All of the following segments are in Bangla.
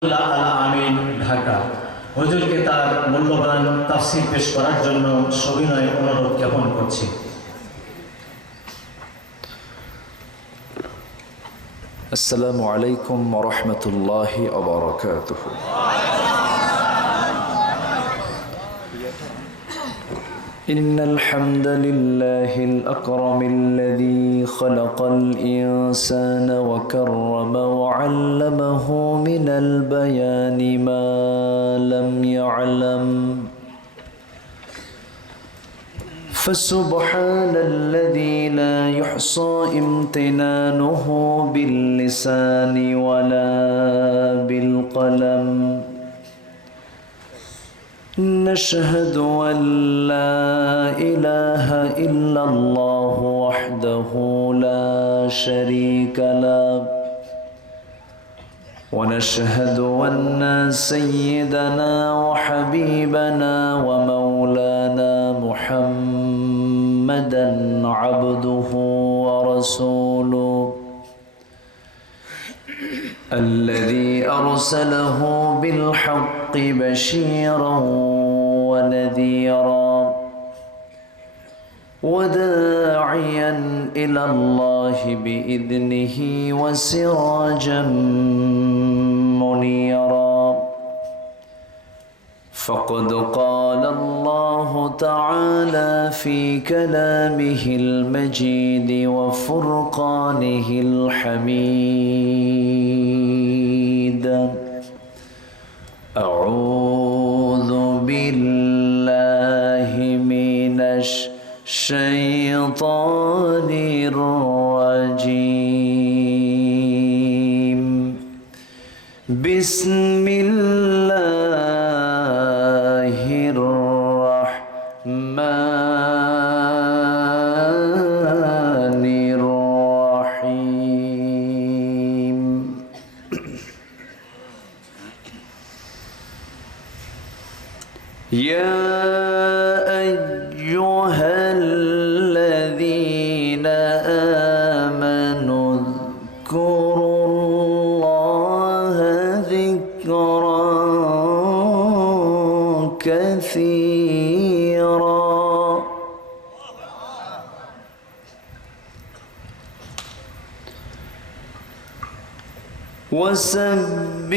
আমিন, ঢাকা। হুজুরকে তার মূল্যবান তাফসীর পেশ করার জন্য সবিনয় অনুরোধ জ্ঞাপন করছি। আসসালামু আলাইকুম ওয়া রাহমাতুল্লাহি ওয়া বারাকাতুহু। إن الحمد لله الأكرم الذي خلق الإنسان وكرم وعلمه من البيان ما لم يعلم فسبحان الذي لا يحصى امتنانه باللسان ولا بالقلم نشهد أن لا إله إلا الله وحده لا شريك له ونشهد أن سيدنا وحبيبنا ومولانا محمدا عبده ورسوله الذي أرسله بالحق بشيرا ونذيرا وداعيا إلى الله بإذنه وسراجا منيرا فقد قال الله تعالى في كلامه المجيد وفرقانه الحميد أعوذ بالله من الشيطان الرجيم بسم الله الرحمن الرحيم يا أيها الذين آمنوا اذكروا الله ذكرا كثيرا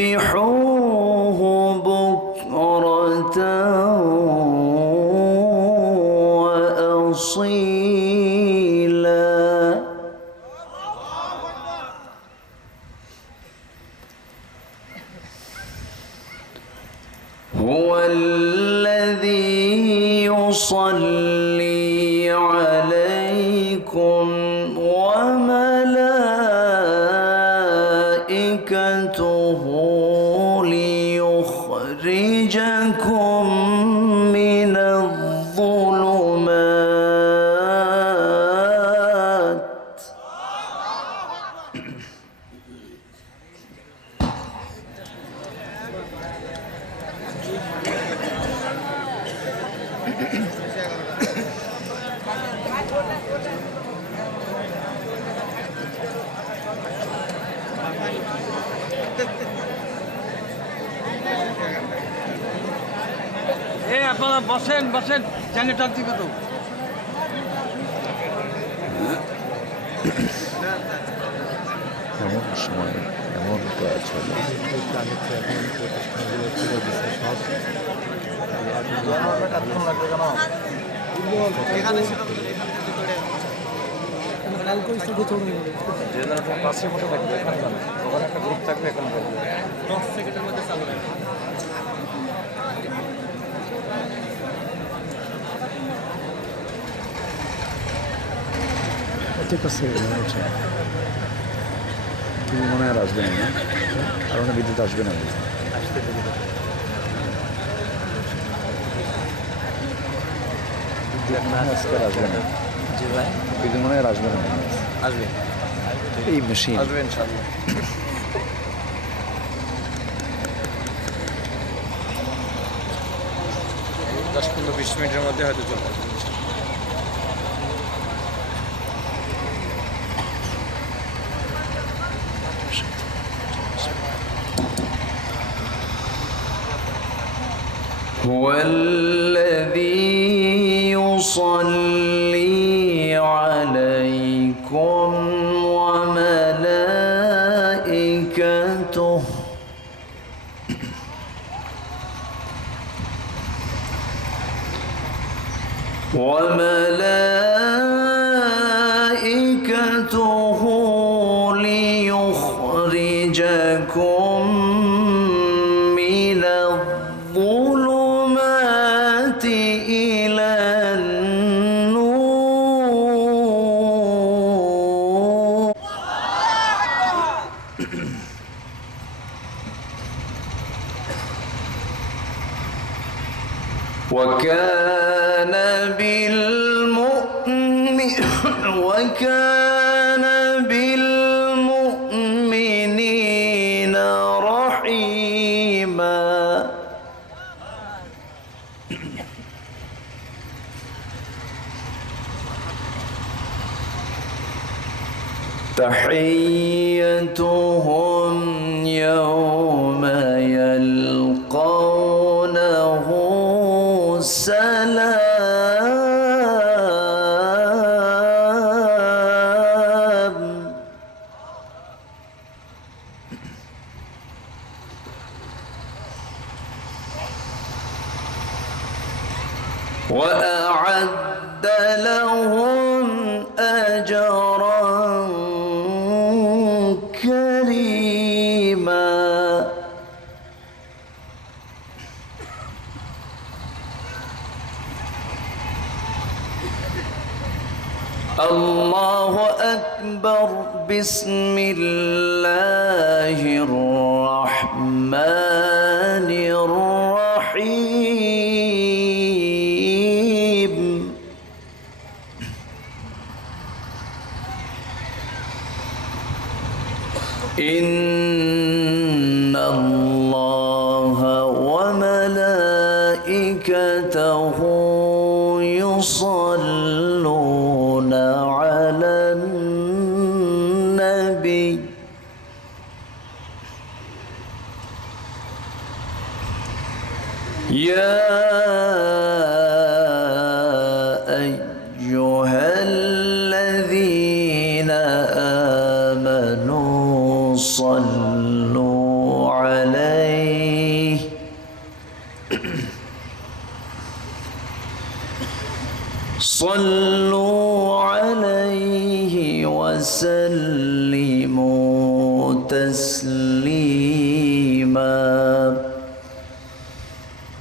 وسبحوه بكرة وأصيلا هو الذي يصلي عليكم وملائكته ليخرجكم من الظلمات আপনারা বসেন বসেন জেনারেটর দিকে তো এমন সময় এমন কাজ হলো জেনারেটর পাশে বসে থাকবে এখানে যাবে ওখানে একটা গ্রুপ থাকবে এখানে যাবে 10 সেকেন্ডের মধ্যে চালু হবে ঠিক আছে তুমি মনে হয় আর আসবে না আর অনেক বিদ্যুৎ আসবে না আজকে আর আসবে না জি ভাই বিদ্যুৎ মনে হয় আর আসবে না আসবে এই মেশিন আসবে ইনশাআল্লাহ 10-15-20 মিনিটের মধ্যে হয়তো চলে আসবে هو الذي يصلي عليكم وملائكته ليخرجكم من الظلمات إلى النور وكان بالمؤمنين رحيما تحيتهم يوم يلقونه سلام وأعد لهم أجرا كريما الله أكبر بسم الله الرحمن الرحيم إن الله وملائكته يصلون على النبي يا أيها الذين آمنوا صلوا عليه وسلموا تسليما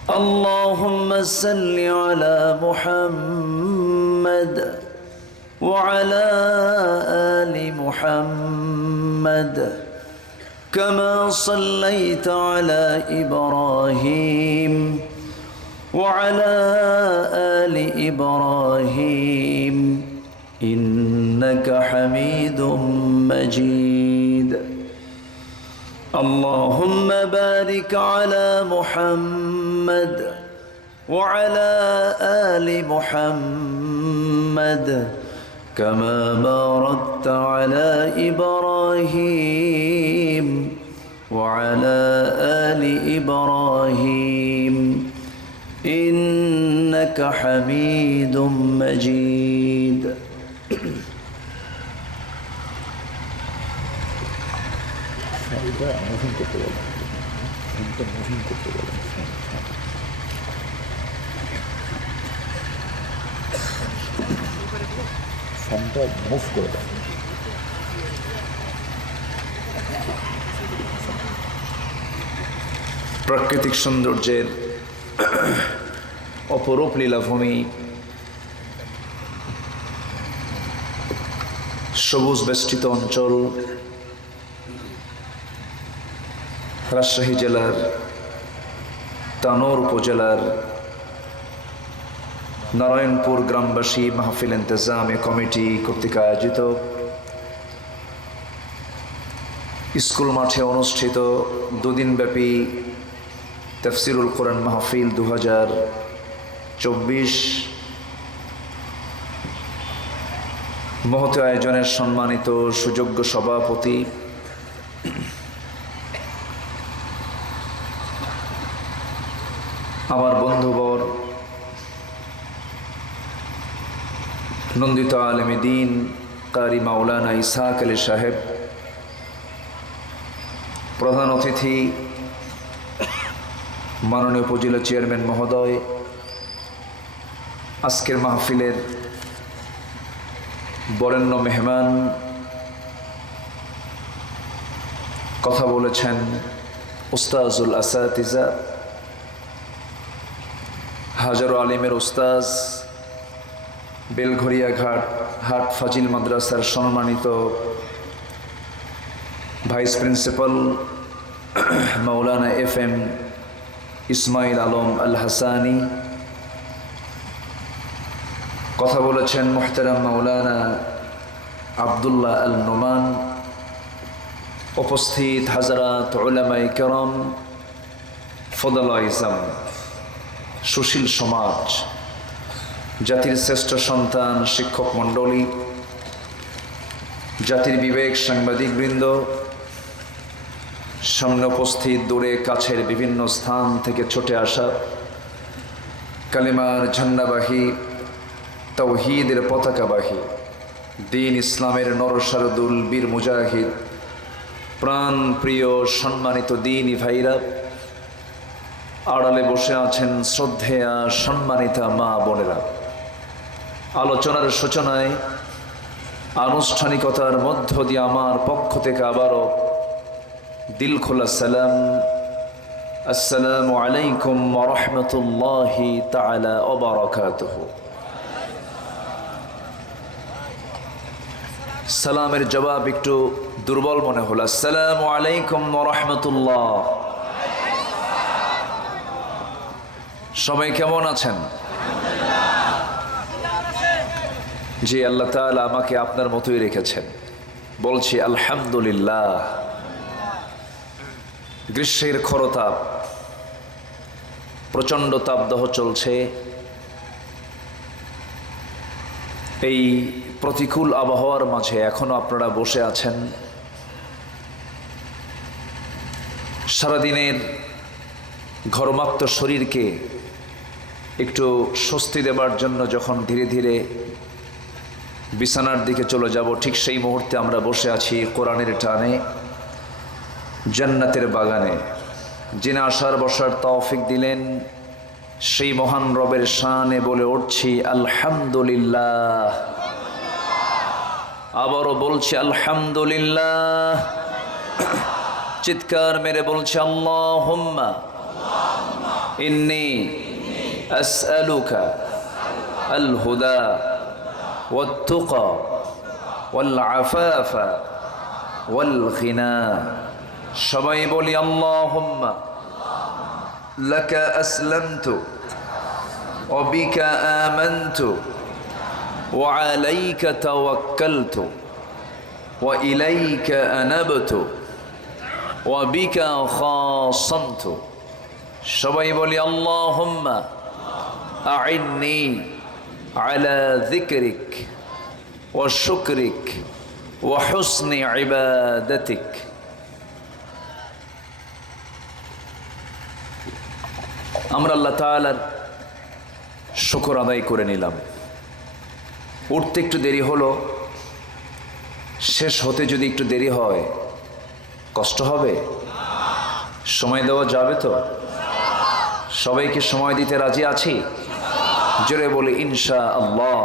اللهم صل على محمد وعلى آل محمد كما صليت على إبراهيم وعلى آل إبراهيم إنك حميد مجيد اللهم بارك على محمد وعلى آل محمد كما باركت على إبراهيم وعلى آل إبراهيم إنك حميد مجيد প্রাকৃতিক সৌন্দর্যের অপরূপ লীলাভূমি সবুজ বেষ্টিত অঞ্চল রাজশাহী জেলার তানোর উপজেলার নারায়ণপুর গ্রামবাসী মাহফিল ইন্তেজামে কমিটি কর্তৃক আয়োজিত স্কুল মাঠে অনুষ্ঠিত দুদিনব্যাপী তাফসিরুল কোরআন মাহফিল 2024 মহৎ আয়োজনের সম্মানিত সুযোগ্য সভাপতি আমার বন্ধুবর, নন্দিত আলেমে দ্বীন কারি মাওলানা ইসহাক আলী সাহেব, প্রধান অতিথি মাননীয় উপজেলা চেয়ারম্যান মহোদয়, আজকের মাহফিলের বরেণ্য মেহমান, কথা বলেছেন উস্তাজুল আসাতিজা, হাজারো আলিমের উস্তাজ, বেলঘরিয়া ঘাট হাট ফাজিল মাদ্রাসার সম্মানিত ভাইস প্রিন্সিপাল মাওলানা FM ইসমাইল আলম আল হাসানি, কথা বলেছেন মুহতারাম মাওলানা আব্দুল্লাহ আল নোমান, উপস্থিত হাজারাত উলামায়ে কেরাম, ফদলা ইসলাম, সুশীল সমাজ, জাতির শ্রেষ্ঠ সন্তান শিক্ষক মণ্ডলী, জাতির বিবেক সাংবাদিকবৃন্দ, সামনে উপস্থিত দূরে কাছের বিভিন্ন স্থান থেকে ছুটে আসা কালিমার ঝান্ডাবাহী, তাওহীদের পতাকাবাহী, দ্বীন ইসলামের নরসারদুল বীর মুজাহিদ, প্রাণ প্রিয় সম্মানিত দ্বীনি ভাইরা, আড়ালে বসে আছেন শ্রদ্ধেয়া সম্মানিতা মা বোনেরা, আলোচনার সূচনায় আনুষ্ঠানিকতার মধ্য দিয়ে আমার পক্ষ থেকে আবারও দিল খোলা সালাম, আসসালামু আলাইকুম ওয়া রাহমাতুল্লাহি তাআলা ওয়া বারাকাতুহু। সালামের জবাব একটু দুর্বল মনে হলো, আসসালামু আলাইকুম ওয়া রাহমাতুল্লাহ। সবাই কেমন আছেন? জি, আল্লাহ তাআলা আমাকে আপনার মতোই রেখেছেন, বলছি আলহামদুলিল্লাহ। গ্রীষ্মের খরতাপ, প্রচণ্ড তাপদাহ চলছে। এই প্রতিকূল আবহাওয়ার মাঝে এখনো আপনারা বসে আছেন। সারাদিনের ঘর্মাক্ত শরীরকে একটু স্বস্তি দেবার জন্য যখন ধীরে ধীরে বিছানার দিকে চলে যাব, ঠিক সেই মুহূর্তে আমরা বসে আছি কোরআনের টানে, জান্নাতের বাগানে। যিনি আসার বসার তৌফিক দিলেন সেই মহান রবের শানে বলে উঠছি আলহামদুলিল্লাহ। আবারও বলছি আলহামদুলিল্লাহ। চিৎকার মেরে বলছি আল্লাহুম্মা ইন্নী আসআলুকা আল হুদা ওয়াত তুকা ওয়াল আফাফা ওয়াল গিনা। সবাই বলি আল্লাহুম্মা লাকা আসলামতু ওয়া বিকা আমানতু ওয়া আলাইকা তাওয়াক্কালতু ওয়া ইলাইকা আনাবতু ওয়া বিকা খাসামতু। সবাই বলি আল্লাহুম্মা আইন্নি আলা যিকরিক ওয়া শুকরিক ওয়া হুসনি ইবাদাতিক। আমরা আল্লাহ তাআলার শুকর আদায় করে নিলাম। উঠতে একটু দেরি হলো, শেষ হতে যদি একটু দেরি হয় কষ্ট হবে? সময় দেওয়া যাবে তো? সবাইকে সময় দিতে রাজি আছি? জোরে বলি ইনশাআল্লাহ।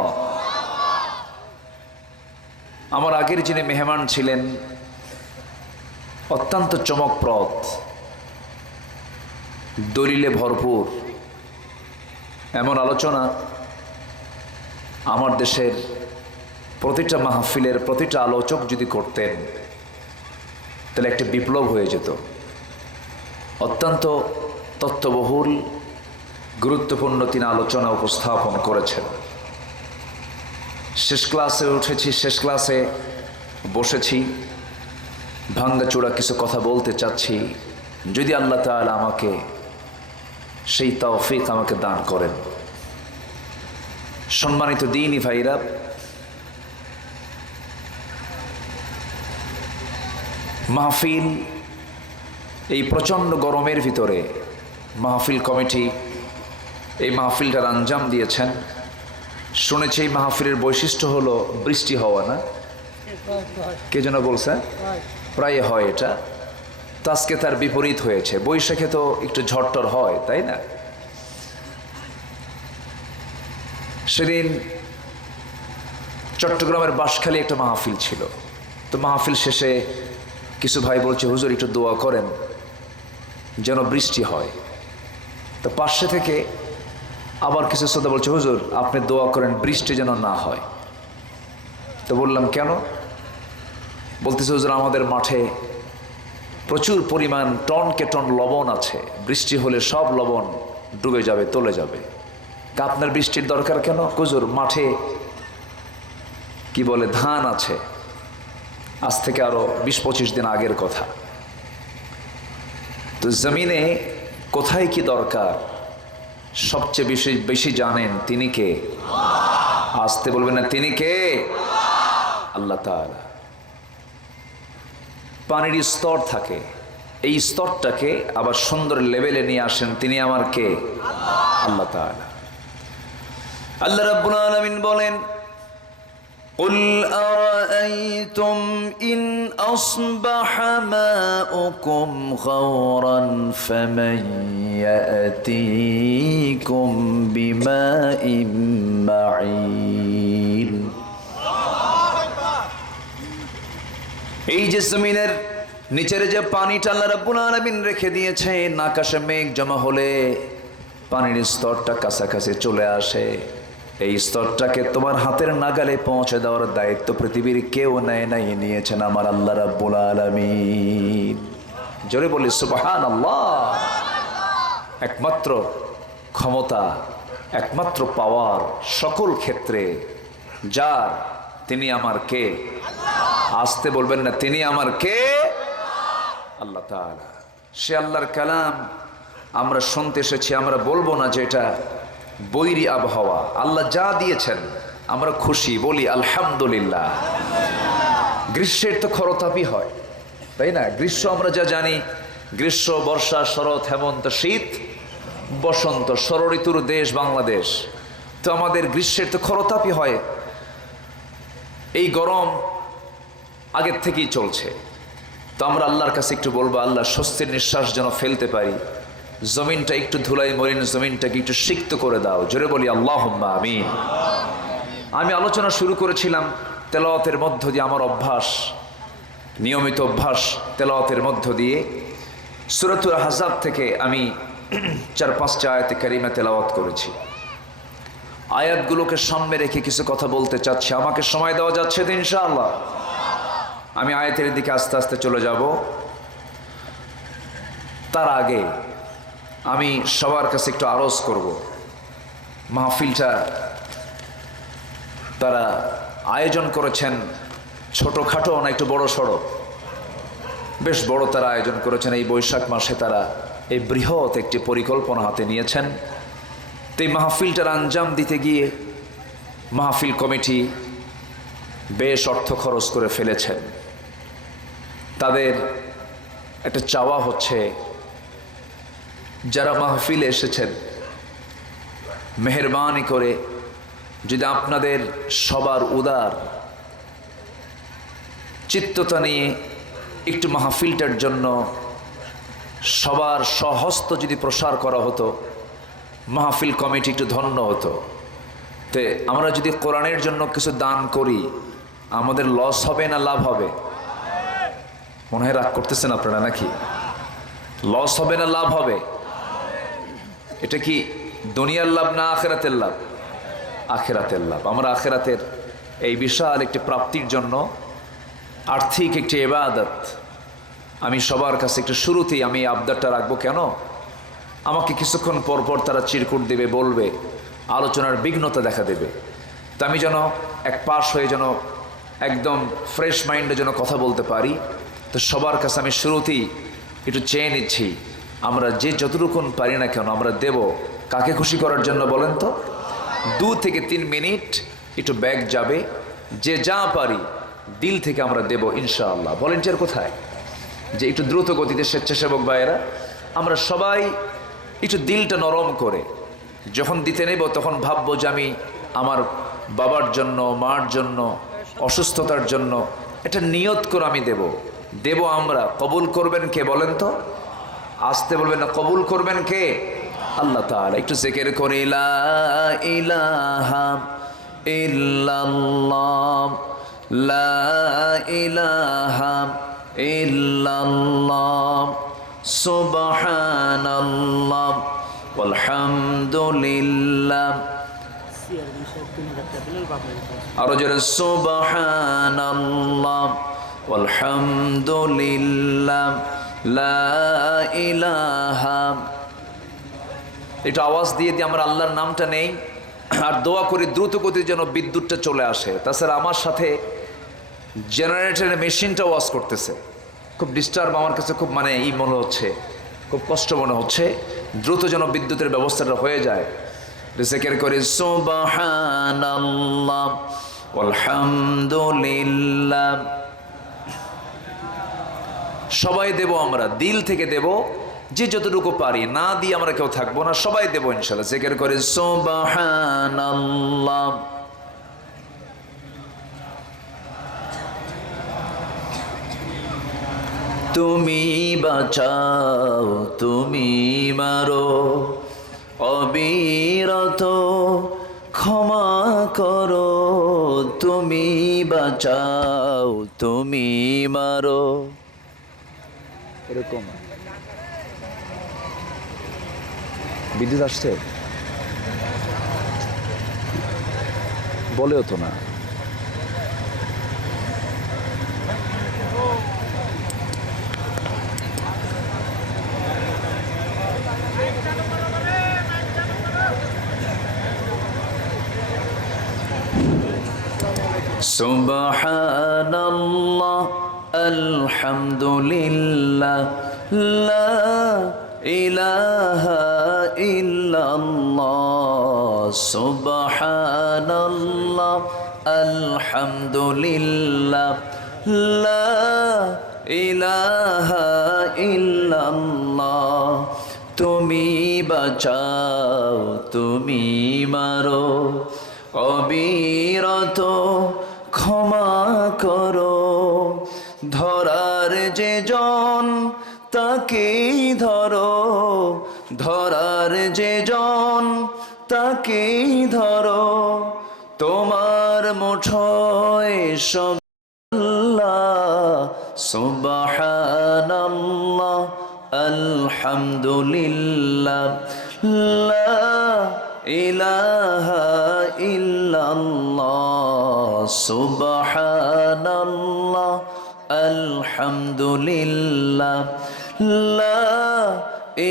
আমার আগের যিনি মেহমান ছিলেন অত্যন্ত চমকপ্রদ, দলিলে ভরপুর এমন আলোচনা আমার দেশের প্রতিটা মাহফিলের প্রতিটা আলোচক যদি করতেন তাহলে একটা বিপ্লব হয়ে যেত। অত্যন্ত তত্ত্ববহুল গুরুত্বপূর্ণ তিনি আলোচনা উপস্থাপন করেছেন। শেষ ক্লাসে উঠেছি, শেষ ক্লাসে বসেছি, ভাঙ্গাচোরা কিছু কথা বলতে চাচ্ছি, যদি আল্লাহ তাআলা আমাকে সেই তৌফিক আমাকে দান করেন। সম্মানিত দ্বীনি ভাইরা, মাহফিল এই প্রচণ্ড গরমের ভিতরে মাহফিল কমিটি এই মাহফিলটার আঞ্জাম দিয়েছেন। শুনেছি এই মাহফিলের বৈশিষ্ট্য হলো বৃষ্টি হওয়া, না? কে যেন বলছে প্রায় হয় এটা, তো আজকে তার বিপরীত হয়েছে। বৈশাখে তো একটু ঝড়টর হয়, তাই না? সেদিন চট্টগ্রামের বাঁশখালী একটা মাহফিল ছিল। তো মাহফিল শেষে কিছু ভাই বলছে, হুজুর একটু দোয়া করেন যেন বৃষ্টি হয়। তো পাশে থেকে আবার কিছু শ্রোতা বলছে, হুজুর আপনি দোয়া করেন বৃষ্টি যেন না হয়। তো বললাম কেন? বলতেছে, হুজুর আমাদের মাঠে প্রচুর পরিমাণ টনকে টন লবণ আছে, বৃষ্টি হলে সব লবণ ডুবে যাবে, তলে যাবে। তা আপনার বৃষ্টির দরকার কেন? হুজুর মাঠে কি বলে ধান আছে, আজ থেকে আরো 20-25 দিন আগের কথা। তো জমিনে কোথায় কি দরকার সবচেয়ে বেশি জানেন তিনি কে? আসতে বলবেন না, তিনি কে? আল্লাহ তাআলা। পানির স্তর থাকে, এই স্তরটাকে আবার সুন্দর লেভেলে নিয়ে আসেন, তিনি আমার কে? আল্লাহ তাআলা। আল্লাহ রাব্বুল আলামিন বলেন, قُلْ أَرَأَيْتُمْ إِنْ أَصْبَحَ مَاؤُكُمْ غَوْرًا فَمَنْ يَأْتِيكُمْ بِمَاءٍ مَعِينٍ। এই যে জমিনের নিচের যে পানিটা আল্লাহ রাব্বুল আলামিন রেখে দিয়েছেন, আকাশে মেঘ জমা হলে পানির স্তরটা কাছাকাছি চলে আসে। এই স্তরটাকে তোমার হাতের নাগালে পৌঁছে দেওয়ার দায়িত্ব পৃথিবীর কেউ নেয় নাই, নিয়েছেন আমার আল্লাহ রাব্বুল আলামিন। জোরে বলি সুবহানাল্লাহ। একমাত্র ক্ষমতা, একমাত্র পাওয়ার সকল ক্ষেত্রে যার, তিনি আমার কে? আসতে বলবেন না, তিনি আমার কে? আল্লাহ তাআলা। সে আল্লাহর কালাম আমরা শুনতে এসেছি, আমরা বলবো না যে এটা বৈরী আবহাওয়া। আল্লাহ যা দিয়েছেন আমরা খুশি, বলি আলহামদুলিল্লাহ। গ্রীষ্মের তো খরতাপই হয়, তাই না? গ্রীষ্ম আমরা যা জানি, গ্রীষ্ম, বর্ষা, শরৎ, হেমন্ত, শীত, বসন্ত, ষড়ঋতুর দেশ বাংলাদেশ। তো আমাদের গ্রীষ্মের তো খরতাপই হয়। এই গরম আগের থেকেই চলছে। তো আমরা আল্লাহর কাছে একটু বলবো, আল্লাহ স্বস্তির নিঃশ্বাস যেন ফেলতে পারি, জমিনটা একটু ধুলাই মলিন, জমিনটাকে একটু সিক্ত করে দাও। জোরে বলি আল্লাহুম্মা আমিন। আমি আলোচনা শুরু করেছিলাম তেলাওয়াতের মধ্য দিয়ে, আমার অভ্যাস, নিয়মিত অভ্যাস তেলাওয়াতের মধ্য দিয়ে সূরাতুল আহজাব থেকে আমি 4-5টা আয়াতে কারিমা তেলাওয়াত করেছি। আয়াতগুলোকে সামনে রেখে কিছু কথা বলতে চাচ্ছি। আমাকে সময় দেওয়া যাচ্ছে তো ইনশাআল্লাহ? আমি আয়াতের দিকে আস্তে আস্তে চলে যাব। তার আগে আমি সবার কাছে একটু আরজ করব, মাহফিলটা তারা আয়োজন করেছেন ছোটোখাটো না, একটু বড় সড়ো, বেশ বড় তারা আয়োজন করেছেন। এই বৈশাখ মাসে তারা এই বৃহৎ একটি পরিকল্পনা হাতে নিয়েছেন। তো এই মাহফিলটার আঞ্জাম দিতে গিয়ে মাহফিল কমিটি বেশ অর্থ খরচ করে ফেলেছেন। তাদের একটা চাওয়া হচ্ছে, যারা মাহফিলে এসেছেন মেহেরবানি করে যদি আপনাদের সবার উদার চিত্ততা নিয়ে একটু মাহফিলটার জন্য সবার সহস্ত যদি প্রসার করা হতো, মাহফিল কমিটি একটু ধন্য হতো। তে আমরা যদি কোরআনের জন্য কিছু দান করি, আমাদের লস হবে না লাভ হবে? মনে হয় রাগ করতেছেন আপনারা নাকি? লস হবে না লাভ হবে? এটা কি দুনিয়ার লাভ না আখেরাতের লাভ? আখেরাতের লাভ। আমরা আখেরাতের এই বিশাল একটি প্রাপ্তির জন্য আর্থিক একটি ইবাদত, আমি সবার কাছে একটু শুরুতেই আমি আবদারটা রাখবো। কেন? আমাকে কিছুক্ষণ পর পর তারা চিরকুট দেবে, বলবে, আলোচনার বিঘ্নতা দেখা দেবে। তো আমি যেন এক পাশ হয়ে যেন একদম ফ্রেশ মাইন্ডে যেন কথা বলতে পারি। তো সবার কাছে আমি শুরুতেই একটু চেয়ে নিচ্ছি, আমরা যে যতটুকুন পারি না কেন আমরা দেব। কাকে খুশি করার জন্য বলেন তো? 2 থেকে 3 মিনিট একটু ব্যাগ যাবে, যে যা পারি দিল থেকে আমরা দেব ইনশাআল্লাহ। ভলেন্টিয়ার কোথায়? যে একটু দ্রুত গতিতে স্বেচ্ছাসেবক ভাইয়েরা, আমরা সবাই একটু দিলটা নরম করে যখন দিতে নেব তখন ভাববো যে আমি আমার বাবার জন্য, মার জন্য, অসুস্থতার জন্য এটা নিয়ত করে আমি দেব আমরা। কবুল করবেন কে বলেন তো? আসতে বলবেন না, কবুল করবেন কে? আল্লাহ তাআলা। একটু জিকির করি, লা ইলাহা ইল্লাল্লাহ, লা ইলাহা ইল্লাল্লাহ, সুবহানাল্লাহ, আলহামদুলিল্লাহ। আরো জোরে, সুবহানাল্লাহ, আলহামদুলিল্লাহ, লা ইলাহা। এটা আওয়াজ দিয়ে আমরা আল্লাহর নামটা নেই আর দোয়া করি দ্রুত গতির যেন বিদ্যুৎটা চলে আসে। তাছাড়া আমার সাথে জেনারেটরের মেশিনটা ওয়াজ করতেছে, খুব ডিস্টার্ব আমার কাছে, খুব মনে হচ্ছে, খুব কষ্ট মনে হচ্ছে। দ্রুত যেন বিদ্যুতের ব্যবস্থাটা হয়ে যায়। জিকির করি, সুবহানাল্লাহ, আলহামদুলিল্লাহ। সবাই দেব, আমরা দিল থেকে দেব, যে যতটুকু পারি। না দিয়ে আমরা কেউ থাকবো না, সবাই দেব ইনশাআল্লাহ। জিকির করি, সুবহানাল্লাহ। তুমি বাঁচাও, তুমি মারো, অবিরত ক্ষমা করো। তুমি বাঁচাও, তুমি মারো, এরকম বিদ্যুৎ আসছে, বলেও তো না। সুবহানাল্লাহ, আলহামদুলিল্লাহ, লা ইলাহা ইল্লাল্লাহ, সুবহানাল্লাহ, আলহামদুলিল্লাহ, লা ইলাহা ইল্লাল্লাহ। তুমি বাঁচাও, তুমি মারো, অবিরত ক্ষমা করো। ধরার যে জন তাকেই ধরো, ধরার যে জন তাকেই ধরো। তোমার মুঠোয় সব আল্লাহ। সুবহানাল্লাহ, আলহামদুলিল্লাহ, লা ইলাহা ইল্লাল্লাহ, সুবহানাল্লাহ, আলহামদুলিল্লাহ, লা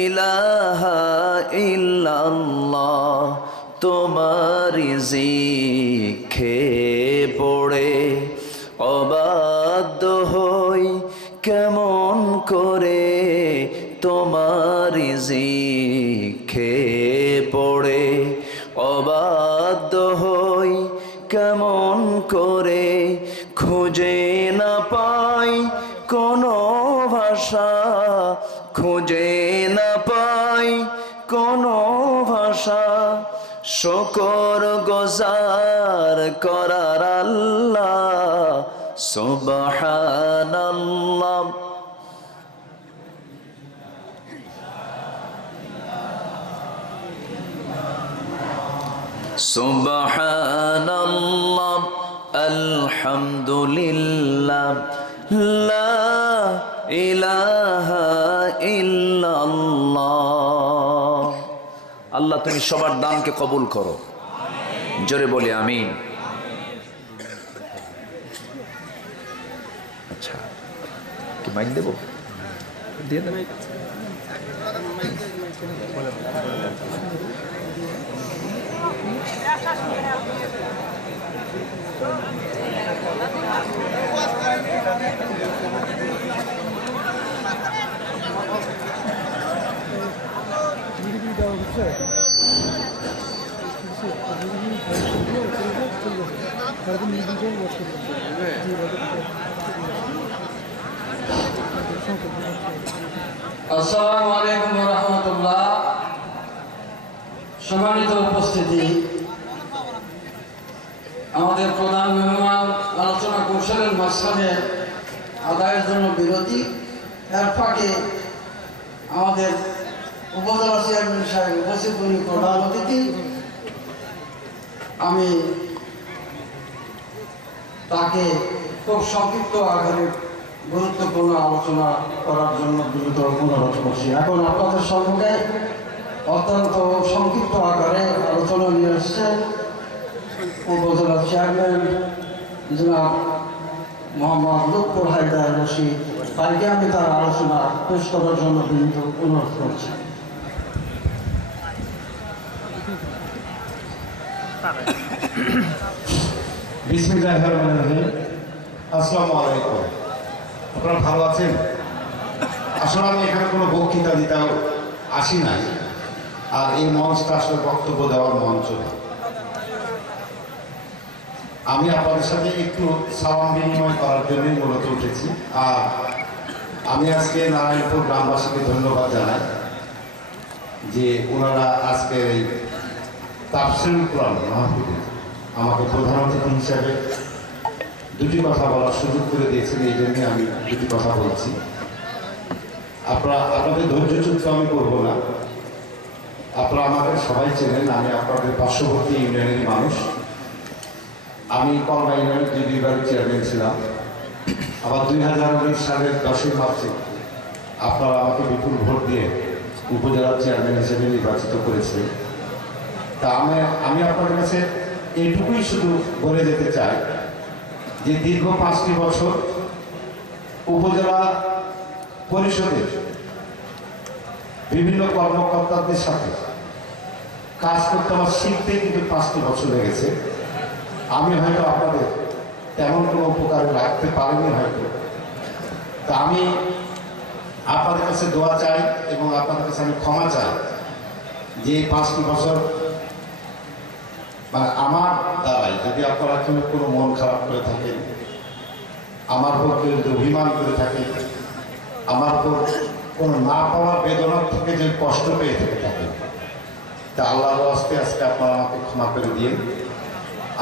ইলাহা ইল্লাল্লাহ। তোমার জিকে পড়ে অবাধ্য হই কেমন করে, তোমার জিকে পড়ে অবাধ্য হই কেমন করে। খুঁজে না পাই কোনো ভাষা, খুঁজে না পাই কোনো ভাষা। শুকর গুজার করার আল্লাহ। সুবহানাল্লাহ, সুবহানাল্লাহ, আলহামদুলিল্লাহ, লা ইলাহা ইল্লাল্লাহ। আল্লাহ তুমি সবার দানকে কবুল করো, জোরে বলি আমিন। আচ্ছা, কি মাইক দেবো? দিয়ে দেবে। আসসালামু আলাইকুম ওয়া রাহমাতুল্লাহ। সম্মানিত উপস্থিতি, আমাদের প্রধান মেহমান আলোচনা কৌশলের মাঝখানে আদায়ের জন্য বিরতি, এর ফাঁকে আমাদের উপজেলা চেয়ারম্যান সাহেব উপস্থিত, উনি প্রধান অতিথি। আমি তাকে খুব সংক্ষিপ্ত আকারে গুরুত্বপূর্ণ আলোচনা করার জন্য দ্রুত অনুরোধ করছি। এখন আপনাদের সম্মুখে অত্যন্ত সংক্ষিপ্ত আকারে আলোচনা নিয়ে এসছেন উপজেলা চেয়ারম্যান জনাব মোহাম্মদ লুৎফুর হায়দার রশিদ। তাইকে আমি তার আলোচনা পেশ করার জন্য দ্রুত অনুরোধ করছি। বিসমিল্লাহির রহমানির রহিম। আসসালামু আলাইকুম। আপনারা ভালো আছেন? আসলে আমি এখানে কোনো বক্তৃতা দিতেও আসি নাই, আর এই মঞ্চটা আসলে বক্তব্য দেওয়ার মঞ্চ না। আমি আপনাদের সাথে একটু সালাম বিনিময় করার জন্যই মূলত উঠেছি। আর আমি আজকে নারায়ণপুর গ্রামবাসীকে ধন্যবাদ জানাই যে ওনারা আজকে এই তাফসীরুল কুরআন মাহফিলে আমাকে প্রধান অতিথি হিসাবে দুটি কথা বলার সুযোগ করে দিয়েছেন। এই জন্যে আমি দুটি কথা বলছি। আপনাদের ধৈর্যচ্যুত আমি করবো না। আপনারা আমাকে সবাই চেনেন, আমি আপনাদের পার্শ্ববর্তী ইউনিয়নের মানুষ। আমি কলমা ইউনিয়নের দুইবারের চেয়ারম্যান ছিলাম। আবার 2019 সালের 10ই মার্চে আপনারা আমাকে বিপুল ভোট দিয়ে উপজেলার চেয়ারম্যান হিসেবে নির্বাচিত করেছিলেন। তা আমি আপনাদের কাছে এইটুকুই শুধু বলে যেতে চাই যে দীর্ঘ 5টি বছর উপজেলা পরিষদের বিভিন্ন কর্মকর্তাদের সাথে কাজ করতে আমার শিখতে কিন্তু 5টি বছর লেগেছে। আমি হয়তো আপনাদের তেমন কোনো উপকারে রাখতে পারিনি হয়তো। তা আমি আপনাদের কাছে দোয়া চাই এবং আপনাদের কাছে আমি ক্ষমা চাই যে এই 5টি বছর মানে আমার দ্বারাই যদি আপনারা কেউ কোনো মন খারাপ করে থাকেন, আমার উপর কেউ যদি অভিমান করে থাকেন, আমার উপর কোনো না পাওয়ার বেদনার থেকে যে কষ্ট পেয়ে থেকে থাকেন, তা আল্লাহর আস্তে আজকে আপনারা আমাকে ক্ষমা করে দিন।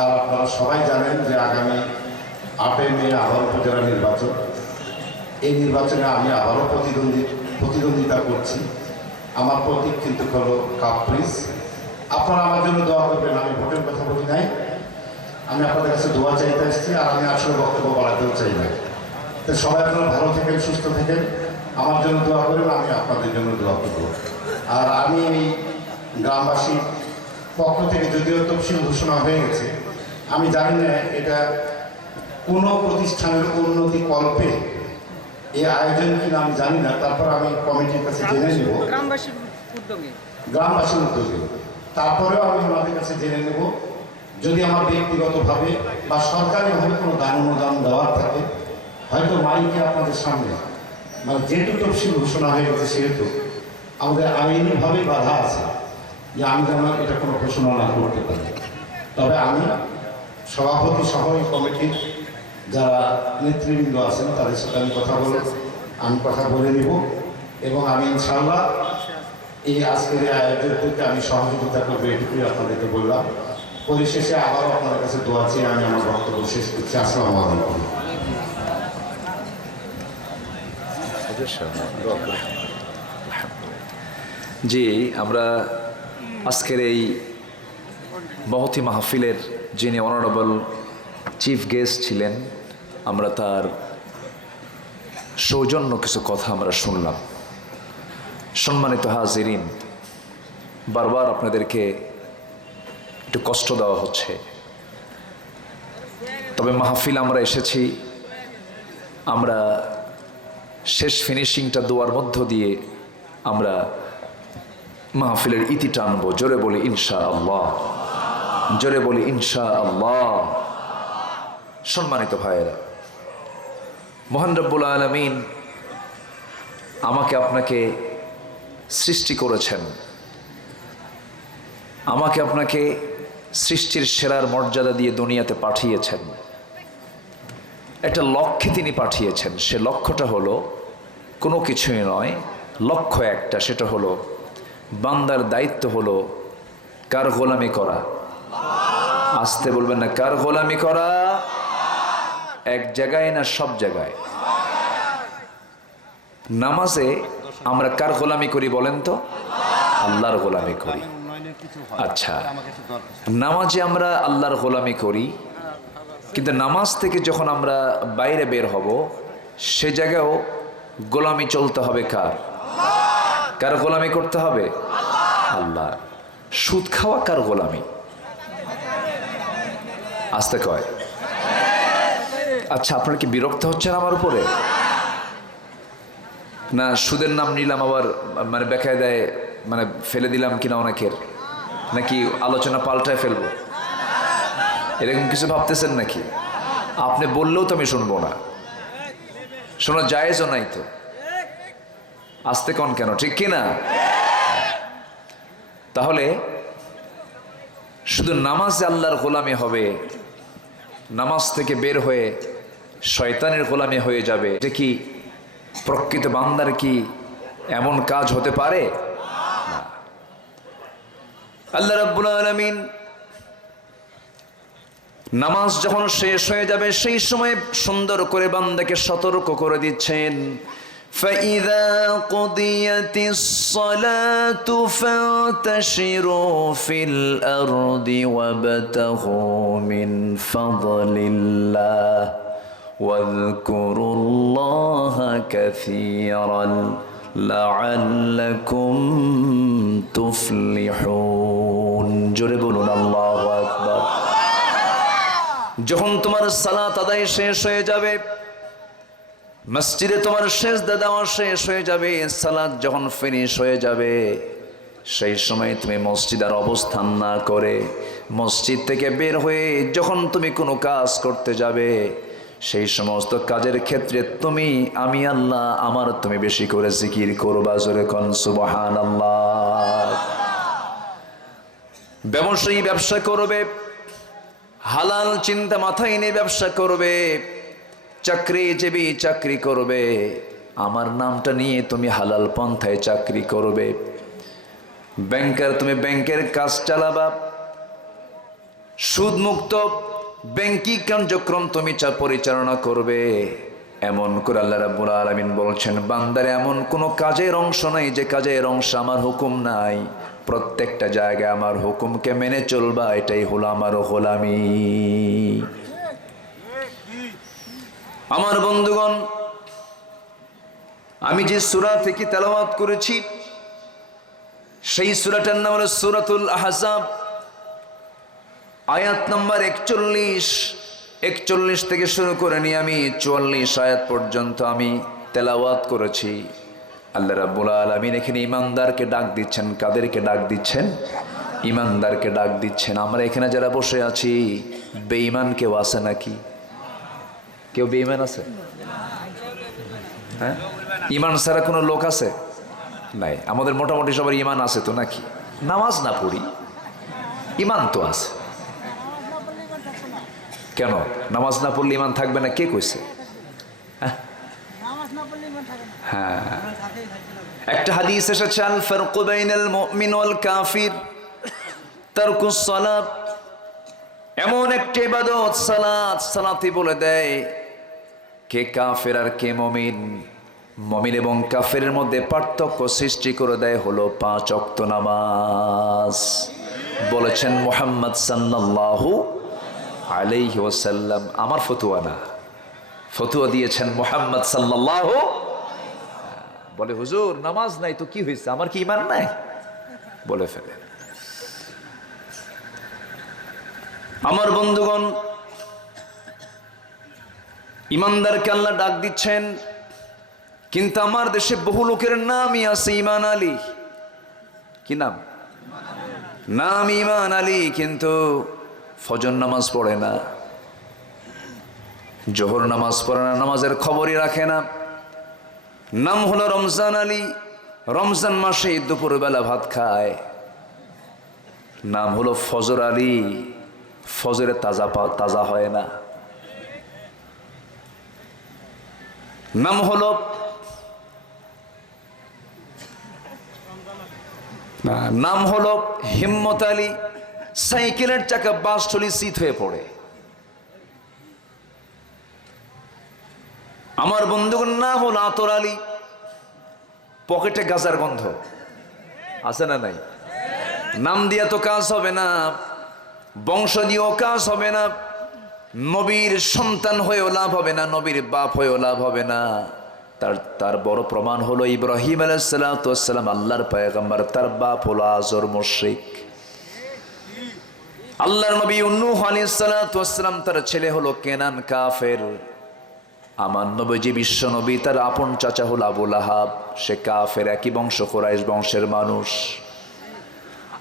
আর আপনারা সবাই জানেন যে আগামী 8 মে আবার উপজেলা নির্বাচন। এই নির্বাচনে আমি আবারও প্রতিদ্বন্দ্বিতা করছি। আমার প্রতীক কিন্তু হলো কাপ্রিস। আপনারা আমার জন্য দোয়া করবেন। আমি ভোটের কথা বলি নাই, আমি আপনাদের কাছে দোয়া চাইতে এসেছি। আর আমি আসলে বক্তব্য বাড়াতেও চাই না। তো সবাই আপনারা ভালো থাকেন, সুস্থ থাকেন, আমার জন্য দোয়া করবেন, আমি আপনাদের জন্য দোয়া করব। আর আমি এই গ্রামবাসীর পক্ষ থেকে যদিও তফসিল ঘোষণা হয়ে গেছে, আমি জানি না এটা কোনো প্রতিষ্ঠানের উন্নতি কল্পে এই আয়োজন কিনা আমি জানি না। তারপর আমি কমিটির কাছে জেনে নেব, গ্রামবাসীর উদ্যোগে। তারপরেও আমি ওনাদের কাছে জেনে নেব যদি আমার ব্যক্তিগতভাবে বা সরকারিভাবে কোনো দান অনুদান দেওয়ার থাকে, হয়তো মাইকে আপনাদের সামনে মানে যেহেতু তফসিল ঘোষণা হয়ে গেছে সেহেতু আমাদের আইনিভাবেই বাধা আছে যে আমি যেন এটা কোনো ঘোষণা না করতে পারি। তবে আমি সভাপতি সহ এই কমিটির যারা নেতৃবৃন্দ আছেন তাদের সাথে আমি কথা বলে নিব এবং আমি ইনশাআল্লাহ এই আজকের এই আয়োজকদেরকে আমি সহযোগিতা করবো, এটুকুই আপনাদেরকে বললাম। পরিশেষে আবারও আপনাদের কাছে দোয়া চেয়ে আমি আমার বক্তব্য শেষ করছি। আসসালামু আলাইকুম। জি, আমরা আজকের এই মহতি মাহফিলের যিনি অনারেবল চিফ গেস্ট ছিলেন, আমরা তার সৌজন্য কিছু কথা আমরা শুনলাম। সম্মানিত হাজিরিন, বারবার আপনাদেরকে একটু কষ্ট দেওয়া হচ্ছে, তবে মাহফিল আমরা এসেছি, আমরা শেষ ফিনিশিংটা দোয়ার মধ্য দিয়ে আমরা মাহফিলের ইতি টানবো। জোরে বলি ইনশাআল্লাহ, জোরে বলি ইনশাআল্লাহ। সম্মানিত ভাইয়েরা, মহান রব্বুল আলামিন আমাকে আপনাকে সৃষ্টি করেছেন, আমাকে আপনাকে সৃষ্টির সেরার মর্যাদা দিয়ে দুনিয়াতে পাঠিয়েছেন। একটা লক্ষ্যে তিনি পাঠিয়েছেন, সে লক্ষ্যটা হলো কোনো কিছুই নয়, লক্ষ্য একটা, সেটা হলো বান্দার দায়িত্ব হলো কার গোলামি করা? আসতে বলবেন না, কার গোলামি করা? এক জায়গায় না সব জায়গায়? নামাজে আমরা কার গোলামি করি বলেন তো? আল্লাহর গোলামি করি। আচ্ছা, নামাজে আমরা আল্লাহর গোলামি করি, কিন্তু নামাজ থেকে যখন আমরা বাইরে বের হব সে জায়গায়ও গোলামি চলতে হবে কার? কার গোলামি করতে হবে? আল্লাহ। সুদ খাওয়া কার গোলামি? আসতে কয়। আচ্ছা, আপনার কি বিরক্ত হচ্ছেন আমার উপরে? না সুদের নাম নিলাম আবার মানে বেকায়দায় মানে ফেলে দিলাম কিনা অনেকের, নাকি আলোচনা পাল্টায় ফেলবো, এরকম কিছু ভাবতেছেন নাকি? আপনি বললেও তো আমি শুনবো না, শোনা জায়েজও নাই তো। আসতে কন কেন, ঠিক কিনা? তাহলে শুধু নামাজ আল্লাহর গোলামি হবে, নামাজ থেকে বের হয়ে শয়তানের গোলামি হয়ে যাবে, এটা কি প্রকৃত বান্দার কি এমন কাজ হতে পারে? আল্লাহ রাব্বুল আলামিন নামাজ যখন শেষ হয়ে যাবে সেই সময় সুন্দর করে বান্দাকে সতর্ক করে দিচ্ছেন, فَإِذَا قُضِيَتِ الصَّلَاةُ فَانتَشِرُوا فِي الْأَرْضِ وَابْتَغُوا مِنْ فَضْلِ اللَّهِ واذكروا الله كثيرا لعلكم تفلحون। জোরে বলুন আল্লাহু আকবার। যখন তোমার সালাত আদায় শেষ হয়ে যাবে, মসজিদে তোমার সিজদা দেওয়া শেষ হয়ে যাবে, সালাত যখন ফিনিশ হয়ে যাবে, সেই সময় তুমি মসজিদ আর অবস্থান না করে মসজিদ থেকে বের হয়ে যখন তুমি কোনো কাজ করতে যাবে, সেই সমস্ত কাজের ক্ষেত্রে তুমি আমি আল্লাহ আমার তুমি বেশি করে জিকির করবা। জোরে কোন সুবহানাল্লাহ। ব্যবসায়ী ব্যবসা করবে, হালাল চিন্তা মাথায় নিয়ে ব্যবসা করবে, চাকরিজীবী চাকরি করবে, আমার নামটা নিয়ে তুমি হালাল পন্থায় চাকরি করবে। ব্যাংকার তুমি ব্যাংকের কাজ চালাবা, সুদমুক্ত ব্যাংকিং কার্যক্রম তুমি পরিচালনা করবে। এমন করে আল্লাহ রাব্বুল আলামিন বলছেন, বান্দার এমন কোনো কাজের অংশ নাই যে কাজের অংশ আমার হুকুম নাই, প্রত্যেকটা জায়গায় আমার হুকুমকে মেনে চলবা, এটাই হলো আমার গোলামি। আমার বন্ধুগণ, আমি যে সূরা থেকে তেলাওয়াত করেছি সেই সূরাটার নাম হলো সূরাতুল আহজাব, আয়াত নাম্বার 41 থেকে শুরু করে নিয়ে আমি 44 আয়াত পর্যন্ত আমি তেলাওয়াত করেছি। আল্লাহ রাব্বুল আলামিন এখানে ইমানদারকে ডাক দিচ্ছেন। কাদেরকে ডাক দিচ্ছেন? ইমানদারকে ডাক দিচ্ছেন। আমরা এখানে যারা বসে আছি, বেঈমান কেউ আছে নাকি? কেউ বেঈমান আছে? হ্যাঁ, ইমান ছাড়া কোনো লোক আছে? নাই। আমাদের মোটামুটি সবার ইমান আছে তো নাকি? নামাজ না পড়ি, ইমান তো আছে। কেন নামাজ না পড়লে ইমান থাকবে না? কে কইছে? হ্যাঁ, একটা হাদিস এসেছে, আল ফারকু বাইনাল মুমিন ওয়াল কাফির তারকুস সালাত। এমন একটা ইবাদত সালাত, সালাতই বলে দেয় কে কাফের আর কে মুমিন। মুমিন এবং কাফেরের মধ্যে পার্থক্য সৃষ্টি করে দেয় হলো 5 ওয়াক্ত নামাজ। বলেছেন মুহাম্মদ সাল্লাল্লাহু আলাইহি ওয়াসাল্লাম। আমার ফতোয়া না, ফতোয়া দিয়েছেন মুহাম্মদ সাল্লাল্লাহু। বলে হুজুর নামাজ নাই তো কি হয়েছে, আমার কি ঈমান নাই? বলে ফেলে। আমার বন্ধুগণ, ঈমানদারকে আল্লাহ ডাক দিচ্ছেন, কিন্তু আমার দেশে বহু লোকের নামই আছে ঈমান আলী। কি নাম? নাম ঈমান আলী, কিন্তু ফজর নামাজ পড়ে না, জোহর নামাজ পড়ে না, নামাজের খবরই রাখে না। নাম হলো রমজান আলী, রমজান মাসে দুপুরবেলা ভাত খায়। নাম হলো ফজর আলী, ফজরে তাজা হয় না। নাম হলো নাম হলো হিম্মত আলী। সাইকেলের চাকা বাসটলি শীত হয়ে পড়ে। আমার বন্ধুর নাম হলো আতর আলী, পকেটে গাজার গন্ধ আছে না নাই? নাম দিয়া তো কাজ হবে না, বংশ দিয়েও কাজ হবে না, নবীর সন্তান হয়েও লাভ হবে না, নবীর বাপ হয়েও লাভ হবে না। তার বড় প্রমাণ হলো ইব্রাহিম আলাইহিস সালাতু ওয়াস সালাম, আল্লাহর পয়গম্বর, তার বাপ হলো আজর মুশরিক। আল্লাহর নবী নূহ আলাইহিস সালাতু ওয়াস সালাম, তার ছেলে হলো কেনান কাফের। আমার নবীজি বিশ্ব নবী, তার আপন চাচা হলো আবু লাহাব, সে কাফের, একই বংশ, কুরাইশ বংশের মানুষ।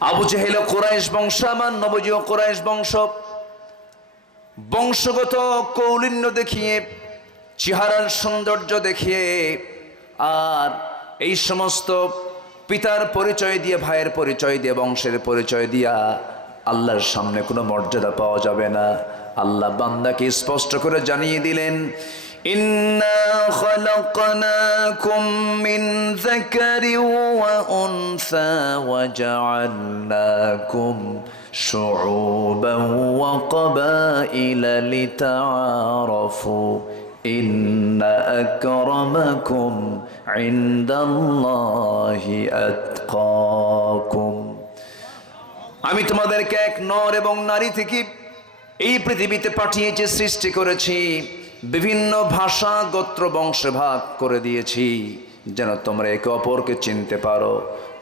আবু জেহেল কুরাইশ বংশ, আমার নবীজিও কুরাইশ বংশ। বংশগত কৌলিন্য দেখিয়ে, চেহারার সৌন্দর্য দেখিয়ে, আর এই সমস্ত পিতার পরিচয় দিয়ে, ভাইয়ের পরিচয় দিয়ে, বংশের পরিচয় দিয়া আল্লাহর সামনে কোনো মর্যাদা পাওয়া যাবে না। আল্লাহ বান্দাকে স্পষ্ট করে জানিয়ে দিলেন, ইন্না খালাকনাকুম মিন যাকারিন ওয়া উনসা ওয়া জাআলনাকুম শুউবান ওয়া ক্বাবাইলা লিতাআরাফু ইন্না আকরামাকুম ইনদাল্লাহি আতকাকুম। আমি তোমাদেরকে এক নর এবং নারী থেকে এই পৃথিবীতে পাঠিয়েছি, সৃষ্টি করেছি, বিভিন্ন ভাষা, গোত্র, বংশে ভাগ করে দিয়েছি, যেন তোমরা একে অপরকে চিনতে পারো।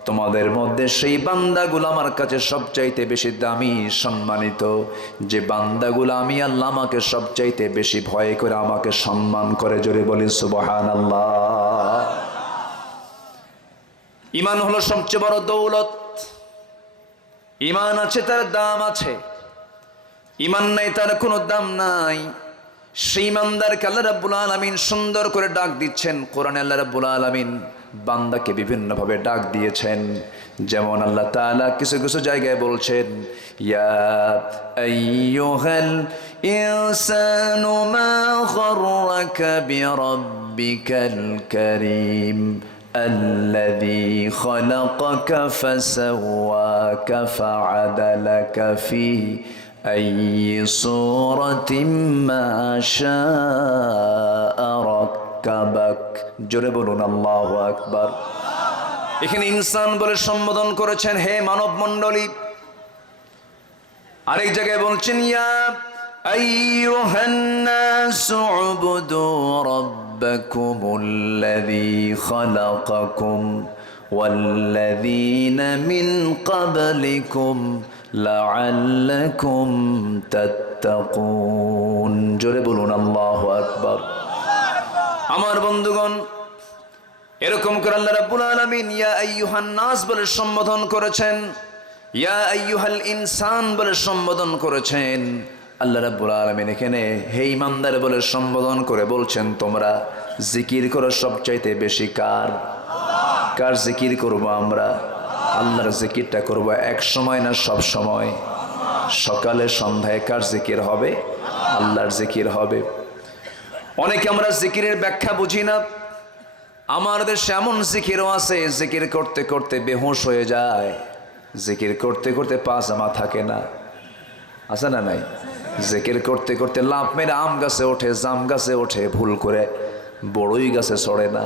তোমাদের মধ্যে সেই বান্দাগুলো আমার কাছে সবচাইতে বেশি দামি, সম্মানিত, যে বান্দাগুলো আমি আল্লাহ আমাকে সবচাইতে বেশি ভয় করে, আমাকে সম্মান করে। জোরে বলি সুবহানাল্লাহ। ঈমান হলো সবচেয়ে বড় দৌলত। ঈমান আছে, তার দাম আছে। ঈমান নাই, তার কোনো দাম নাই। সেই ইমানদারকে আল্লাহ রাব্বুল আলামিন সুন্দর করে ডাক দিচ্ছেন। কোরআনে আল্লাহ রাব্বুল আলামিন বান্দাকে বিভিন্নভাবে ডাক দিয়েছেন। যেমন আল্লাহ তাআলা কিছু কিছু জায়গায় বলছেন, ইয়া আইয়ুহাল ইনসানু মা গাররাকা বিরাব্বিকাল কারীম الذي خلقك فسواك فعدلك في أي صورة ما شاء ركبك। জোরে বলুন আল্লাহু আকবার। এখানে ইনসান বলে সম্বোধন করেছেন, হে মানব মণ্ডলী। আরেক জায়গায় বলছেন, ইয়া আইয়ুহান নাসু উবুদু ربكم الذي خلقكم والذين من قبلكم لعلكم تتقون। জোরে বলুন আল্লাহু আকবার। আমার বন্ধুগণ, এরকম করে আল্লাহ রাব্বুল আলামিন ইয়া আইয়ুহান নাস বলে সম্বোধন করেছেন, ইয়া আইয়ুহাল ইনসান বলে সম্বোধন করেছেন। আল্লাহ রাব্বুল আলামিন এখানে হে ইমানদার বলে সম্বোধন করে বলছেন, তোমরা জিকির করো সবচাইতে বেশি কার? কার জিকির করব আমরা? আল্লাহর জিকিরটা করব এক সময় না সব সময়? সকালে সন্ধ্যায় কার জিকির হবে? আল্লাহর জিকির হবে। অনেকে আমরা জিকিরের ব্যাখ্যা বুঝি না। আমার দেশে এমন জিকিরও আছে, জিকির করতে করতে বেহুশ হয়ে যায়, জিকির করতে করতে পাজামা থাকে না, আছে না নাই? জিকির করতে করতে লাফ মেরে আম গাছে ওঠে, জাম গাছে ওঠে, ভুল করে বড়ই গাছে চড়ে না।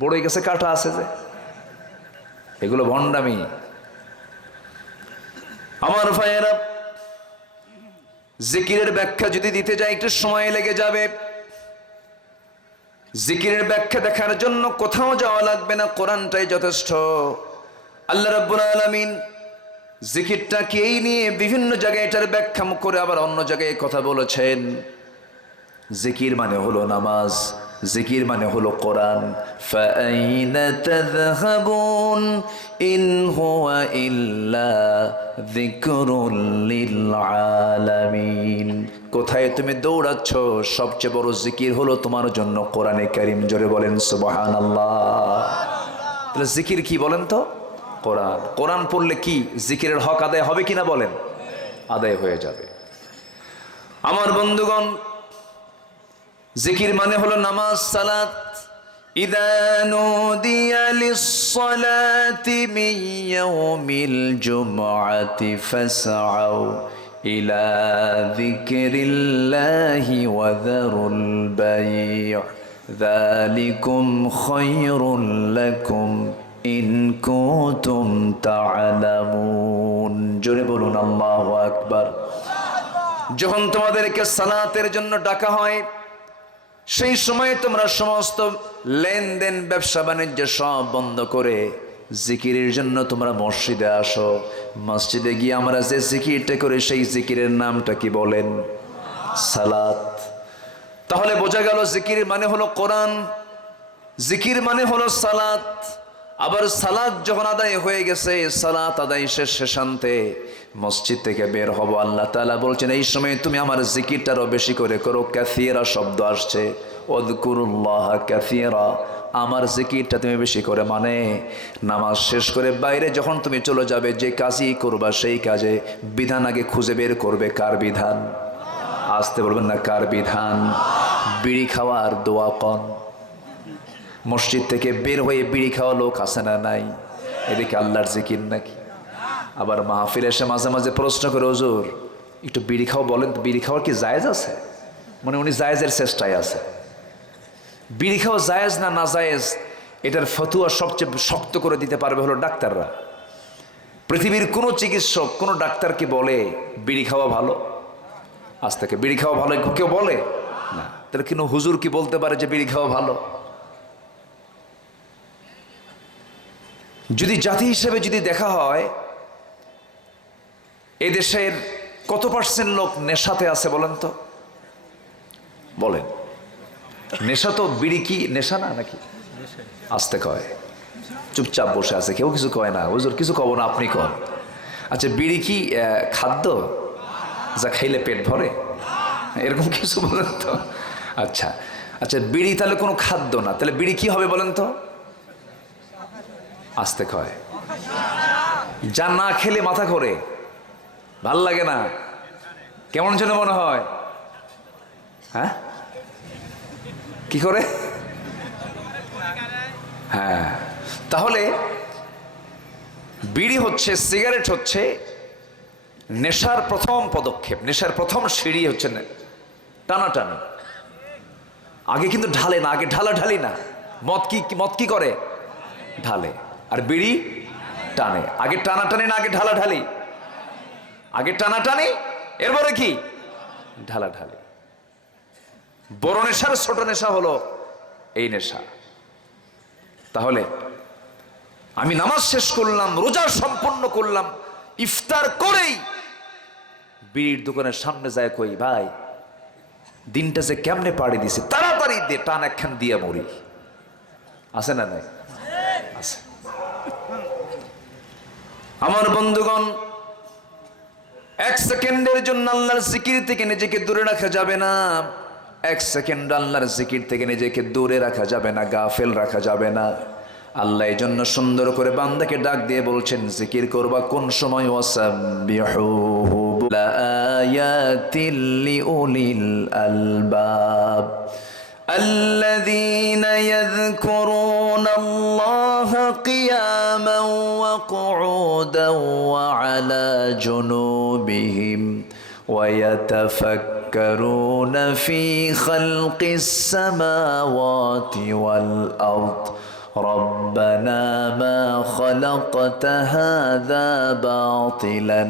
বড়ই গাছে কাঁটা আছে যে, এগুলো ভণ্ডামি। আমার ভাইয়েরা, জিকিরের ব্যাখ্যা যদি দিতে যাই একটু সময় লেগে যাবে। জিকিরের ব্যাখ্যা দেখার জন্য কোথাও যাওয়া লাগবে না, কোরআনটাই যথেষ্ট। আল্লাহ রাব্বুল আলামিন জিকিরটাকে এই নিয়ে বিভিন্ন জায়গায় এটার ব্যাখ্যা করে আবার অন্য জায়গায় কথা বলেছেন। জিকির মানে হলো নামাজ, জিকির মানে হলো কোরআন। ফাআইনা তাযহাবুন ইন হুয়া ইল্লা যিকরুল লিল আলামিন। কোথায় তুমি দৌড়াচ্ছ? সবচেয়ে বড় জিকির হলো তোমার জন্য কোরআনে কারীম। জোরে বলেন সুবহানাল্লাহ। তাহলে জিকির কি বলেন তো? কোরআন। কোরআন পড়লে কি জিকিরের হক আদায় হবে কিনা বলেন? আদায় হয়ে যাবে। আমার বন্ধুগণ, জিকির মানে হলো নামাজ, সালাত। إذا نودي للصلاة من يوم الجمعة فاسعوا إلى ذكر الله وذروا البيع ذلكم خير لكم إن كنتم تعلمون জোরে বলুন আল্লাহু আকবার। যখন তোমাদেরকে সালাতের জন্য ডাকা হয় সেই সময় তোমরা সমস্ত লেনদেন ব্যবসা বাণিজ্য সব বন্ধ করে জিকিরের জন্য তোমরা মসজিদে আসো। মসজিদে গিয়ে আমরা যে জিকিরটা করে সেই জিকিরের নামটা কি বলেন? সালাত। তাহলে বোঝা গেল জিকির মানে হলো কোরআন, জিকির মানে হলো সালাত। আবার সালাত যখন আদায় হয়ে গেছে, সালাত আদায় শেষান্তে মসজিদ থেকে বের হব, আল্লাহ তাআলা বলছেন এই সময় তুমি আমার জিকিরটারও বেশি করে করো। কাসীরা শব্দ আসছে, ওয়াযকুরুল্লাহ কাসীরা, আমার জিকিরটা তুমি বেশি করে, মানে নামাজ শেষ করে বাইরে যখন তুমি চলে যাবে যে কাজই করবা সেই কাজে বিধান আগে খুঁজে বের করবে। কার বিধান? আসতে বলবেন না, কার বিধান? বিড়ি খাওয়া আর দোয়া কন। মসজিদ থেকে বের হয়ে বিড়ি খাওয়া লোক আছে না নাই? এদিকে আল্লাহর জিকির নাকি? আবার মাহফিল এসে মাঝে মাঝে প্রশ্ন করে, হুজুর একটু বিড়ি খাও বলেন তো, বিড়ি খাওয়ার কি জায়েজ আছে? মানে উনি জায়েজের চেষ্টায় আছে। বিড়ি খাওয়া জায়েজ না না জায়েজ এটার ফতুয়া সবচেয়ে শক্ত করে দিতে পারবে হলো ডাক্তাররা। পৃথিবীর কোনো চিকিৎসক কোনো ডাক্তার কি বলে বিড়ি খাওয়া ভালো? আজ থেকে বিড়ি খাওয়া ভালো কেউ বলে না। তাহলে কিন্তু হুজুর কি বলতে পারে যে বিড়ি খাওয়া ভালো? যদি জাতি হিসেবে যদি দেখা হয় এই দেশের কত পার্সেন্ট লোক নেশাতে আছে বলেন তো? বলেন, নেশা তো বিড়ি কি নেশা না নাকি? আসতে কয়, চুপচাপ বসে আছে, কেউ কিছু কয় না। হুজুর কিছু কব না, আপনি কন। আচ্ছা, বিড়ি কি খাদ্য যা খাইলে পেট ভরে? এরকম কিছু বলেন তো। আচ্ছা আচ্ছা, বিড়ি তাহলে কোনো খাদ্য না, তাহলে বিড়ি কি হবে বলেন তো? আসতে কয়, যা না খেলে মাথা ঘোরে, ভাল লাগে না, কেমন যেন মনে হয়। হ্যাঁ, কি করে? হ্যাঁ, তাহলে বিড়ি হচ্ছে, সিগারেট হচ্ছে নেশার প্রথম পদক্ষেপ, নেশার প্রথম সিঁড়ি হচ্ছে টানাটানি। আগে কিন্তু ঢালে না, আগে ঢালাঢালি না। মদ কি করে? ঢালে। আর বিড়ি টানে। আগে টানাটানি না আগে ঢালাঢালি? আগে টানাটানি, এরপরে কি? ঢালাঢালি। বড় নেশার ছোট নেশা হলো এই নেশা। তাহলে আমি নামাজ শেষ করলাম, রোজা সম্পন্ন করলাম, ইফতার করেই বিড়ির দোকানের সামনে যায় কই, ভাই দিনটা যে কেমনে পাড়ি দিছে, তাড়াতাড়ি দে, টান একখান দিয়ে মরি। আছে না নাই? আছে। আমার বন্ধুগণ, এক সেকেন্ডের জন্য আল্লাহর জিকির থেকে নিজেকে দূরে রাখা যাবে না। এক সেকেন্ড আল্লাহর জিকির থেকে নিজেকে দূরে রাখা যাবে না, গাফেল রাখা যাবে না। আল্লাহ এই জন্য সুন্দর করে বান্দাকে ডাক দিয়ে বলছেন জিকির করবা কোন সময়? ওয়াসাব্বিহুহু লাআয়াতিল লিউলিল আলবাব الذين يذكرون الله قياما وقعودا وعلى جنوبهم ويتفكرون في خلق السماوات والأرض ربنا ما خلقت هذا باطلا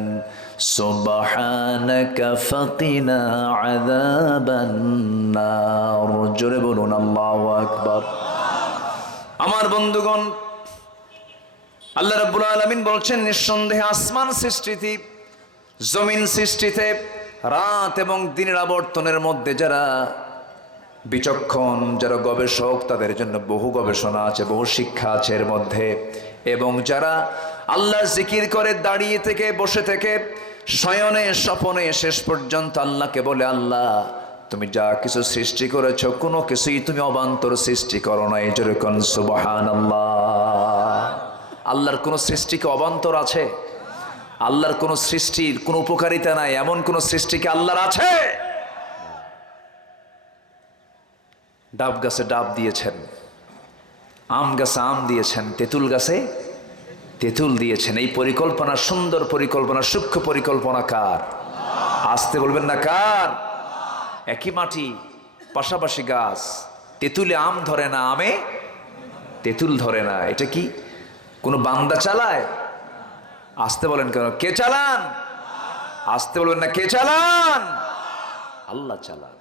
سبحانك فقنا عذاب النار জোরে বলুন আল্লাহু আকবার। আমার বন্ধুগণ, আল্লাহ রাব্বুল আলামিন বলছেন নিঃসন্দেহে আসমান সৃষ্টিতে, জমিন সৃষ্টিতে, রাত এবং দিনের আবর্তনের মধ্যে যারা বিচক্ষণ, যারা গবেষক, তাদের জন্য বহু গবেষণা আছে, বহু শিক্ষা আছে এর মধ্যে। এবং যারা আল্লাহ জিকির করে দাঁড়িয়ে থেকে, বসে থেকে, শয়নে স্বপনে শেষ পর্যন্ত আল্লাহকে বলে, আল্লাহ তুমি যা কিছু সৃষ্টি করেছো কোনো কিছুই তুমি অবান্তর সৃষ্টি করো না। এই যেরকম সুবহানাল্লাহ। আল্লাহর কোনো সৃষ্টিকে অবান্তর আছে? আল্লাহর কোনো সৃষ্টির কোনো উপকারিতা নাই, এমন কোন সৃষ্টিকে আল্লাহর আছে? ডাব গাছে ডাব দিয়েছেন, আম গাছে আম দিয়েছেন, তেঁতুল গাছে তেঁতুল দিয়েছেন। এই পরিকল্পনা, সুন্দর পরিকল্পনা, সূক্ষ্ম পরিকল্পনা কার? আসতে বলবেন না কার? একই মাটি, পাশাপাশি গাছ, তেঁতুলে আম ধরে না, আমে তেঁতুল ধরে না। এটা কি কোনো বান্দা চালায়? আসতে বলেন কেন? কে চালান? আসতে বলবেন না, কে চালান? আল্লাহ চালান।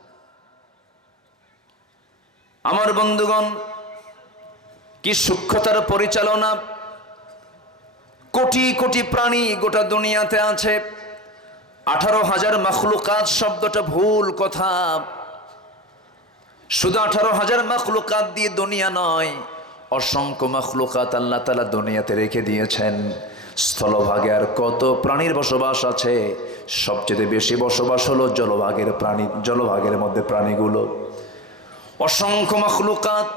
আমার বন্ধুগণ, কি সূক্ষ্মতার পরিচালনা! কোটি কোটি প্রাণী গোটা দুনিয়াতে আছে। 18,000 মাখলুকাত শব্দটা ভুল কথা। শুধু 18,000 মাখলুকাত দিয়ে দুনিয়া নয়, অসংখ্য মাখলুকাত আল্লাহ তাআলা দুনিয়াতে রেখে দিয়েছেন। স্থলভাগে আর কত প্রাণীর বসবাস আছে? সবচেয়ে বেশি বসবাস হলো জলভাগের প্রাণী, জলভাগের মধ্যে প্রাণীগুলো। অসংখ্য মাখলুকাত,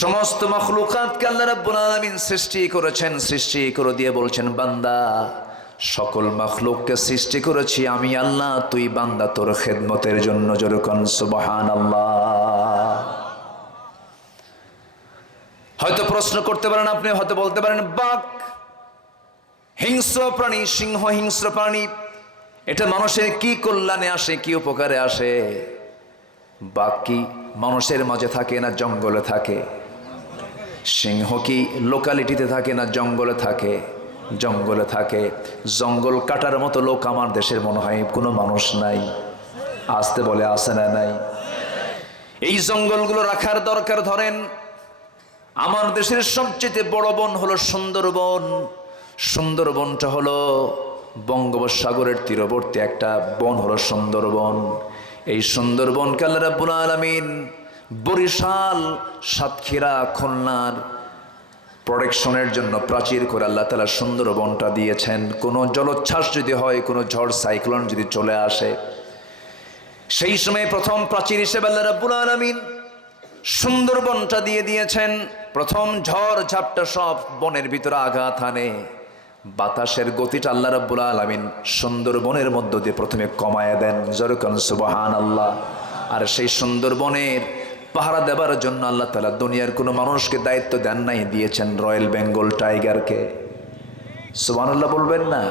সমস্ত মাখলুকাতকে আল্লাহ রাব্বুল আলামিন সৃষ্টি করেছেন। সৃষ্টি করে দিয়ে বলছেন, বান্দা, সকল মাখলুককে সৃষ্টি করেছি আমি আল্লাহ, তুই বান্দা তোর খেদমতের জন্য। জোরে কোন সুবহানাল্লাহ। হয়তো প্রশ্ন করতে পারেন আপনি, হয়তো বলতে পারেন, বাঘ হিংস্র প্রাণী, সিংহ হিংস্র প্রাণী, এটা মানুষের কি কল্যাণে আসে, কি উপকারে আসে? বাঘ কি মানুষের মাঝে থাকে না জঙ্গলে থাকে? সিংহ কি লোকালিটিতে থাকে না জঙ্গলে থাকে? জঙ্গলে থাকে। জঙ্গল কাটার মতো লোক আমার দেশের মনে হয় কোনো মানুষ নাই। আসতে বলে, আসে না নাই? এই জঙ্গলগুলো রাখার দরকার। ধরেন আমার দেশের সবচেয়ে বড় বন হলো সুন্দরবন। সুন্দরবনটা হলো বঙ্গোপসাগরের তীরবর্তী একটা বন, হলো সুন্দরবন। এই সুন্দরবনকে আল্লাহ রাব্বুল আলামিন বরিশাল, সাতক্ষীরা, খুলনার প্রোটেকশনের জন্য প্রাচীর করে আল্লাহ তাআলা সুন্দরবনটা দিয়েছেন। কোনো জলোচ্ছ্বাস যদি হয়, কোনো ঝড় সাইক্লোন যদি চলে আসে, সেই সময় প্রথম প্রাচীর হিসেবে আল্লাহ রাব্বুল আলামিন সুন্দরবনটা দিয়ে দিয়েছেন। প্রথম ঝড় ঝাপটা সব বনের ভিতরে আঘাত হানে। বাতাসের গতিটা আল্লাহ রাব্বুল আলামিন সুন্দরবনের মধ্য দিয়ে প্রথমে কমায় দেন। জোরে কোন সুবহানাল্লাহ। আর সেই সুন্দরবনের পাহারা দেবার জন্য আল্লাহ তাআলা দুনিয়ার কোনো মানুষকে দায়িত্ব দেন নাই, দিয়েছেন রয়্যাল বেঙ্গল টাইগারকে। সুবহানাল্লাহ বলবেন না?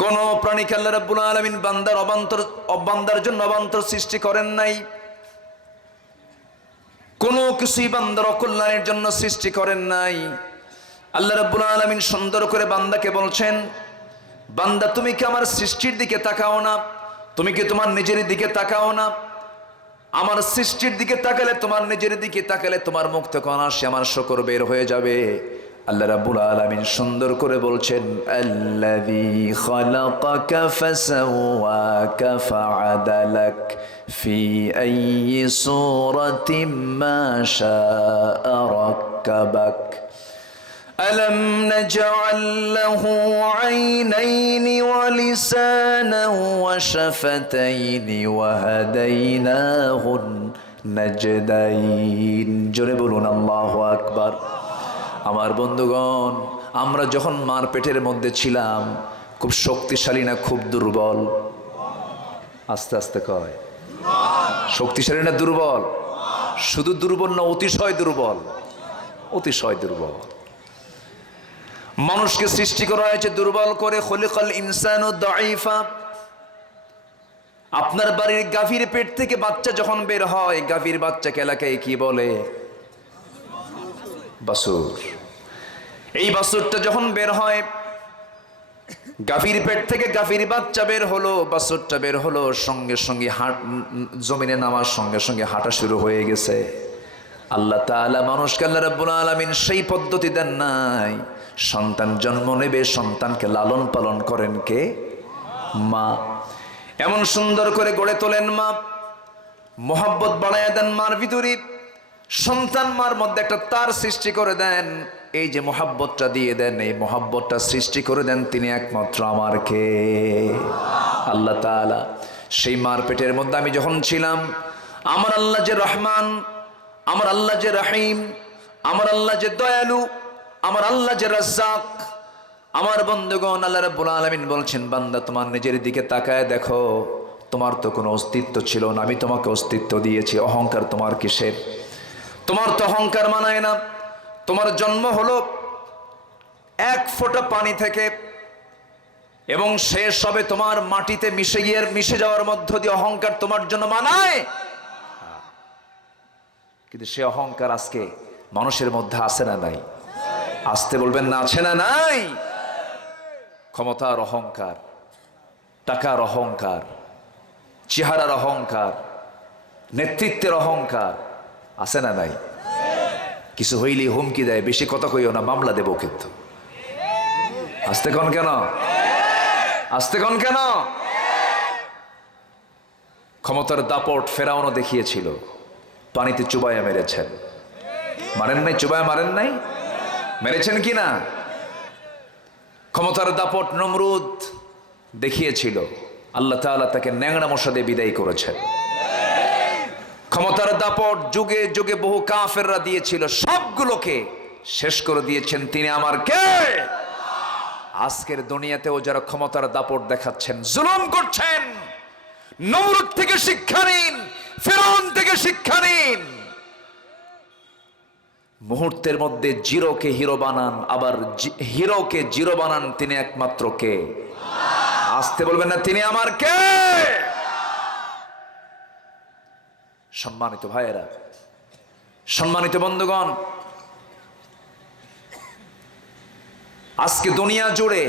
কোন প্রাণীকে আল্লাহ রাব্বুল আলামিন বান্দার জন্য অবান্তর সৃষ্টি করেন নাই। কোনো কিছুই বান্দার অকল্যাণের জন্য সৃষ্টি করেন নাই। আল্লাহ রাব্বুল আলামিন সুন্দর করে বান্দাকে বলছেন, বান্দা তুমি কি আমার সৃষ্টির দিকে তাকাও না? তুমি কি তোমার নিজের দিকে তাকাও না? আমার সৃষ্টির দিকে তাকালে, তোমার নিজের দিকে তাকালে তোমার মুখ থেকে অনায়াসে আমার শুকর বের হয়ে যাবে। আল্লাহ রাব্বুল আলামিন সুন্দর করে বলছেন, আল্লাযী খালাকাকা ফাসাওয়াকা ফাআদালাক ফি আইয়ি সূরাতিন মা শাআ রাক্কাবাক ألم نجعل له عينين ولسانا وشفتين وهديناه النجدين জোরে বলুন আল্লাহু আকবার। আমার বন্ধুগণ, আমরা যখন মার পেটের মধ্যে ছিলাম, খুব শক্তিশালী না খুব দুর্বল? আস্তে আস্তে কয়, শক্তিশালী না দুর্বল? শুধু দুর্বল না, অতিশয় দুর্বল। অতিশয় দুর্বল। মানুষকে সৃষ্টি করা হয়েছে দুর্বল করে। খলিকাল ইনসানু দাঈফা। আপনার বাড়ির গাভীর পেট থেকে বাচ্চা যখন বের হয়, গাভীর বাচ্চাকে এলাকায় কি বলে? বাছুর। এই বাছুরটা যখন বের হয়, গাভীর পেট থেকে গাভীর বাচ্চা বের হলো, বাছুরটা বের হলো, সঙ্গে সঙ্গে জমিনে নামার সঙ্গে সঙ্গে হাঁটা শুরু হয়ে গেছে। আল্লাহ তাআলা মানুষকে, আল্লাহ রাব্বুল আলামিন সেই পদ্ধতি দেন নাই। সন্তান জন্ম নেবে, সন্তানকে লালন পালন করেন কে? মা। এমন সুন্দর করে গড়ে তোলেন মা, মোহাব্বত বাড়ায় দেন মার ভিতরে। সন্তান মার মধ্যে একটা তার সৃষ্টি করে দেন। এই যে মোহাব্বতটা দিয়ে দেন, এই মোহাব্বতটা সৃষ্টি করে দেন তিনি একমাত্র আমার কে? আল্লাহ তাআলা। সেই মার পেটের মধ্যে আমি যখন ছিলাম, আমার আল্লাহ যে রহমান, আমার আল্লাহ যে রহিম, আমার আল্লাহ যে দয়ালু, আমার আল্লাহ যে রাজ্জাক। আমার বন্ধুগণ, আল্লাহ রাব্বুল আলামিন বলছেন, বান্দা তোমার নিজের দিকে তাকায় দেখো, তোমার তো কোনো অস্তিত্ব ছিল না, আমি তোমাকে অস্তিত্ব দিয়েছি। অহংকার তোমার কিসের? তোমার তো অহংকার মানায় না। তোমার জন্ম হলো এক ফোঁটা পানি থেকে এবং শেষ হবে তোমার মাটিতে মিশে যাওয়ার মধ্য দিয়ে। অহংকার তোমার জন্য মানায়? কিন্তু সে অহংকার আজকে মানুষের মধ্যে আছে না নাই? আসতে বলবেন না, আছে না নাই? ক্ষমতার অহংকার, টাকার অহংকার, চেহারার অহংকার, নেতৃত্বের অহংকার আছে না নাই? কিছু হইলে হুমকি দেয়, বেশি কথা কইও না, মামলা দেব কিন্তু। আসতে কোন কেন? আসতে কোন কেন? ক্ষমতার দাপট ফেরাউনও দেখিয়েছিল, পানিতে চুবাইয়া মেরেছেন। মারেন নাই? চুবাইয়া মারেন নাই? মেরেছেন কি না? ক্ষমতার দাপট নমরুদ দেখিয়েছিল, আল্লাহ তাআলা তাকে ন্যাংরা মশা দিয়ে বিদায় করেছেন। ক্ষমতার দাপট যুগে যুগে বহু কাফেররা দিয়েছিল, সবগুলোকে শেষ করে দিয়েছেন তিনি আমার কে? আজকের দুনিয়াতেও যারা ক্ষমতার দাপট দেখাচ্ছেন, জুলুম করছেন, নমরুদ থেকে শিক্ষা নিন, ফিরআউন থেকে শিক্ষা নিন। মুহূর্তের মধ্যে জিরোকে হিরো বানান, আবার হিরোকে জিরো বানান তিনি একমাত্র কে? আসতে বলবেন না, তিনি আমার কে? সম্মানিত ভাইয়েরা, সম্মানিত বন্ধুগণ, আজকে দুনিয়া জুড়ে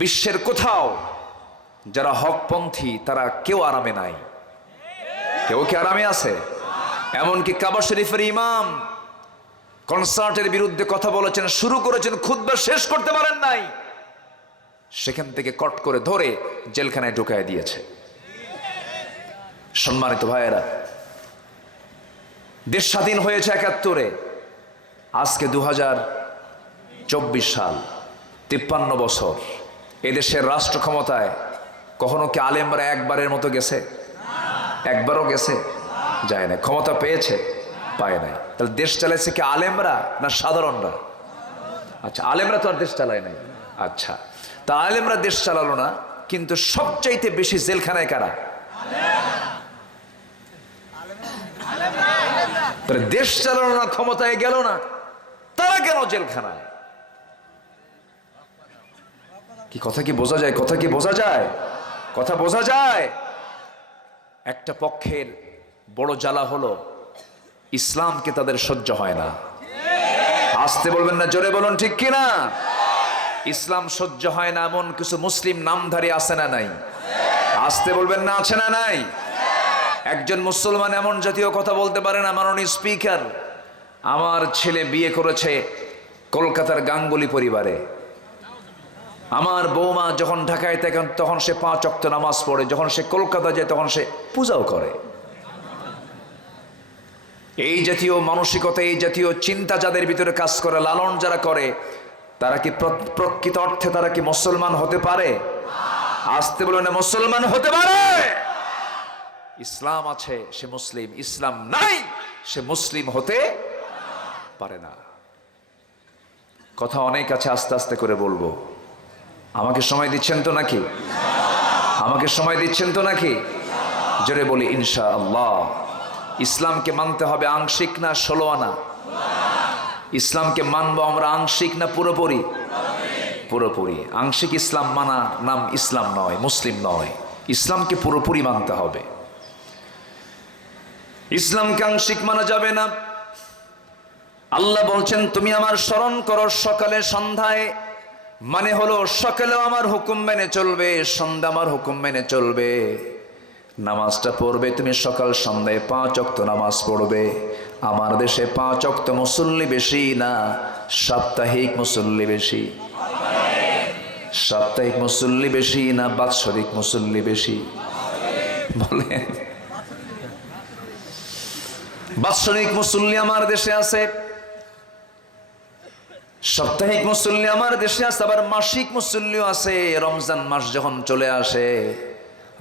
বিশ্বের কোথাও যারা হকপন্থী তারা কেউ আরামে নাই। কেউ কি আরামে আছে? এমনকি কাবা শরীফের ইমাম কনসার্টের বিরুদ্ধে কথা বলেছেন, শুরু করেছেন, খুতবা শেষ করতে পারেন নাই, সেখান থেকে কট করে ধরে জেলখানায় ঢুকায় দিয়েছে। সম্মানিত ভাইয়েরা, দেশ স্বাধীন হয়েছে ৭১-এ, আজকে ২০২৪ সাল, ৫৩ বছর। এদেশের রাষ্ট্র ক্ষমতায় কখনো কি আলেমরা একবারের মতো গেছে? একবারও গেছে? যায় না। ক্ষমতা পেয়েছে? পায় নাই। তাহলে দেশ চালাইছে কি আলেমরা না সাধারণরা? আচ্ছা, আলেমরা তো আর দেশ চালায় নাই। আচ্ছা, তা আলেমরা দেশ চালালো না, কিন্তু সবচাইতে বেশি জেলখানায় কারা? দেশ চালানো না, ক্ষমতায় গেল না, তারা কেন জেলখানায়? কি কথা কি বোঝা যায়? কথা কি বোঝা যায়? কথা বোঝা যায়? একটা পক্ষের বড় জ্বালা হলো ইসলামকে তাদের সহ্য হয় না। আসতে বলবেন না, জোরে বলুন ঠিক কিনা? ইসলাম সহ্য হয় না এমন কিছু মুসলিম নামধারী আছে না নাই? আসতে বলবেন না, আছে না নাই? একজন মুসলমান এমন জাতীয় কথা বলতে পারে না, মাননীয় স্পিকার, আমার ছেলে বিয়ে করেছে কলকাতার গাঙ্গুলি পরিবারে, আমার বৌমা যখন ঢাকায় থাকে তখন সে ৫ ওয়াক্ত নামাজ পড়ে, যখন সে কলকাতা যায় তখন সে পূজাও করে। এই জাতীয় মানসিকতা, এই জাতীয় চিন্তা যাদের ভিতরে কাজ করে, লালন যারা করে, তারা কি প্রকৃত অর্থে তারা কি মুসলমান হতে পারে? আসতে বলে না, মুসলমান হতে পারে? ইসলাম আছে সে মুসলিম, ইসলাম নাই সে মুসলিম হতে পারে না। কথা অনেক আছে, আস্তে আস্তে করে বলবো। আমাকে সময় দিচ্ছেন তো নাকি? আমাকে সময় দিচ্ছেন তো নাকি? জোরে বলি ইনশাআল্লাহ। ইসলামকে মানতে হবে আংশিক না ১৬ আনা? ইসলামকে মানবো আমরা আংশিক না পুরোপুরি? পুরোপুরি। আংশিক ইসলাম মানা নাম ইসলাম নয়, মুসলিম নয়। ইসলামকে পুরোপুরি মানতে হবে। ইসলামকে আংশিক মানা যাবে না। আল্লাহ বলছেন, তুমি আমার স্মরণ করো সকালে সন্ধ্যায়, মানে হলো সকালেও আমার হুকুম মেনে চলবে, সন্ধ্যা আমার হুকুম মেনে চলবে। নামাজটা পড়বে তুমি সকাল সন্ধ্যায় ৫ ওয়াক্ত নামাজ পড়বে। আমার দেশে ৫ ওয়াক্ত মুসল্লি বেশি না, সাপ্তাহিক মুসল্লি বেশি। সাপ্তাহিক মুসল্লি বেশি না বাৎসরিক মুসল্লি বেশি? বলেন। বাৎসরিক মুসল্লি আমার দেশে আছে, সাপ্তাহিক মুসল্লি আমার দেশে আছে, আবার মাসিক মুসল্লিও আছে। রমজান মাস যখন চলে আসে,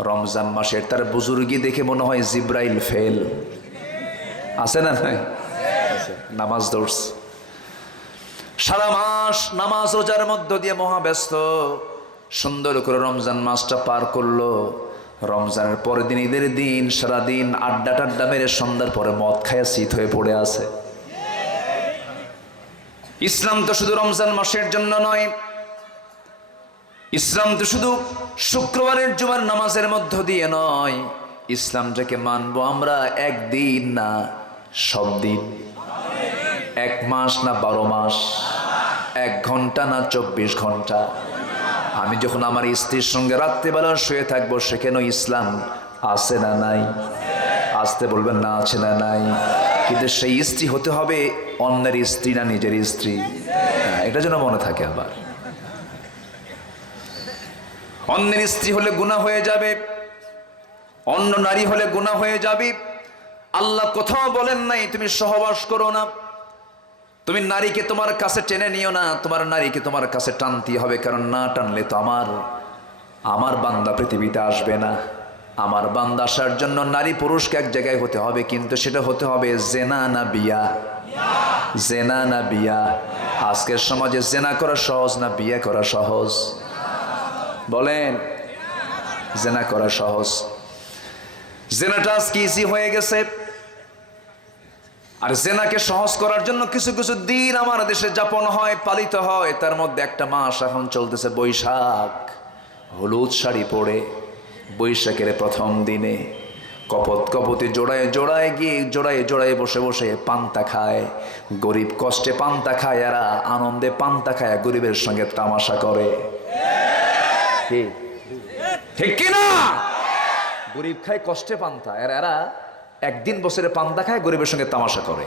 রমজান মাসের তার বুজুর্গি দেখে মনে হয় জিব্রাইল ফেল। আছে না নাই? নামাজ দৌড়ছে, সারা মাস নামাজ রোজার মধ্য দিয়ে মহাব্যস্ত, সুন্দর করে রমজান মাসটা পার করলো। রমজানের পরের দিন, ঈদের দিন, সারাদিন আড্ডা টাড্ডা মেরে সন্ধ্যার পরে মদ খায়া শীত হয়ে পড়ে আছে। ইসলাম তো শুধু রমজান মাসের জন্য নয়, ইসলাম তো শুধু শুক্রবারের জুমার নামাজের মধ্য দিয়ে নয়, ইসলামটাকে মানবো আমরা একদিন না সব দিন, 1 মাস না 12 মাস, 1 ঘন্টা না 24 ঘন্টা। আমি যখন আমার স্ত্রীর সঙ্গে রাত্রিবেলা শুয়ে থাকবো, সেখানেও ইসলাম আছে না নাই? আসতে বলবেন না আছে না নাই? কিন্তু সেই স্ত্রী হতে হবে অন্যের স্ত্রী না নিজের স্ত্রী, এটা যেন মনে থাকে। আবার অন্যের স্ত্রী হলে গুনাহ হয়ে যাবে, অন্য নারী হলে গুনাহ হয়ে যাবে। আল্লাহ কোথাও বলেন নাই তুমি সহবাস করো না, তুমি নারীকে তোমার কাছে টেনে নিও না, তোমার নারীকে তোমার কাছে টানতে হবে, কারণ না টানলে তো আমার বান্দা পৃথিবীতে আসবে না। আমার বান্দা আসার জন্য নারী পুরুষকে এক জায়গায় হতে হবে, কিন্তু সেটা হতে হবে জেনা না বিয়া, জেনা না বিয়া। আজকের সমাজে জেনা করা সহজ না বিয়ে করা সহজ? বলেন, জেনা করা সহজ। জেনাটা আজকে ইজি হয়ে গেছে, আর জেনাকে সহজ করার জন্য কিছু কিছু দিন আমার দেশে যাপন হয়, পালিত হয়। তার মধ্যে একটা মাস এখন চলতেছে বৈশাখ। হলুদ শাড়ি পরে বৈশাখের প্রথম দিনে কপতি জোড়ায় জোড়ায় গিয়ে জোড়ায় বসে বসে পান্তা খায়। গরিব কষ্টে পান্তা খায়, এরা আনন্দে পান্তা খায়, গরিবের সঙ্গে তামাশা করে। ঠিক কিনা? গরিব খায় কষ্টে পান্তা, এরা একদিন বছরে পান্তা খায়, গরিবের সঙ্গে তামাশা করে।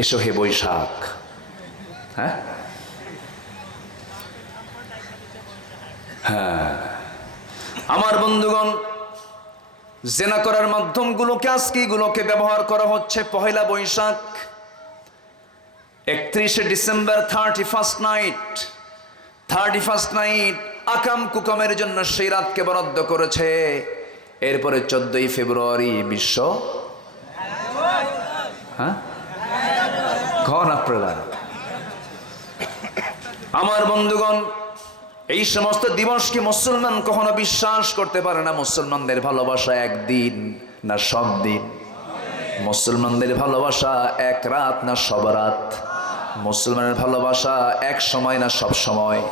এসো হে বৈশাখ। হ্যাঁ হ্যাঁ, আমার বন্ধুগণ, জেনা করার মাধ্যমগুলোকে আজকে গুলোকে ব্যবহার করা হচ্ছে। Pohela Boishakh, 31শে December, 31st night আকাম কুকামের জন্য সেই রাতকে বরাদ্দ করেছে। এরপরে 14ই ফেব্রুয়ারি বিশ্ব ঘন আপনারা। আমার বন্ধুগণ, এই সমস্ত দিবসকে মুসলমান কখনো বিশ্বাস করতে পারে না। মুসলমানদের ভালোবাসা একদিন না সব দিন, মুসলমানদের ভালোবাসা 1 রাত না সব রাত, মুসলমানের ভালোবাসা 1 সময় না সব সময়।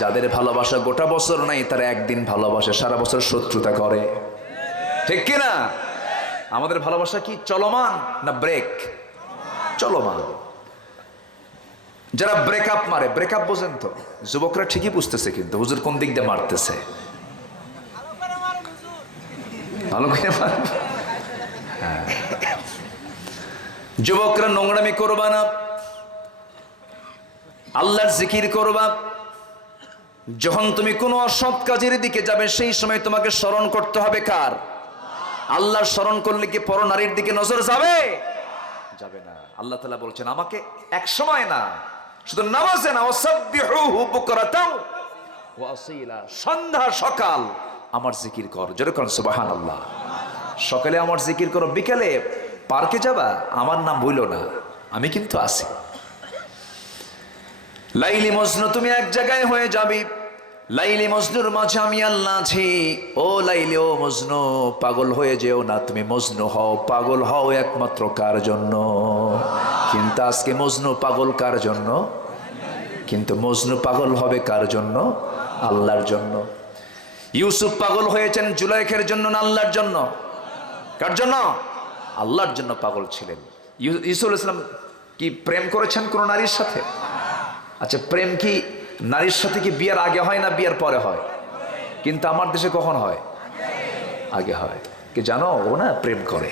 যাদের ভালোবাসা গোটা বছর নাই, তারা একদিন ভালোবাসে, সারা বছর শত্রুতা করে। ঠিক কিনা? আমাদের ভালোবাসা কি চলমান না ব্রেক? চলমান। যারা ব্রেকআপ মারে, ব্রেকআপ বোঝেন তো? যুবকরা ঠিকই বুঝতেছে, কিন্তু হুজুর কোন দিক দিয়ে মারতেছে। ভালো করে মারবে। যুবকরা নোংরামি করবা না, আল্লাহর জিকির করবা। যখন তুমি কোনো অসৎ কাজের দিকে যাবে, সেই সময় তোমাকে স্মরণ করতে হবে কার? আল্লাহর স্মরণ করলে কি পরনারীর দিকে নজর যাবে? যাবে না। আল্লাহ তাআলা বলছেন আমাকে এক সময় না, শুধু নামাজে না, ওয়াসাব্বিহুহু বুকরাতাও ওয়া আসীলা, সন্ধ্যা সকাল আমার জিকির কর। যেরকম সুবহানাল্লাহ। সকালে আমার জিকির করো, বিকেলে পার্কে যাবা, আমার নাম ভুলো না, আমি কিন্তু আছি। লাইলি মজনু, তুমি এক জায়গায় হয়ে যাবি, লাইলি মজনুর মাঝে আমি আল্লাহ আছি। ও লাইলি, ও মজনু, পাগল হয়ে যেও না। তুমি মজনু হও, পাগল হও একমাত্র কার জন্য? কিন্তু আজকে মজনু পাগল কার জন্য? কিন্তু মজনু পাগল হবে কার জন্য? আল্লাহর জন্য। ইউসুফ পাগল হয়েছেন জুলাইখের জন্য না আল্লাহর জন্য? কার জন্য? আল্লাহর জন্য পাগল ছিলেন। ইউসুফ ইসলাম কি প্রেম করেছেন কোন নারীর সাথে? আচ্ছা, প্রেম কি নারীর সাথে কি বিয়ের আগে হয় না বিয়ের পরে হয়? কিন্তু আমার দেশে কখন হয়? আগে হয়। কি জানো, ও না প্রেম করে।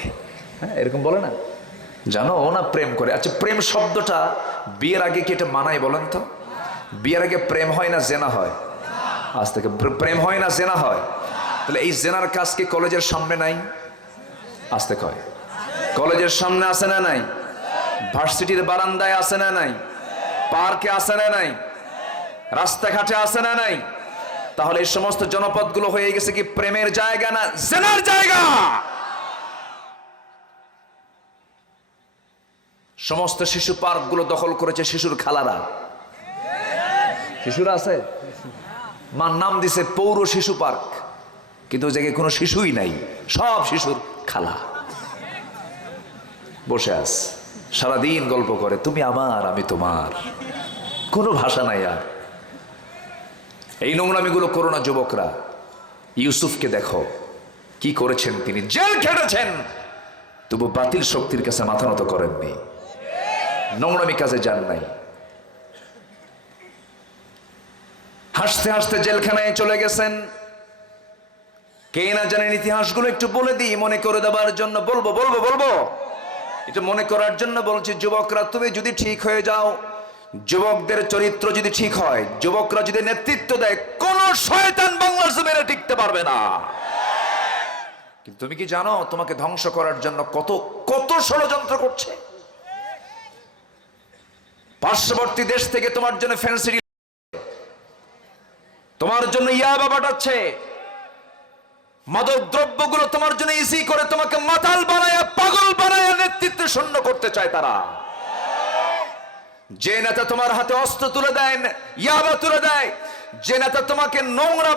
হ্যাঁ, এরকম বলে না, জানো ও না প্রেম করে। আচ্ছা, প্রেম শব্দটা বিয়ের আগে কি এটা মানায় বলেন তো? বিয়ের আগে প্রেম হয় না জেনা হয়? আজ থেকে প্রেম হয় না জেনা হয়? তাহলে এই জেনার কাজ কি কলেজের সামনে নাই? আজ থেকে হয়। কলেজের সামনে আছে না নাই? ভার্সিটির বারান্দায় আছে না নাই? পার্কে আছে না নাই? রাস্তাঘাটে আছে না নাই? তাহলে এই সমস্ত জনপদগুলো হয়ে গেছে কি প্রেমের জায়গা না জেনার জায়গা? সমস্ত শিশু পার্কগুলো দখল করেছে শিশুর খালারা। শিশুরা আছে, মার নাম দিছে পৌর শিশু পার্ক, কিন্তু ওই জায়গায় কোনো শিশুই নাই, সব শিশুর খালা বসে আছে। সারাদিন গল্প করে, তুমি আমার আমি তোমার, কোনো ভাষা নাই আর। এই নোংরামিগুলো করো না যুবকরা। ইউসুফকে দেখো কি করেছেন, তিনি জেল খেটেছেন, তবু বাতিল শক্তির কাছে মাথা নত করেননি, নোংরামি কাজে যান নাই। হাসতে হাসতে জেলখানায় চলে গেছেন। কে না জানেন ইতিহাসগুলো একটু বলে দিই মনে করে দেবার জন্য। বলবো এটা মনে করার জন্য বলছি। যুবকরা, তুমি যদি ঠিক হয়ে যাও, যুবকদের চরিত্র যদি ঠিক হয়, যুবকরা যদি নেতৃত্ব দেয়, কোন শয়তান বাংলার জমিনে টিকতে পারবে না। কিন্তু তুমি কি জানো তোমাকে ধ্বংস করার জন্য কত কত ষড়যন্ত্র করছে? পার্শ্ববর্তী দেশ থেকে তোমার জন্য ফ্যান্সি, তোমার জন্য ইয়াবা পাঠাচ্ছে, মাদক দ্রব্যগুলো তোমার জন্য ইসি করে তোমাকে মাতাল বানায়, পাগল বানায় নেতৃত্ব শূন্য করতে চায় তারা। যে নেতা তোমার হাতে অস্ত্র তুলে দেয়, ইয়াবা তুলে দেয়, যে নেতা তোমাকে নোংরা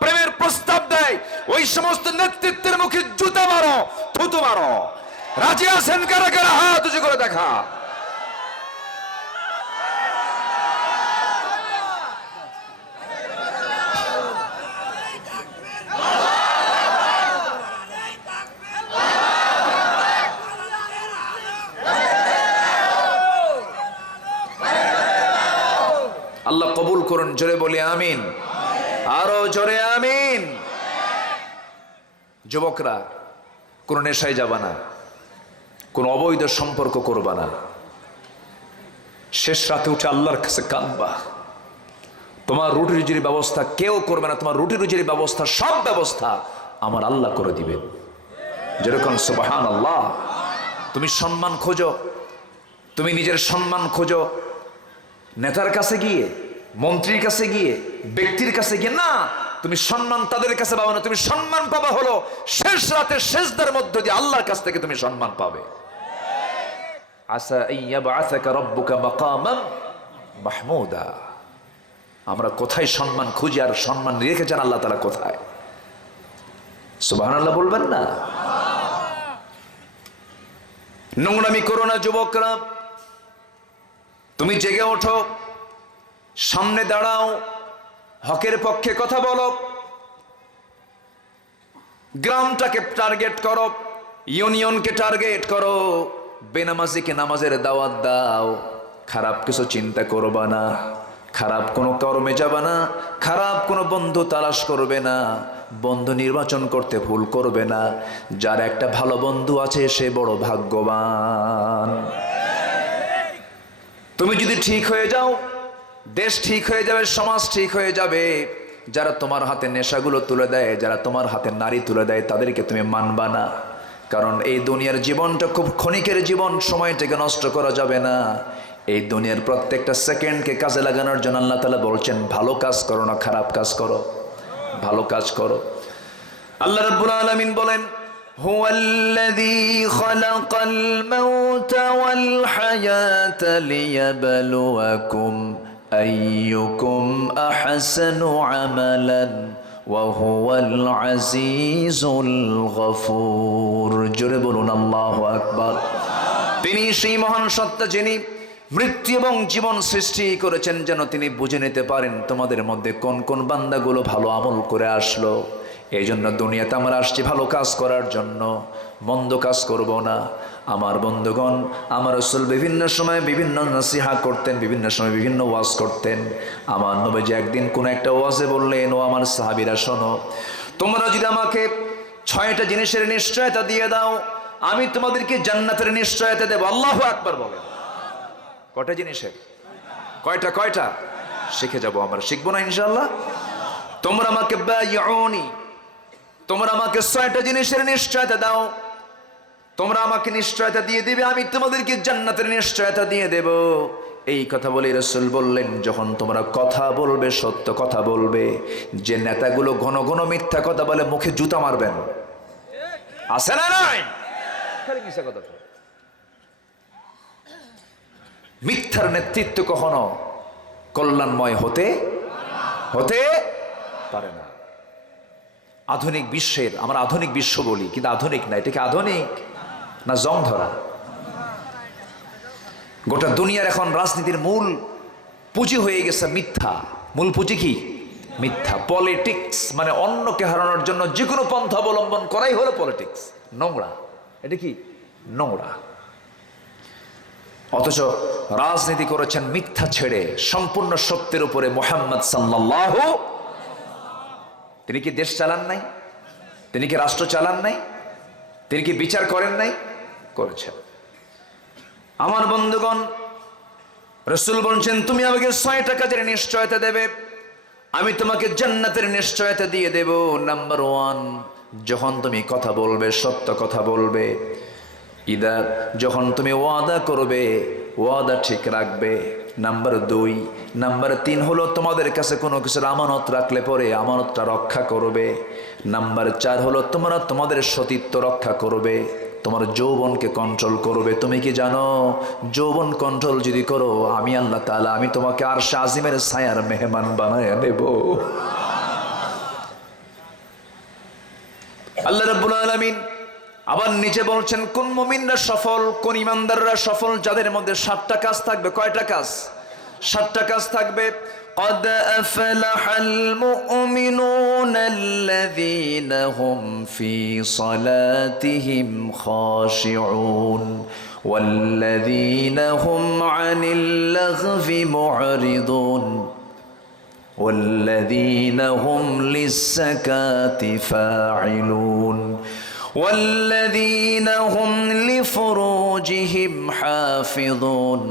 প্রেমের প্রস্তাব দেয়, ওই সমস্ত নেতৃত্বের মুখে জুতা মারো, থুতু মারো। রাজি আছেন কারা কারা? হাত উঁচু করে দেখা। আল্লাহ কবুল করুন, জোরে বলি আমিন, আরো জোরে আমিন। যুবকরা, কোন নেশায় যাবা না, কোন অবৈধ সম্পর্ক করবা না। শেষ রাতে উঠে আল্লাহর কাছে কাঁদবা। তোমার রুটি রুজির ব্যবস্থা কেউ করবে না, তোমার রুটি রুজির ব্যবস্থা, সব ব্যবস্থা আমার আল্লাহ করে দিবেন। যেরকম সুবহানাল্লাহ। তুমি সম্মান খোঁজো, তুমি নিজের সম্মান খোঁজো নেতার কাছে গিয়ে, মন্ত্রীর কাছে গিয়ে, ব্যক্তির কাছে গিয়ে না। তুমি সম্মান তাদের কাছে পাবে না, তুমি সম্মান পাবা হলো শেষ রাতে সেজদার মধ্য দিয়ে আল্লাহর কাছ থেকে তুমি সম্মান পাবে। আসা ইয়াবআসাকা রাব্বুকা মাকামান মাহমুদা। আমরা কোথায় সম্মান খুঁজি আর সম্মান রেখেছেন আল্লাহ তাআলা কোথায়? সুবহানাল্লাহ বলবেন না? নোংরামি করো না যুবকরা। তুমি জেগে ওঠো, সামনে দাঁড়াও, হকের পক্ষে কথা বলো, গ্রামটাকে টার্গেট করো, ইউনিয়নকে টার্গেট করো, বেনামাজিকে নামাজের দাওয়াত দাও। খারাপ কিছু চিন্তা করবা না, খারাপ কোনো কর্মে যাবা না, খারাপ কোনো বন্ধু তালাশ করবে না, বন্ধু নির্বাচন করতে ভুল করবে না। যার একটা ভালো বন্ধু আছে সে বড় ভাগ্যবান। তুমি যদি ঠিক হয়ে যাও, দেশ ঠিক হয়ে যাবে, সমাজ ঠিক হয়ে যাবে। যারা তোমার হাতে নেশাগুলো তুলে দেয়, যারা তোমার হাতে নারী তুলে দেয়, তাদেরকে তুমি মানবা না। কারণ এই দুনিয়ার জীবনটা খুব ক্ষণিকের জীবন, সময়টাকে নষ্ট করা যাবে না। এই দুনিয়ার প্রত্যেকটা সেকেন্ডকে কাজে লাগানোর জন্য আল্লাহ তাআলা বলছেন, ভালো কাজ করো না খারাপ কাজ করো, ভালো কাজ করো। আল্লাহ রাব্বুল আলামিন বলেন, هو الذي خلق الموت والحياة ليبلوكم أيكم أحسن عملا وهو العزيز الغفور। জোরে বলুন আল্লাহু আকবার। তিনি সেই মহান সত্তা যিনি মৃত্যু এবং জীবন সৃষ্টি করেছেন যেন তিনি বুঝে নিতে পারেন তোমাদের মধ্যে কোন কোন বান্দাগুলো ভালো আমল করে আসলো। এই জন্য দুনিয়াতে আমরা আসছি ভালো কাজ করার জন্য, মন্দ কাজ করব না। আমার বন্ধুগণ, আমার রাসূল বিভিন্ন সময় বিভিন্ন নসিহা করতেন, বিভিন্ন সময় বিভিন্ন ওয়াজ করতেন। আমার নবীজি একদিন কোন একটা ওয়াজে বললেন, ও আমার সাহাবীরা শোনো, তোমরা যদি আমাকে 6টা জিনিসের নিশ্চয়তা দিয়ে দাও, আমি তোমাদেরকে জান্নাতের নিশ্চয়তা দেব। আল্লাহু আকবার বলেন। কয়টা জিনিসের? কয়টা? শিখে যাব আমরা, শিখবো না ইনশাআল্লাহ? তোমরা আমাকে বায়উনি, তোমরা আমাকে 6টা জিনিসের নিশ্চয়তা দাও, তোমরা আমাকে নিশ্চয়তা দিয়ে দিবে, আমি তোমাদেরকে জান্নাতের নিশ্চয়তা দিয়ে দেব। এই কথা বলে রাসূল বললেন, যখন তোমরা কথা বলবে, সত্য কথা বলবে, যে নেতাগুলো ঘন ঘন মিথ্যা কথা বলে মুখে জুতা মারবেন, আছে না নাই? খালি মিথ্যা কথা। মিথ্যার নেতৃত্ব কখনো কল্যাণময় হতে পারে না। আধুনিক বিশ্বের, আমরা আধুনিক বিশ্ব বলি, কিন্তু আধুনিক না। এটাকে আধুনিক না জং ধরা? গোটা দুনিয়ার এখন রাজনীতির মূল পুঁজি হয়ে গেছে মিথ্যা। মূল পুঁজি কি? মিথ্যা। পলিটিক্স মানে অন্যকে হারানোর জন্য যে কোনো পন্থা অবলম্বন করাই হলো পলিটিক্স। নোংরা, এটা কি? নোংরা। অথচ রাজনীতি করেছেন মিথ্যা ছেড়ে সম্পূর্ণ সত্যের উপরে মুহাম্মদ সাল্লাল্লাহু। তিনি কি দেশ চালান নাই? তিনি কি রাষ্ট্র চালান নাই? তিনি কি বিচার করেন নাই? করেছেন। আমার বন্ধুগণ, রাসূল বলছেন তুমি আমাকে 6টা কাজের নিশ্চয়তা দেবে, আমি তোমাকে জান্নাতের নিশ্চয়তা দিয়ে দেব। নাম্বার 1, যখন তুমি কথা বলবে সত্য কথা বলবে। ইদা, যখন তুমি ওয়াদা করবে ওয়াদা ঠিক রাখবে। নাম্বার 2, নাম্বার 3 হলো তোমাদের কাছে কোনো কিছুর আমানত রাখলে পরে আমানতটা রক্ষা করবে। নাম্বার 4 হলো তোমরা তোমাদের সতীত্ব রক্ষা করবে, তোমার যৌবনকে কন্ট্রোল করবে। তুমি কি জানো যৌবন কন্ট্রোল যদি করো আমি আল্লাহ তাআলা আমি তোমাকে আরশে আজিমের ছায়ার মেহমান বানায় দেব। আল্লাহ রাব্বুল আলামিন আবার নিচে বলছেন কোন মুমিনরা সফল, কোন ইমানদাররা সফল, যাদের মধ্যে 7টা কাজ থাকবে। কয়টা কাজ? 7টা কাজ থাকবে। قد أفلح المؤمنون الذين هم في صلاتهم خاشعون والذين هم عن اللغو معرضون والذين هم للزكاة فاعلون والذين هم لفروجهم حافظون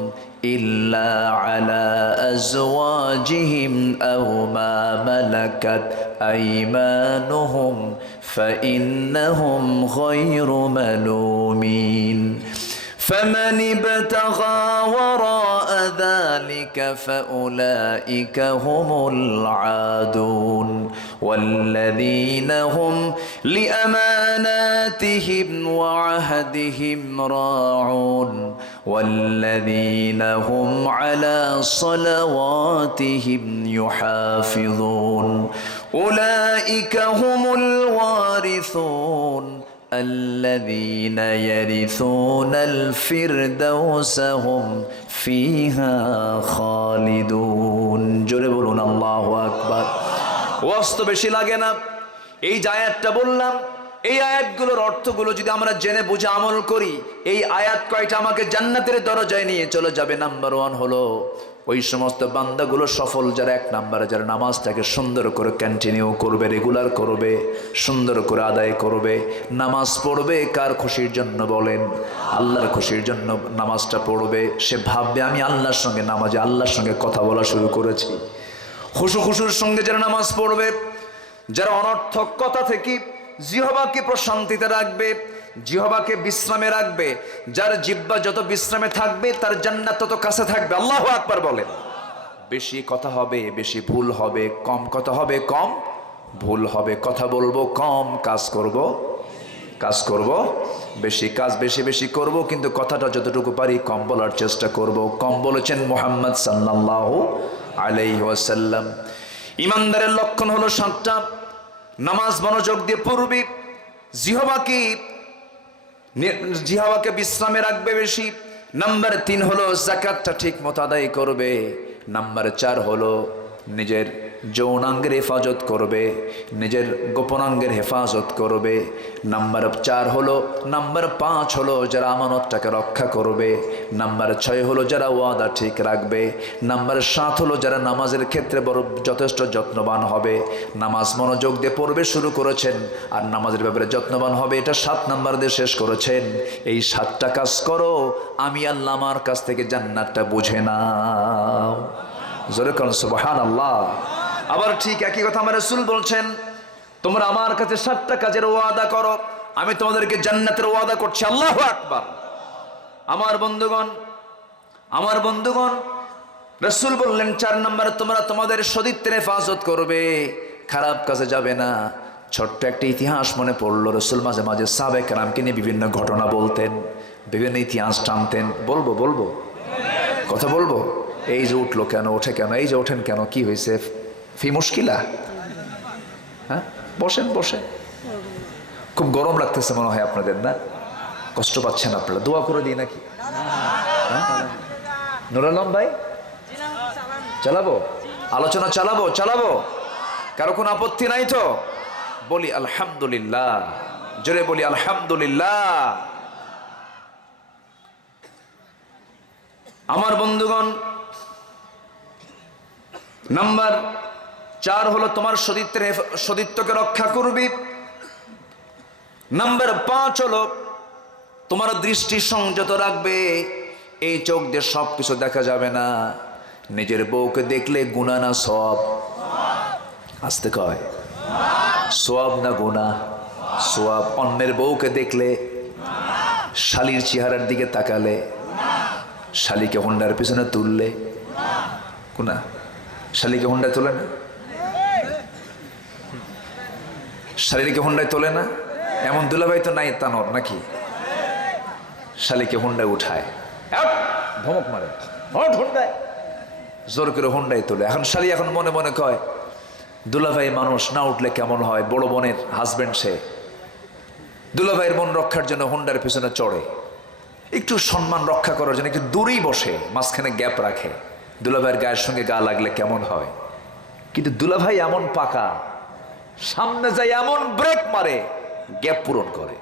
إلا على أزواجهم أو ما ملكت أيمانهم فإنهم غير ملومين فمن ابتغى وراء ذلك فأولئك هم العادون والذين هم لأماناتهم وعهدهم راعون والذين هم على صلواتهم يحافظون أولئك هم الوارثون الذين يرثون الفردوس هم فيها خالدون জোরে বলুন আল্লাহু আকবার। ওয়াস্ত বেশি লাগে না। এই যে আয়াতটা বললাম, এই আয়াতগুলোর অর্থগুলো যদি আমরা জেনে বুঝে আমল করি, এই আয়াত কয়টা আমাকে জান্নাতের দরজায় নিয়ে চলে যাবে। নাম্বার 1 হলো ওই সমস্ত বান্দাগুলো সফল যারা 1 নম্বরে যারা নামাজটাকে সুন্দর করে কন্টিনিউ করবে, রেগুলার করবে, সুন্দর করে আদায় করবে। নামাজ পড়বে কার খুশির জন্য বলেন? আল্লাহর খুশির জন্য নামাজটা পড়বে। সে ভাববে আমি আল্লাহর সঙ্গে নামাজে আল্লাহর সঙ্গে কথা বলা শুরু করেছি। খুশুর সঙ্গে যারা নামাজ পড়বে, যারা অনর্থক কথা থেকে জিহ্বাকে প্রশান্তিতে রাখবে, জিহ্বাকে বিশ্রামে রাখবে, যার জিহ্বা যত বিশ্রামে থাকবে তার জান্নাত তত কাছে থাকবে। আল্লাহু আকবার বলেন। বেশি কথা হবে বেশি ভুল হবে, কম কথা হবে কম ভুল হবে। কথা বলবো কম, কাজ করব বেশি। কাজ বেশি বেশি করব, কিন্তু কথাটা যতটুকু পারি কম বলার চেষ্টা করব। কম বলেছেন মুহাম্মদ সাল্লাল্লাহু আলাইহি ওয়াসাল্লাম। ইমানদারের লক্ষণ হলো 7টা। নামাজ মনোযোগ দিয়ে পড়বে, জিহ্বাকে বিশ্রামে রাখবে বেশি। নাম্বার 3 হলো যাকাতটা ঠিক মতো আদায় করবে। নাম্বার 4 হলো নিজের যৌনাঙ্গের হেফাজত করবে, নিজের গোপনাঙ্গের হেফাজত করবে। নাম্বার 5 হলো যারা আমানতটাকে রক্ষা করবে। নাম্বার 6 হলো যারা ওয়াদা ঠিক রাখবে। নাম্বার 7 হলো যারা নামাজের ক্ষেত্রে বড় যথেষ্ট যত্নবান হবে। নামাজ মনোযোগ দিয়ে পড়বে শুরু করেছেন, আর নামাজের ব্যাপারে যত্নবান হবে, এটা 7 নাম্বার দিয়ে শেষ করেছেন। এই 7টা কাজ করো, আমি আল্লাহ আমার কাছ থেকে জান্নাতটা বুঝে নাও। জোরে কোন সুবহানাল্লাহ। আবার ঠিক একই কথা আমার রাসূল বলছেন, তোমরা আমার কাছে 7টা কাজের ওয়াদা করো, আমি তোমাদেরকে জান্নাতের ওয়াদা করছি। আল্লাহু আকবার। আমার বন্ধুগণ রাসূল বললেন 4 নম্বরে তোমরা তোমাদের সতীত্বের হেফাজত করবে, খারাপ কাজে যাবে না। ছোট্ট একটা ইতিহাস মনে পড়লো। রাসূল মাঝে মাঝে সাহাবায়ে কেরামকে নিয়ে বিভিন্ন ঘটনা বলতেন, বিভিন্ন ইতিহাস টানতেন। বলবো কথা বলবো। এই যে উঠলো কেন, ওঠে কেন, এই যে ওঠেন কেন, কি হয়েছে, ফি মুশকিলা? হ্যাঁ, বসেন। খুব গরম লাগতেছে মনে হয় আপনাদের, না? কষ্ট পাচ্ছেন আপনারা? দোয়া করে দিই নাকি? নুর আলম ভাই চালাবো, আলোচনা চালাবো, কারো কোনো আপত্তি নাই তো? বলি আলহামদুলিল্লাহ, জোরে বলি আলহামদুলিল্লাহ। আমার বন্ধুগণ, নাম্বার 4 হলো তোমার সতীত্বকে রক্ষা করবি। নাম্বার 5 হলো তোমার দৃষ্টি সংযত রাখবে। এই চোখ দিয়ে সবকিছু দেখা যাবে না। নিজের বউকে দেখলে গুনাহ না সওয়াব? আসতে কয় সওয়াব না গুনাহ? সওয়াব। অন্যের বউকে দেখলে, শালির চেহারার দিকে তাকালে, শালিকে হুন্ডার পিছনে তুললে গুনাহ। শালিকে হুন্ডায় তোলে না? শালিকে হুন্ডায় তোলে না? এমন দুলাভাই তো নাই তানোর নাকি? শালিকে হুন্ডায় উঠায়, ধমক মারে, হুন্ডায় জোর করে হুন্ডায় তোলে। এখন শালি এখন মনে মনে কয় দুলাভাই মানুষ, না উঠলে কেমন হয়? বড় বোনের হাজবেন্ড সে, দুলাভাইয়ের মন রক্ষার জন্য হুন্ডার পিছনে চড়ে, একটু সম্মান রক্ষা করার জন্য একটু দূরেই বসে, মাঝখানে গ্যাপ রাখে, দুলাভাইয়ের গায়ের সঙ্গে গা লাগলে কেমন হয়। কিন্তু দুলাভাই এমন পাকা, সামনে যায় এমন ব্রেক মারে, গ্যাপ পূরণ করে।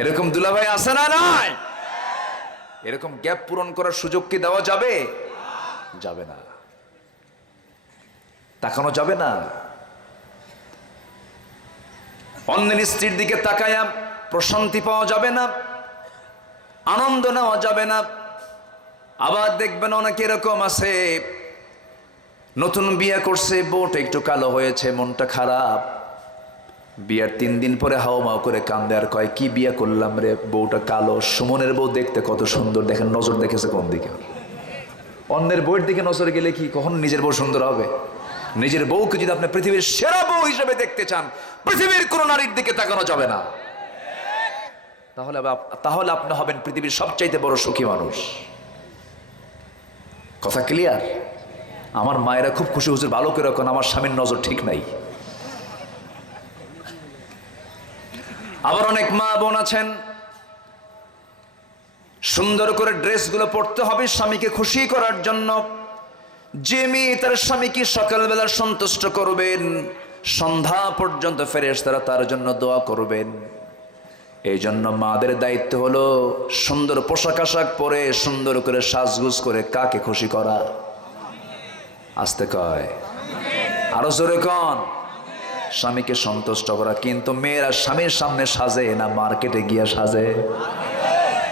এরকম দুলাভাই আছে না নাই? এরকম গ্যাপ পূরণ করার সুযোগ কি দেওয়া যাবে? যাবে না, তাকানো যাবে না। অন্যের স্ত্রীর দিকে তাকায়া প্রশান্তি পাওয়া যাবে না, আনন্দ নেওয়া যাবে না। আবার দেখবেন অনেকে এরকম আছে, নতুন বিয়ে করছে, বউটা একটু কালো হয়েছে, মনটা খারাপ, বিয়ার 3 দিন পরে হাও মাও করে কান্দে আর কয় কি বিয়ে করলাম রে, বউটা কালো। সুমনের বউ দেখতে কত সুন্দর, দেখেন নজর দেখেছে কোন দিকে? অন্যের বউয়ের দিকে নজর গেলে কি কখন নিজের বউ সুন্দর হবে? নিজের বউকে যদি আপনি পৃথিবীর সেরা বউ হিসেবে দেখতে চান, পৃথিবীর কোন নারীর দিকে তাকানো যাবে না। তাহলে আপনি হবেন পৃথিবীর সবচাইতে বড় সুখী মানুষ। কথা ক্লিয়ার? আমার মায়েরা খুব খুশি, হুজুর ভালো করে রাখুন, আমার স্বামীর নজর ঠিক নাই। আবার অনেক মা বোন আছেন, সুন্দর করে ড্রেসগুলো পরতে হবে স্বামীকে খুশি করার জন্য। যে মেয়ে তার স্বামীকে সকালবেলা সন্তুষ্ট করবেন, সন্ধ্যা পর্যন্ত ফেরেশতারা তার জন্য দোয়া করবেন। এই জন্য মাদের দায়িত্ব হলো সুন্দর পোশাক আশাক পরে, সুন্দর করে সাজগুজ করে কাকে খুশি করা? আসতে কয় আরো জোরে কন, স্বামীকে সন্তুষ্ট করা। কিন্তু মেয়েরা স্বামীর সামনে সাজে না মার্কেটে গিয়া সাজে?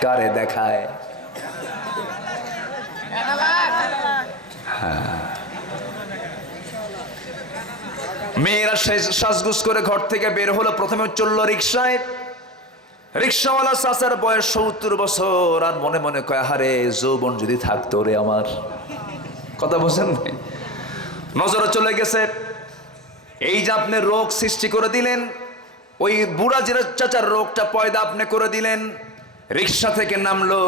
কারে দেখায়? হ্যাঁ, মেয়েরা সাজগুজ করে ঘর থেকে বের হলো, প্রথমে চললো রিক্সায়। রিক্সাওয়ালা চাচার বয়স 70 বছর, আর মনে মনে কয় হারে যৌবন যদি থাকতো রে আমার। কথা বলছেন? নজরে চলে গেছে, এই যে আপনি রোগ সৃষ্টি করে দিলেন, ওই বুড়া চাচার রোগটা পয়দা আপনি করে দিলেন। রিক্সা থেকে নামলো,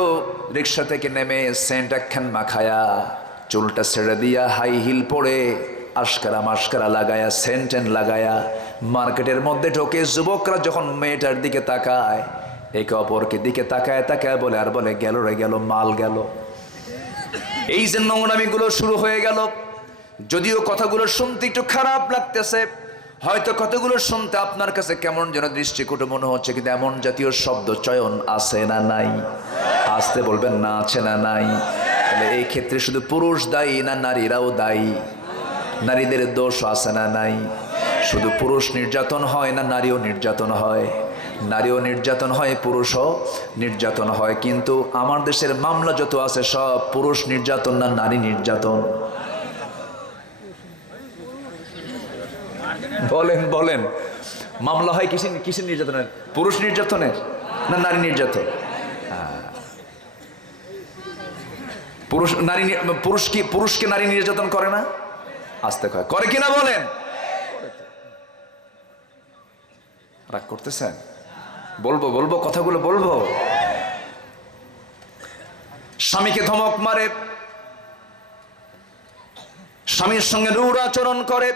রিক্সা থেকে নেমে সেন্ট একখান মাখায়া, চুলটা ছেড়ে দিয়া, হাই হিল পরে, আশকারা মাস্কারা লাগায়া, সেন্ট লাগায়া মার্কেটের মধ্যে ঢোকে। যুবকরা যখন মেয়েটার দিকে তাকায়, একে অপরকে দিকে তাকায় তাকায় বলে আর বলে গেল রে গেল, মাল গেল। এই যে নোংরামিগুলো শুরু হয়ে গেল। যদিও কথাগুলো শুনতে একটু খারাপ লাগতেছে, হয়তো কথাগুলো শুনতে আপনার কাছে কেমন যেন দৃষ্টিকটু মনে হচ্ছে, কিন্তু এমন জাতীয় শব্দ চয়ন আছে না নাই? আসতে বলবেন না আছে না নাই? তাহলে এই ক্ষেত্রে শুধু পুরুষ দায়ী না নারীরাও দায়ী? নারীদের দোষ আছে না নাই? শুধু পুরুষ নির্যাতন হয় না নারীও নির্যাতন হয়? নারীও নির্যাতন হয়, পুরুষও নির্যাতন হয়। কিন্তু আমার দেশের মামলা যত আছে সব পুরুষ নির্যাতন না নারী নির্যাতন? বলেন বলেন, মামলা হয় কিসের নির্যাতনের? পুরুষ নির্যাতনের না নারী নির্যাতন? পুরুষকে নারী নির্যাতন করে না? আসতে করে কিনা বলেন? রাগ করতেছেন? বলবো কথাগুলো বলবো। স্বামীকে ধমক মারে, স্বামীর সঙ্গে রূঢ় আচরণ করে।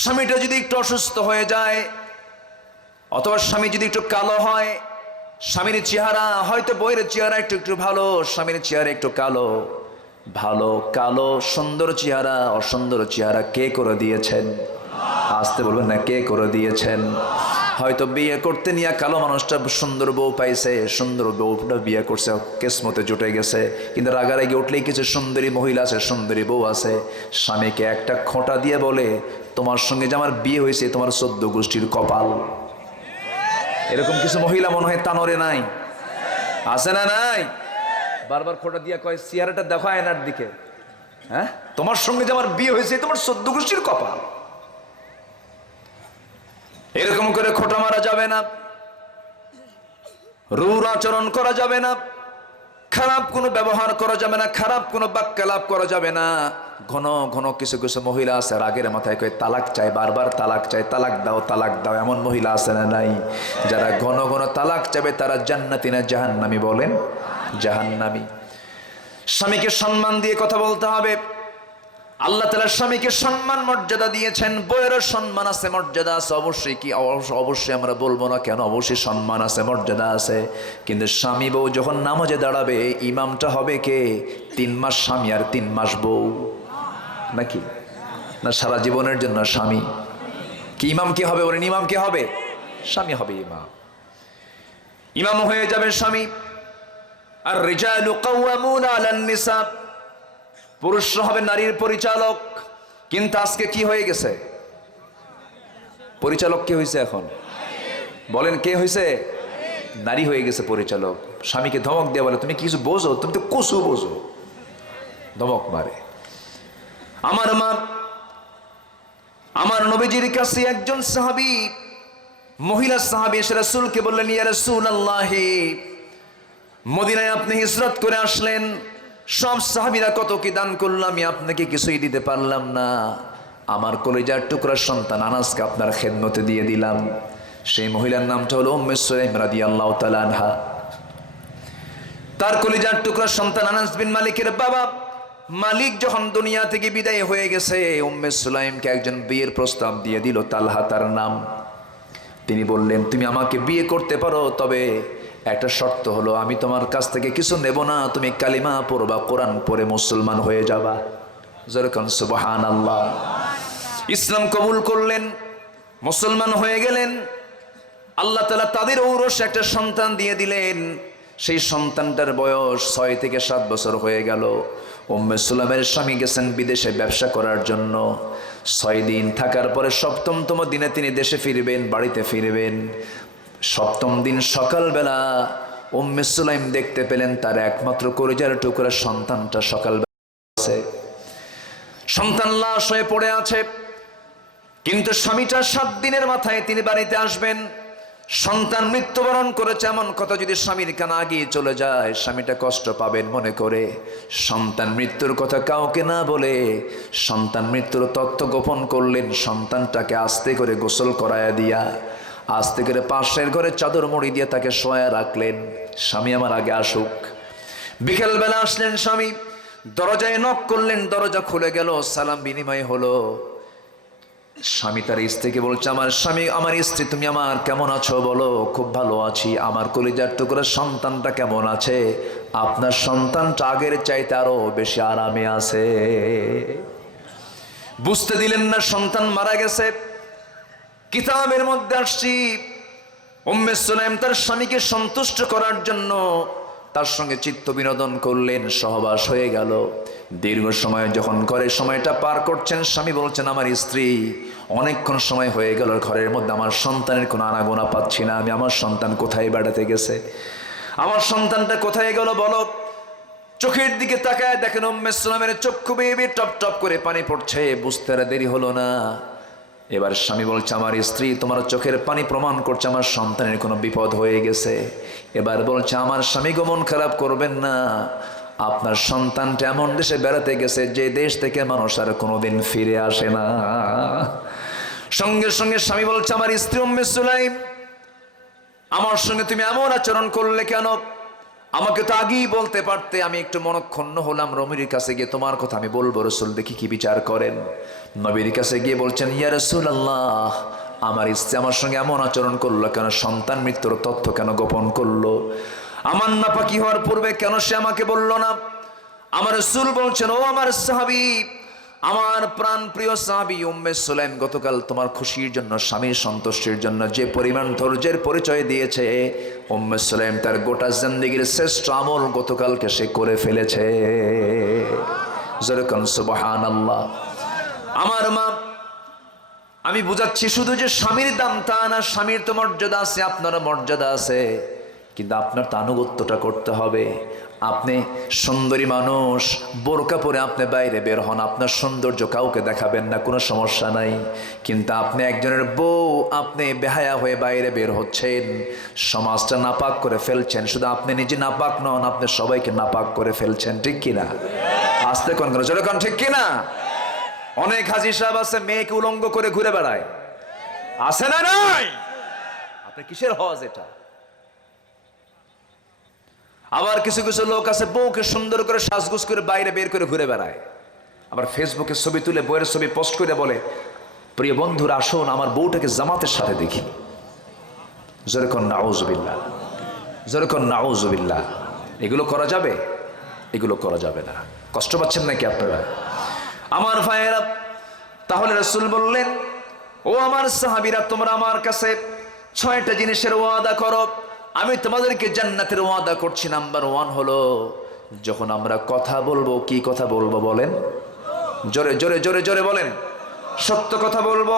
স্বামীটা যদি একটু অসুস্থ হয়ে যায়, অথবা স্বামী যদি একটু কালো হয়, স্বামীর চেহারা হয়তো বইয়ের চেহারা একটু একটু ভালো, স্বামীর চেহারা একটু কালো। ভালো কালো সুন্দর চেহারা অসুন্দর চেহারা কে করে দিয়েছেন? আসতে বলবেন না, কে করে দিয়েছেন? হয়তো বিয়ে করতে নিয়ে কালো মানুষটা সুন্দর বউ পাইছে, সুন্দর বউটা বিয়ে করছে, কিসমতে জুটে গেছে, কিন্তু রাগারাগি উঠলেই কিছু সুন্দরী মহিলা আছে, সুন্দরী বউ আছে, স্বামীকে একটা খোঁটা দিয়ে বলে তোমার সঙ্গে যে আমার বিয়ে হয়েছে তোমার 14 গোষ্ঠীর কপাল। এরকম কিছু মহিলা মনে হয় তানরে নাই, আছে না নাই? বারবার খোঁটা দিয়া কয় চেহারাটা দেখো আয়নার দিকে, হ্যাঁ তোমার সঙ্গে যে আমার বিয়ে হয়েছে তোমার 14 গোষ্ঠীর কপাল। এরকম করে খোঁটা মারা যাবে না, রূঢ় আচরণ করা যাবে না, খারাপ কোনো ব্যবহার করা যাবে না, খারাপ কোনো বাক্যালাপ করা যাবে না। ঘন ঘন কিছু কিছু মহিলা আছে রাগের মাথায় কয় তালাক চাই, বারবার তালাক চাই, তালাক দাও তালাক দাও। এমন মহিলা আছে না নাই? যারা ঘন ঘন তালাক চাবে তারা জান্নাতি না জাহান্নামী? বলেন জাহান্নামী। স্বামীকে সম্মান দিয়ে কথা বলতে হবে। আল্লাহ তাআলা স্বামীকে সম্মান মর্যাদা দিয়েছেন, বউয়েরও সম্মান আছে, মর্যাদা আছে। অবশ্যই কি অবশ্যই আমরা বলবো না কেন, অবশ্যই সম্মান আছে, মর্যাদা আছে। কিন্তু স্বামী বউ যখন নামাজে দাঁড়াবে ইমামটা হবে কে? 3 মাস স্বামী আর 3 মাস বউ, নাকি? না সারা জীবনের জন্য স্বামী? কি ইমাম কে হবে? বলেন ইমাম কে হবে? স্বামী হবে ইমাম। ইমাম হয়ে যাবে স্বামী। আর রিজালু কাওয়ামুনা আলান নিসা, পুরুষরা হবে নারীর পরিচালক। কিন্তু আজকে কি হয়ে গেছে? পরিচালক কে হয়েছে এখন? বলেন কে হয়েছে? নারী হয়ে গেছে পরিচালক। স্বামীকে ধমক দিয়ে বলে তুমি কিছু বোঝো, তুমি তো কসু বোঝো, ধমক মারে। আমার মা আমার নবীজির কাছে একজন সাহাবী, মহিলা সাহাবী এসে রাসূলকে বললেন ইয়া রাসূলুল্লাহ, মদিনায় আপনি হিজরত করে আসলেন, সব সাহাবীরা কত কি দান করলাম, আমি আপনাকে কিছুই দিতে পারলাম না। আমার কলিজার টুকরার সন্তান আনাসকে আপনার খেদমতে দিয়ে দিলাম। সেই মহিলার নামটা হলো উম্মে সুলাইম রাদিয়াল্লাহু তাআলা আনহা। তার কলিজার টুকরার সন্তান আনাস বিন মালিকের বাবা মালিক যখন দুনিয়া থেকে বিদায় হয়ে গেছে, উম্মে সুলাইমকে একজন বিয়ের প্রস্তাব দিয়ে দিল, তালহা তার নাম। তিনি বললেন তুমি আমাকে বিয়ে করতে পারো, তবে একটা শর্ত হলো আমি তোমার কাছ থেকে কিছু নেব না, তুমি কালিমা পড়বা, কোরআন পড়ে মুসলমান হয়ে যাবা। যেরকম সুবহানাল্লাহ। ইসলাম কবুল করলেন, মুসলমান হয়ে গেলেন। আল্লাহ তাআলা তাদের ঔরসে একটা সন্তান দিয়ে দিলেন। সেই সন্তানটার বয়স 6 থেকে 7 বছর হয়ে গেল। উম্মে সুলাইমের স্বামী গেছেন বিদেশে ব্যবসা করার জন্য। 6 দিন থাকার পরে 7তম দিনে তিনি দেশে ফিরবেন, বাড়িতে ফিরবেন। 7ম দিন সকালবেলা উম্মে সুলাইম দেখতে পেলেন তার একমাত্র কলিজার টুকরা সন্তানটা সকালবেলা আছে, সন্তান লাশ হয়ে পড়ে আছে। কিন্তু স্বামীটা 7 দিনের মাথায় তিনি বাড়িতে আসবেন। সন্তান মৃত্যুবরণ করেছে এমন কথা যদি স্বামীর কানে আগিয়ে চলে যায়, স্বামীটা কষ্ট পাবেন মনে করে সন্তান মৃত্যুর কথা কাউকে না বলে সন্তান মৃত্যুর তথ্য গোপন করলেন। সন্তানটাকে আস্তে করে গোসল করায়া দিয়া আস্তে করে পাশের ঘরে চাদর মুড়ি দিয়ে তাকে শোয়া রাখলেন। স্বামী আমার আগে আসুক। বিকেলবেলা আসলেন স্বামী, দরজায় নক করলেন, দরজা খুলে গেল, সালাম বিনিময় হলো। স্বামী তার স্ত্রীকে বলছে আমার স্বামী, আমার স্ত্রী তুমি আমার কেমন আছো বলো। খুব ভালো আছি। আমার কলিজার টুকরা সন্তানটা কেমন আছে? আপনার সন্তানটা আগের চাইতে আরো বেশি আরামে আছে। বুঝতে দিলেন না সন্তান মারা গেছে। কিতাবের মধ্যে আসছি উম্মে সুলাইম তার স্বামীকে সন্তুষ্ট করার জন্য তার সঙ্গে চিত্ত বিনোদন করলেন, সহবাস হয়ে গেল। দীর্ঘ সময় যখন ঘরে সময়টা পার করছেন, স্বামী বলছেন আমার স্ত্রী অনেকক্ষণ সময় হয়ে গেল, ঘরের মধ্যে আমার সন্তানের কোনো আনাগোনা পাচ্ছি না, আমি আমার সন্তান কোথায় বেড়াতে গেছে, আমার সন্তানটা কোথায় গেল বলো। চোখের দিকে তাকায় দেখেন উম্মে সুলাইমের চক্ষু বেয়ে টপ টপ করে পানি পড়ছে। বুঝতে আর দেরি হলো না। এবার স্বামী বলছে আমার স্ত্রী তোমার চোখের পানি প্রমাণ করছে আমার সন্তানের কোনো বিপদ হয়ে গেছে। এবার বলছে আমার স্বামী গো মন খারাপ করবেন না, আপনার সন্তানটা এমন দেশে বেড়াতে গেছে যে দেশ থেকে মানুষ আর কোনোদিন ফিরে আসে না। সঙ্গে সঙ্গে স্বামী বলছে আমার স্ত্রী উম্মে সুলাইম আমার সঙ্গে তুমি এমন আচরণ করলে কেন? আমাকে তো আগেই বলতে পারতে। আমি একটু মনক্ষুণ্ণ হলাম, নবীর কাছে গিয়ে তোমার কথা আমি বলবো, রাসূল দেখি কি বিচার করেন। নবীর কাছে গিয়ে বলছেন ইয়া রাসূলুল্লাহ আমার স্ত্রী আমার সঙ্গে এমন আচরণ করলো কেন, সন্তান মৃত্যুর তথ্য কেন গোপন করলো, আমার নাপাকি হওয়ার পূর্বে কেন সে আমাকে বলল না। আমার রাসূল বলছেন, ও আমার সাহাবী, আমার প্রাণ প্রিয় সাহাবী উম্মে সুলাইম গতকাল তোমার খুশির জন্য, স্বামীর সন্তুষ্টির জন্য যে পরিমাণ ধৈর্যের পরিচয় দিয়েছে, উম্মে সুলাইম তার গোটা জিন্দেগীর শ্রেষ্ঠ আমল গতকালকে সে করে ফেলেছে। যেরকম সুবহানাল্লাহ। আমার মা, আমি বুঝাচ্ছি শুধু যে স্বামীর দাম তা না, স্বামীর তো মর্যাদা আছে, আপনারও মর্যাদা আছে, কিন্তু আপনার তো আনুগত্যটা করতে হবে। আপনি সুন্দরী মানুষ, বোরকা পরে আপনি বাইরে বের হন, আপনার সৌন্দর্য কাউকে দেখাবেন না, কোনো সমস্যা নাই। কিন্তু আপনি একজনের বউ, আপনি বেহায়া হয়ে বাইরে বের হচ্ছেন, সমাজটা নাপাক করে ফেলছেন। শুধু আপনি নিজে নাপাক নন, আপনি সবাইকে নাপাক করে ফেলছেন, ঠিক কিনা? আস্তে কোন কোন চলে কোন, ঠিক কিনা? অনেক হাজি সাহেব আছে মেয়েকে উলঙ্গ করে ঘুরে বেড়ায়, আছে না নাই? আপনি কিসের হজ এটা? আবার কিছু কিছু লোক আছে বউকে সুন্দর করে সাজগুজ করে বাইরে বের করে ঘুরে বেড়ায়, আবার ফেসবুকে ছবি তুলে বইয়ের ছবি পোস্ট করে বলে, প্রিয় বন্ধুরা আসুন আমার বউটাকে জামাতের সাথে দেখি। যেরকম নাউজুবিল্লাহ, যেরকম নাউজুবিল্লাহ। এগুলো করা যাবে? এগুলো করা যাবে না। কষ্ট পাচ্ছেন নাকি আপনারা? আমার ভাইয়েরা, তাহলে রাসূল বললেন, ও আমার সাহাবীরা, তোমরা আমার কাছে 6টা জিনিসের ওয়াদা করো, আমি তোমাদেরকে জান্নাতের ওয়াদা করছি। নাম্বার 1 হলো, যখন আমরা কথা বলবো, কি কথা বলবো বলেন? জোরে জোরে জোরে জোরে বলেন। সত্য কথা বলবো।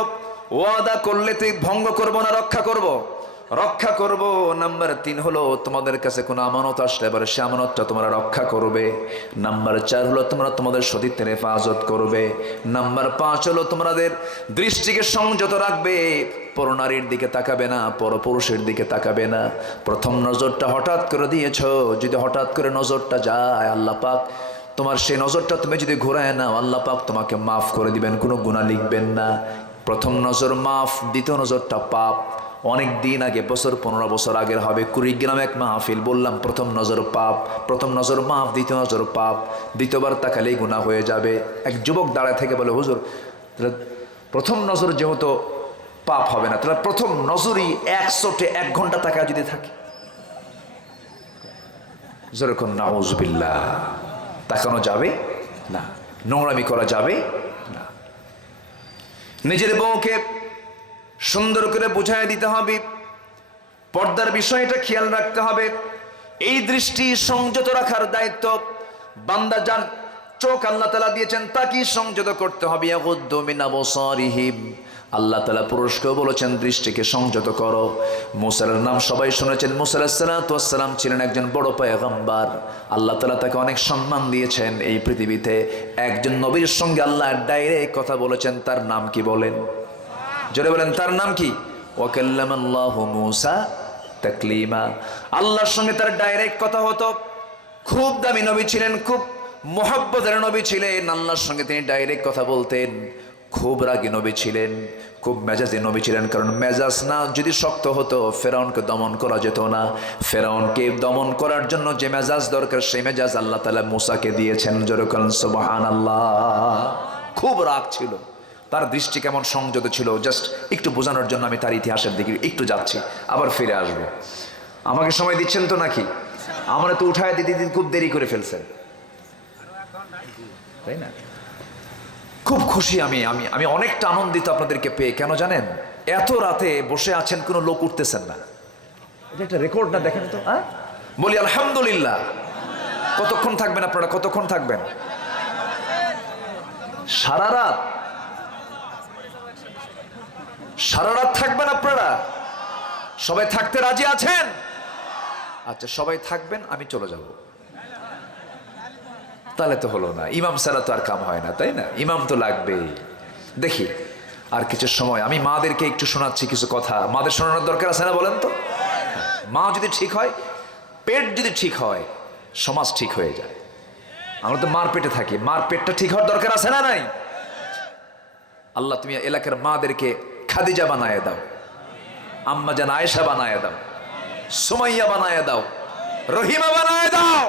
ওয়াদা করলে তুই ভঙ্গ করবো না, রক্ষা করব? রক্ষা করব। নাম্বার 3 হলো, তোমাদের কাছে কোনো আমানত আসলে এবারে সে আমানতটা তোমরা রক্ষা করবে। নাম্বার 4 হলো, তোমরা তোমাদের সতীত্বের হেফাজত করবে। নাম্বার 5 হলো, তোমাদের দৃষ্টিকে সংযত রাখবে, পরনারীর দিকে তাকাবে না, পরপুরুষের দিকে তাকাবে না। প্রথম নজরটা হঠাৎ করে দিয়েছ, যদি হঠাৎ করে নজরটা যায়, আল্লাহ পাক তোমার সেই নজরটা তুমি যদি ঘুরায় নাও, আল্লাহ পাক তোমাকে মাফ করে দিবেন, কোনো গুনাহ লিখবেন না। প্রথম নজর মাফ, দ্বিতীয় নজরটা পাপ। অনেক দিন আগে, 15 বছর আগের হবে, কুড়িগ্রাম এক মাহফিল, বললাম প্রথম নজর পাপ, প্রথম নজর মাফ, দ্বিতীয় নজর পাপ, দ্বিতীয়বার তাকালেই গুনাহ হয়ে যাবে। এক যুবক দাঁড়ায় থেকে বলে, হুজুর প্রথম নজর যেহেতু পাপ হবে না, তাহলে প্রথম নজরই 1 ঘন্টা তাকায় যদি থাকে, যেরকম নাউজুবিল্লাহ, তাকানো যাবে না, নোংরামি করা যাবে না। নিজের বউকে সুন্দর করে বুঝাই দিতে হবে, পর্দার বিষয়টা খেয়াল রাখতে হবে। এই দৃষ্টি সংযত রাখার দায়িত্ব বান্দা, যার চোখ আল্লাহ তাআলা দিয়েছেন তাকে সংযত করতে হবে। ইয়াগুদ্দু মিন আবসারিহিম, আল্লাহ তাআলা পুরুষকেও বলেছেন দৃষ্টিকে সংযত করো। মুসার নাম সবাই শুনেছেন। মুসা আলাইহিস সালাতু ওয়াস সালাম ছিলেন একজন বড় পয়গম্বর, আল্লাহ তাআলা তাকে অনেক সম্মান দিয়েছেন। এই পৃথিবীতে একজন নবীর সঙ্গে আল্লাহ ডাইরেক্ট কথা বলেছেন, তার নাম কি বলেন? জোরে বলেন, তার নাম কি? ওয়া কাল্লামাল্লাহু মূসা তাকলিমা, আল্লাহর সঙ্গে তার ডাইরেক্ট কথা হতো। খুব দামি নবী ছিলেন, খুব মুহাব্বতের নবী ছিলেন, আল্লাহর সঙ্গে তিনি ডাইরেক্ট কথা বলতেন। খুব রাগী নবী ছিলেন, খুব মেজাজি নবী ছিলেন, কারণ মেজাজ না যদি শক্ত হতো ফেরাউনকে দমন করা যেত না। ফেরাউনকে দমন করার জন্য যে মেজাজ দরকার, সেই মেজাজ আল্লাহ তাআলা মূসাকে দিয়েছেন। যেরকম সুবহানাল্লাহ। খুব রাগ ছিল, তার দৃষ্টি কেমন সংযত ছিল, জাস্ট একটু বোঝানোর জন্য আমি তার ইতিহাসের দিকে একটু যাচ্ছি, আবার ফিরে আসবো। আমাকে সময় দিচ্ছেন তো নাকি? আমার তো উঠায় দিতে দিতে খুব দেরি করে ফেলছেন, তাই না? খুব খুশি আমি আমি আমি অনেকটা আনন্দিত আপনাদেরকে পেয়ে। কেন জানেন? এত রাতে বসে আছেন, কোনো লোক উঠতেছেন না। এটা একটা রেকর্ড না? দেখেন তো, বলি আলহামদুলিল্লাহ। কতক্ষণ থাকবেন আপনারা? কতক্ষণ থাকবেন? সারা রাত? সারা রাত থাকবেন আপনারা? সবাই থাকতে রাজি আছেন? আচ্ছা, সবাই থাকবেন, আমি চলে যাব। তাহলে তো হলো না, ইমাম ছাড়া তো আর কাম হয় না, তাই না? ইমাম তো লাগবেই। দেখি আর কিছু সময় আমি মাদেরকে একটু শোনাচ্ছি কিছু কথা। মাদের শোনানোর দরকার আছে না বলেন তো? মা যদি ঠিক হয়, পেট যদি ঠিক হয়, সমাজ ঠিক হয়ে যায়। আমরা তো মার পেটে থাকি, মার পেটটা ঠিক হওয়ার দরকার আছে না নাই? আল্লাহ তুমি এলাকার মাদেরকে খাদিজা বানায় দাও, আম্মা জান আয়েশা বানায় দাও, সুমাইয়া বানায় দাও, রহিমা বানায় দাও।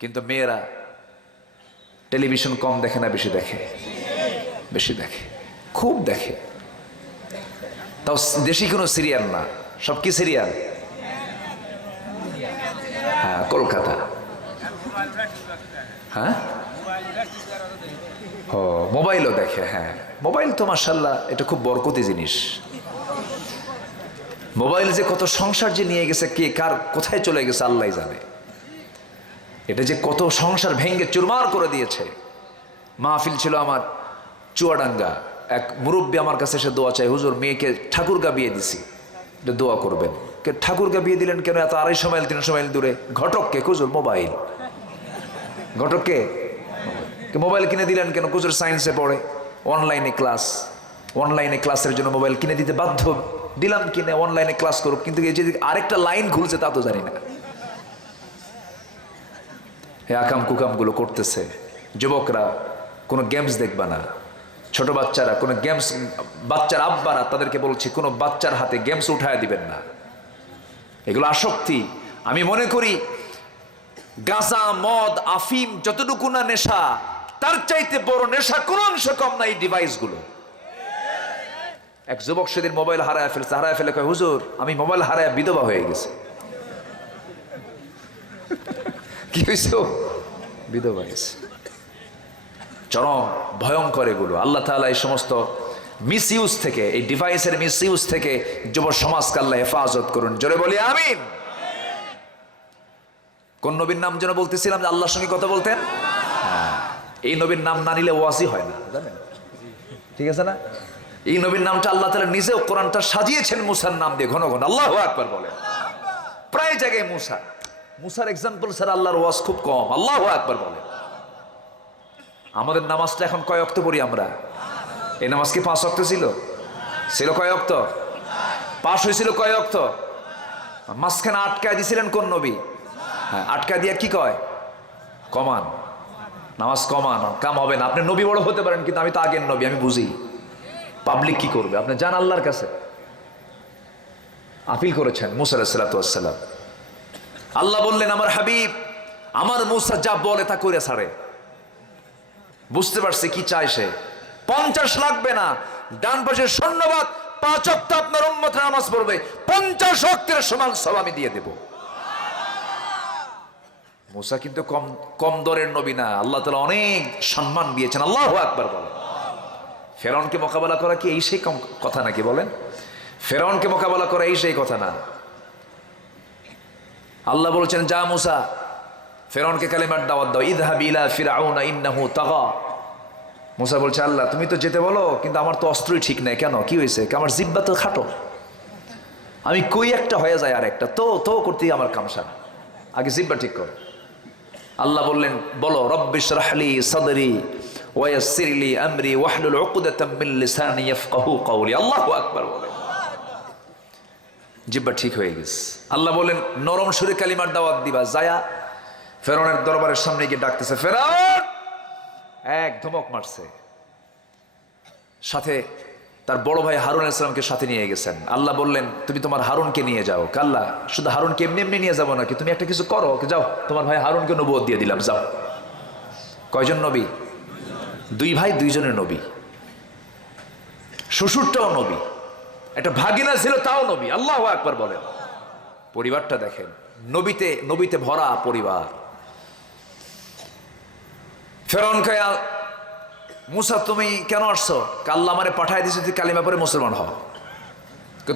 কিন্তু মেয়েরা টেলিভিশন কম দেখে না বেশি দেখে? বেশি দেখে, খুব দেখে। তাও দেশি কোনো সিরিয়াল না, সব কি সিরিয়াল? হ্যাঁ, কলকাতা। হ্যাঁ, ও মোবাইলও দেখে। হ্যাঁ, মোবাইল তো মাশাআল্লাহ এটা খুব বরকতি জিনিস। মোবাইল যে কত সংসার যে নিয়ে গেছে, কে কার কোথায় চলে গেছে আল্লাহ জানে। এটা যে কত সংসার ভেঙে চুরমার করে দিয়েছে। মাহফিল ছিল আমার চুয়াডাঙ্গা, এক মুরব্বী আমার কাছে এসে দোয়া চাই, হুজুর মেয়েকে ঠাকুরগা বিয়ে দিছি, এটা দোয়া করবেন। ঠাকুরগা বিয়ে দিলেন কেন? এত 250 মাইল 300 মাইল দূরে। ঘটককে? হুজুর মোবাইল। ঘটককে মোবাইল কিনে দিলেন কেন? হুজুর সায়েন্সে পড়ে, অনলাইনে ক্লাস, অনলাইনে ক্লাসের জন্য মোবাইল কিনে দিতে বাধ্য। দিলাম কিনে, অনলাইনে ক্লাস করুক, কিন্তু এই যে আরেকটা লাইন খুলছে তা তো জানি না। এই আকাম কুকামগুলো করতেছে। যুবকরা কোনো গেমস দেখবা না, ছোট বাচ্চারা কোনো গেমস, বাচ্চার আব্বারা তাদেরকে বলছি কোনো বাচ্চার হাতে গেমস উঠায় দিবেন না, এগুলো আসক্তি। আমি মনে করি গাঁজা, মদ, আফিম যতটুকু না নেশা, তার চাইতে বড় নেশা কোনো অংশ কম না এই ডিভাইসগুলো। এক যুবক সেদিন মোবাইল হারায় ফেলছে, হারায় ফেলে কয়, হুজুর আমি মোবাইল হারায় বিধবা হয়ে গেছে। কি হয়েছে? বিধবা হয়েছে। চরম ভয়ঙ্কর এগুলো। আল্লাহ তাআলা এই সমস্ত মিস ইউজ থেকে, এই ডিভাইসের মিস ইউজ থেকে যুব সমাজকে আল্লাহ হেফাজত করুন। জোরে বলি আমিন। কোন নবীর নাম যেন বলতেছিলাম যে আল্লাহর সঙ্গে কথা বলতেন? এই নবীর নাম না নিলে ওয়াজি হয় না, জানেন? ঠিক আছে না? এই নবীর নামটা আল্লাহ তাআলা নিজেও কোরআনটা সাজিয়েছেন মুসার নাম দিয়ে, ঘন ঘন আল্লাহু আকবার বলেন। প্রায় জায়গায় মুসার এক্সাম্পল ছাড়া আল্লাহর ওয়াজ খুব কম। আল্লাহু আকবার বলেন। আমাদের নামাজটা এখন কয় ওয়াক্ত পড়ি আমরা? এই নামাজ কি 5 ওয়াক্ত ছিল? ছিল কয় ওয়াক্ত? পাশ হয়েছিল কয় ওয়াক্ত? মাঝখানে আটকায় দিছিলেন কোন নবী? হ্যাঁ, আটকায় দিয়ে কি কয়? কমান, নামাজ কমান, কাম হবে না। আপনি নবী বড় হতে পারেন, কিন্তু আমি তো আগের নবী, আমি বুঝি পাবলিক কি করবে। আপনি যান আল্লাহর কাছে। আপিল করেছেন মুসা আলাইহিস সালাতু ওয়াস সালাম। আল্লাহ বললেন, আমার হাবিব, আমার মুসা যা বলে তা করে ছাড়ে। বুঝতে পারছে কি চায় সে। 50 লাগবে না, ডান পাশে শূন্যবাদ, 5 ওয়াক্ত আপনার উম্মত নামাজ পড়বে, 50 ওয়াক্তের সমান সব আমি দিয়ে দেব। মুসা কিন্তু কম দরের নবী না, আল্লাহ তাআলা অনেক সম্মান দিয়েছেন। আল্লাহু আকবার বলেন। ফেরাউনকে মোকাবেলা করা কি এই সেই কম কথা নাকি? বলেন, ফেরাউনকে মোকাবেলা করা এই সেই কথা না। আল্লাহ বলছেন, যা মুসা ফেরাউনকে কালিমার দাওয়াত দাও। ইযহাব ইলা ফিরআউনা ইন্নাহু তাগা। মুসা বলছে, আল্লাহ তুমি তো যেতে বলো, কিন্তু আমার তো অস্ত্রই ঠিক নাই। কেন, কি হয়েছে? আমার জিহ্বা তো খাটো, আমি কই একটা হয়ে যায় আর একটা তো করতেই আমার কামসা। আগে জিহ্বা ঠিক কর। আল্লাহ বললেন, বলো রব্বি ইশরাহ লি সাদরি ওয়া ইয়াসসির লি আমরি ওয়াহলুল উকদাতাম মিন লিসানি ইয়াফকাহু কওলি। আল্লাহু আকবার বলেন। জিহ্বা ঠিক হয়ে গেছে। আল্লাহ বলেন, নরম সুরে কালিমার দাওয়াত দিবা। যায়া ফেরাউনের দরবারের সামনে গিয়ে ডাকতেছে, ফেরাউন! এক ধমক মারছে। সাথে তার বড় ভাই হারুন আলাইহিস সালামকে সাথে নিয়ে গেছেন। আল্লাহ বললেন, তুমি তোমার হারুনকে নিয়ে যাও। কাল্লা, শুধু হারুনকে এমনি এমনি নিয়ে যাবো নাকি, তুমি একটা কিছু করো। যাও, তোমার ভাই হারুনকে নবুয়ত দিয়ে দিলাম, যাও। কয়জন নবী? 2 ভাই 2 জনের নবী। শ্বশুরটাও নবী, একটা ভাগিনা ছিল তাও নবী। আল্লাহু আকবার বলেন। পরিবারটা দেখেন, নবীতে ভরা পরিবার। ফেরাউন কয়, মুসা তুমি কেন আসছো? আল্লাহ আমারে পাঠায় দিয়েছে, তুই কালিমা পড়ে মুসলমান হও।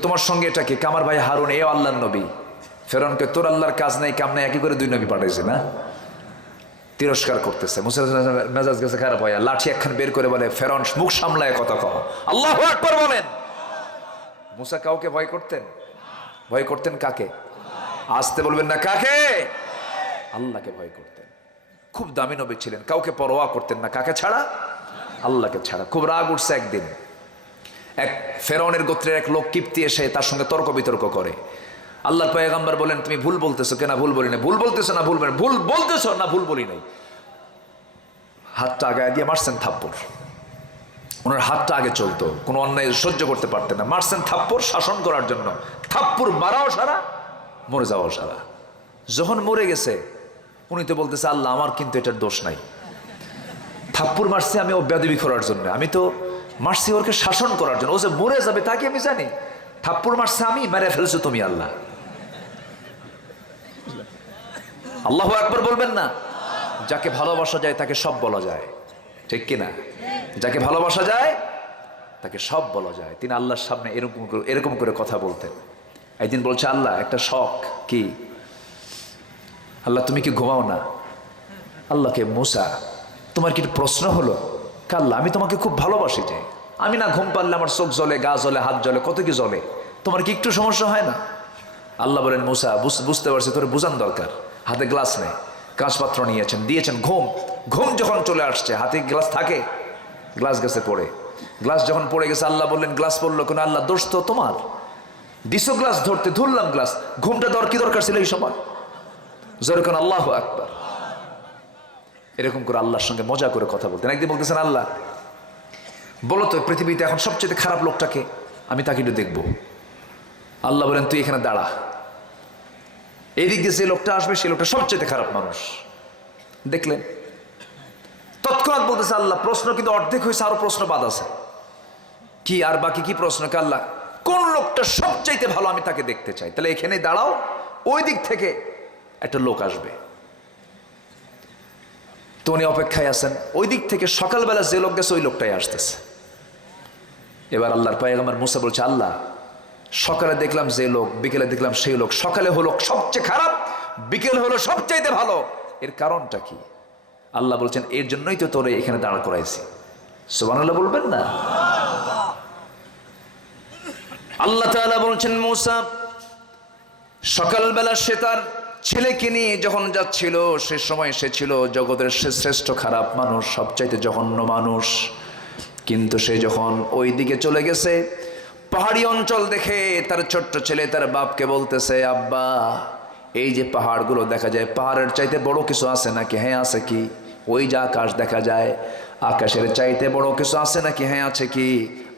তোমার সঙ্গে এটা কি? আমার ভাই হারুন, এ আল্লাহর নবী। ফেরাউন কয়, তোর আল্লাহর কাজ নাই কাম নাই, একই করে 2 নবী পাঠাইছে না? তিরস্কার করতেছে। মুসা মেজাজ গেছে খারাপ হয়, লাঠি একখান বের করে বলে, ফেরাউন মুখ সামলায় কথা কহ। আল্লাহু আকবার বলেন। মুসা কাউকে ভয় করতেন? ভয় করতেন কাকে? আসতে বলবেন না, কাকে? আল্লাহকে ভয় করতেন। খুব দামি নবী ছিলেন, কাউকে পরোয়া করতেন না। কাকে ছাড়া? আল্লাহকে ছাড়া। খুব রাগ উঠছে একদিন, এক ফেরাউনের গোত্রের এক লোক কিপ্তি এসে তার সঙ্গে তর্ক বিতর্ক করে। আল্লাহর পয়গম্বর বলেন, তুমি ভুল বলতেছো কেনা? ভুল বলি না। ভুল বলতেছো না? ভুল বলতেছো না? ভুল বলি নাই। হাতটা আগায় দিয়ে মারছেন থাপ্পড়। ওনার হাতটা আগে চলতো, কোনো অন্যায় সহ্য করতে পারতেন না। মারছেন থাপ্পড় শাসন করার জন্য। থাপ্পড় মারাও সারা, মরে যাওয়াও সারা। যখন মরে গেছে, উনি তো বলতেছে, আল্লাহ আমার কিন্তু এটার দোষ নাই। থাপ্পড় মারছে আমি ও বেয়াদবি করার জন্য, আমি তো মারছি ওকে শাসন করার জন্য, ও যে মরে যাবে তাকে আমি জানি। থাপ্পড় মারছে আমি, মেরে ফেলছো তুমি আল্লাহ। আল্লাহু আকবার বলবেন না? যাকে ভালোবাসা যায় তাকে সব বলা যায়, ঠিক কিনা? যাকে ভালোবাসা যায় তাকে সব বলা যায়। তিনি আল্লাহর সামনে এরকম করে কথা বলতেন। একদিন বলছে আল্লাহ একটা শখ কি, আল্লাহ তুমি কি ঘুমাও না? আল্লাহকে মুসা তোমার কি প্রশ্ন হলো? আল্লাহ আমি তোমাকে খুব ভালোবাসি, যে আমি না ঘুম পারলে আমার চোখ জ্বলে, গা জ্বলে, হাত জ্বলে, কত কি জ্বলে, তোমার কি একটু সমস্যা হয় না? আল্লাহ বলেন মুসা বুঝতে পারছি, তোর বোঝান দরকার। হাতে গ্লাস নেই, কাঁচপাত্র নিয়েছেন, দিয়েছেন, ঘুম যখন চলে আসছে, হাতে গ্লাস থাকে, গ্লাস গেছে পড়ে, গ্লাস যখন পড়ে গেছে আল্লাহ বললেন গ্লাস পড়লো কেন? আল্লাহ দোষ তো তোমার, দিছো গ্লাস ধরতে, ধরলাম গ্লাস, ঘুমটা কি দরকার ছিল এই সময়? যেরকম আল্লাহু আকবার। এরকম করে আল্লাহর সঙ্গে মজা করে কথা বলতেন। একদিন বলতেছেন আল্লাহ বলো তো পৃথিবীতে এখন সবচেয়ে খারাপ লোকটাকে, আমি তাকে একটু দেখবো। আল্লাহ বলেন তুই এখানে দাঁড়া, এদিক দিয়ে যে লোকটা আসবে সেই লোকটা সবচেয়ে খারাপ মানুষ। দেখলেন তৎক্ষণাৎ বলতেছে আল্লাহ প্রশ্ন কিন্তু অর্ধেক হয়েছে, আরো প্রশ্ন বাদ আছে। কি আর বাকি কি প্রশ্ন? আল্লাহ কোন লোকটা সবচাইতে ভালো আমি তাকে দেখতে চাই, তাহলে এখানে দাঁড়াও, ওই দিক থেকে একটা লোক আসবে। তো উনি অপেক্ষায় আছেন, ওই দিক থেকে সকালবেলা যে লোক গেছে ওই লোকটাই আসতেছে। এবার আল্লাহর পয়গম্বর মুসা বলছে আল্লাহ সকালে দেখলাম যে লোক, বিকেলে দেখলাম সেই লোক, সকালে হলো সবচেয়ে খারাপ, বিকেল হলো সবচাইতে ভালো, এর কারণটা কি? আল্লাহ বলছেন এর জন্যই তো তোরে এখানে দাঁড় করাইছি। সুবহানাল্লাহ বলবেন না? আল্লাহ তাআলা বলছেন মুসা সকালবেলা সে তার ছেলেকে নিয়ে যখন যাচ্ছিল, সে সময় সে ছিল জগতের শ্রেষ্ঠ খারাপ মানুষ, সবচাইতে জঘন্য মানুষ। কিন্তু সে যখন ওই দিকে চলে গেছে, পাহাড়ি অঞ্চল দেখে তার ছোট্ট ছেলে তার বাপকে বলতেছে আব্বা এই যে পাহাড়গুলো দেখা যায়, পাহাড়ের চাইতে বড় কিছু আছে নাকি? হ্যাঁ আছে। কি? ওই যে আকাশ দেখা যায়, আকাশের চাইতে বড় কিছু আছে নাকি? হ্যাঁ আছে। কি?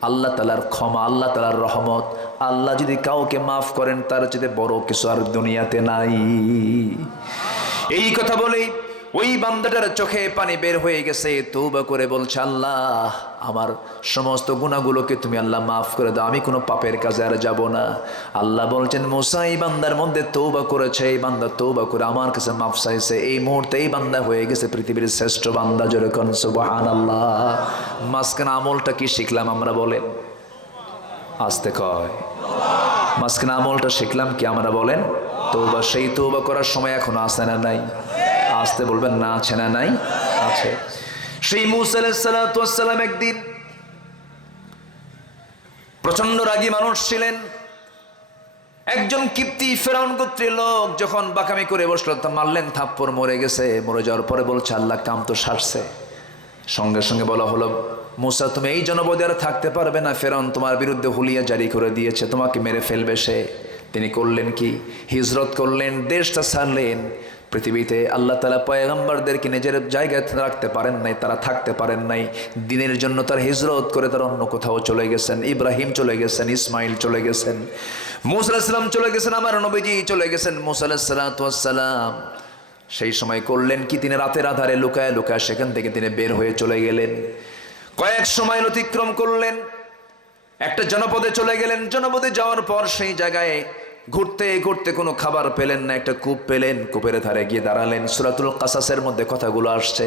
আল্লাহ তাআলার ক্ষমা, আল্লাহ তাআলার রহমত। আল্লাহ যদি কাউকে মাফ করেন তার চাইতে বড় কিছু আর দুনিয়াতে নাই। এই কথা বলেই ওই বান্দাটার চোখে পানি বের হয়ে গেছে, তওবা করে বলছে আল্লাহ আমার সমস্ত গুনাহগুলোকে তুমি আল্লাহ মাফ করে দাও, আমি কোনো পাপের কাজে আর যাব না। আল্লাহ বলছেন মুসা এই বান্দার মধ্যে তওবা করেছে, এই বান্দা তওবা করে আমার কাছে মাফ চাইছে, এই মুহূর্তে এই বান্দা হয়ে গেছে পৃথিবীর শ্রেষ্ঠ বান্দা। জোরে কোন সুবহানাল্লাহ। মাঝখানে আমলটা কি শিখলাম আমরা বলেন? আস্তে কয়, মাঝখানে আমলটা শিখলাম কি আমরা বলেন? তওবা। সেই তওবা করার সময় এখনো আছে না নাই? আসতে বলবেন না আছে না নাই? আছে। সেই মুসা আলাইহিস সালাতু ওয়াস সালাম একদিন প্রচন্ড রাগী মানুষ ছিলেন। একজন কিপ্তি ফেরাউন গোত্রের লোক যখন বাকামি করে বসলো, তা মারলেন থাপ্পড়, মরে গেছে। মরে যাওয়ার পরে বলছে আল্লাহ কাম তো সারছে। সঙ্গে সঙ্গে বলা হলো মুসা তুমি এই জনপদে আর থাকতে পারবে না, ফেরাউন তোমার বিরুদ্ধে হুলিয়া জারি করে দিয়েছে, তোমাকে মেরে ফেলবে সে। তিনি করলেন কি? হিজরত করলেন, দেশটা ছাড়লেন। পৃথিবীতে আল্লাহ তাআলা পয়গম্বরদেরকে নিজের জায়গায় রাখতে পারেন নাই, তারা থাকতে পারেন নাই। দিনের জন্য তার হিজরত করে তারা অন্য কোথাও চলে গেছেন। ইব্রাহিম চলে গেছেন, ইসমাইল চলে গেছেন, মুসা আলাইহিস সালাম চলে গেছেন, আমার নবীজি চলে গেছেন মুসা আলাইহিস সালাম। সেই সময় করলেন কি? তিনি রাতের আধারে লুকায় লুকায় সেখান থেকে তিনি বের হয়ে চলে গেলেন। কয়েক সময় অতিক্রম করলেন, একটা জনপদে চলে গেলেন। জনপদে যাওয়ার পর সেই জায়গায় ঘুরতে ঘুরতে কোনো খাবার পেলেন না, একটা কূপ পেলেন, কূপের ধারে গিয়ে দাঁড়ালেন। সূরাতুল কাসাসের মধ্যে কথাগুলো আসছে।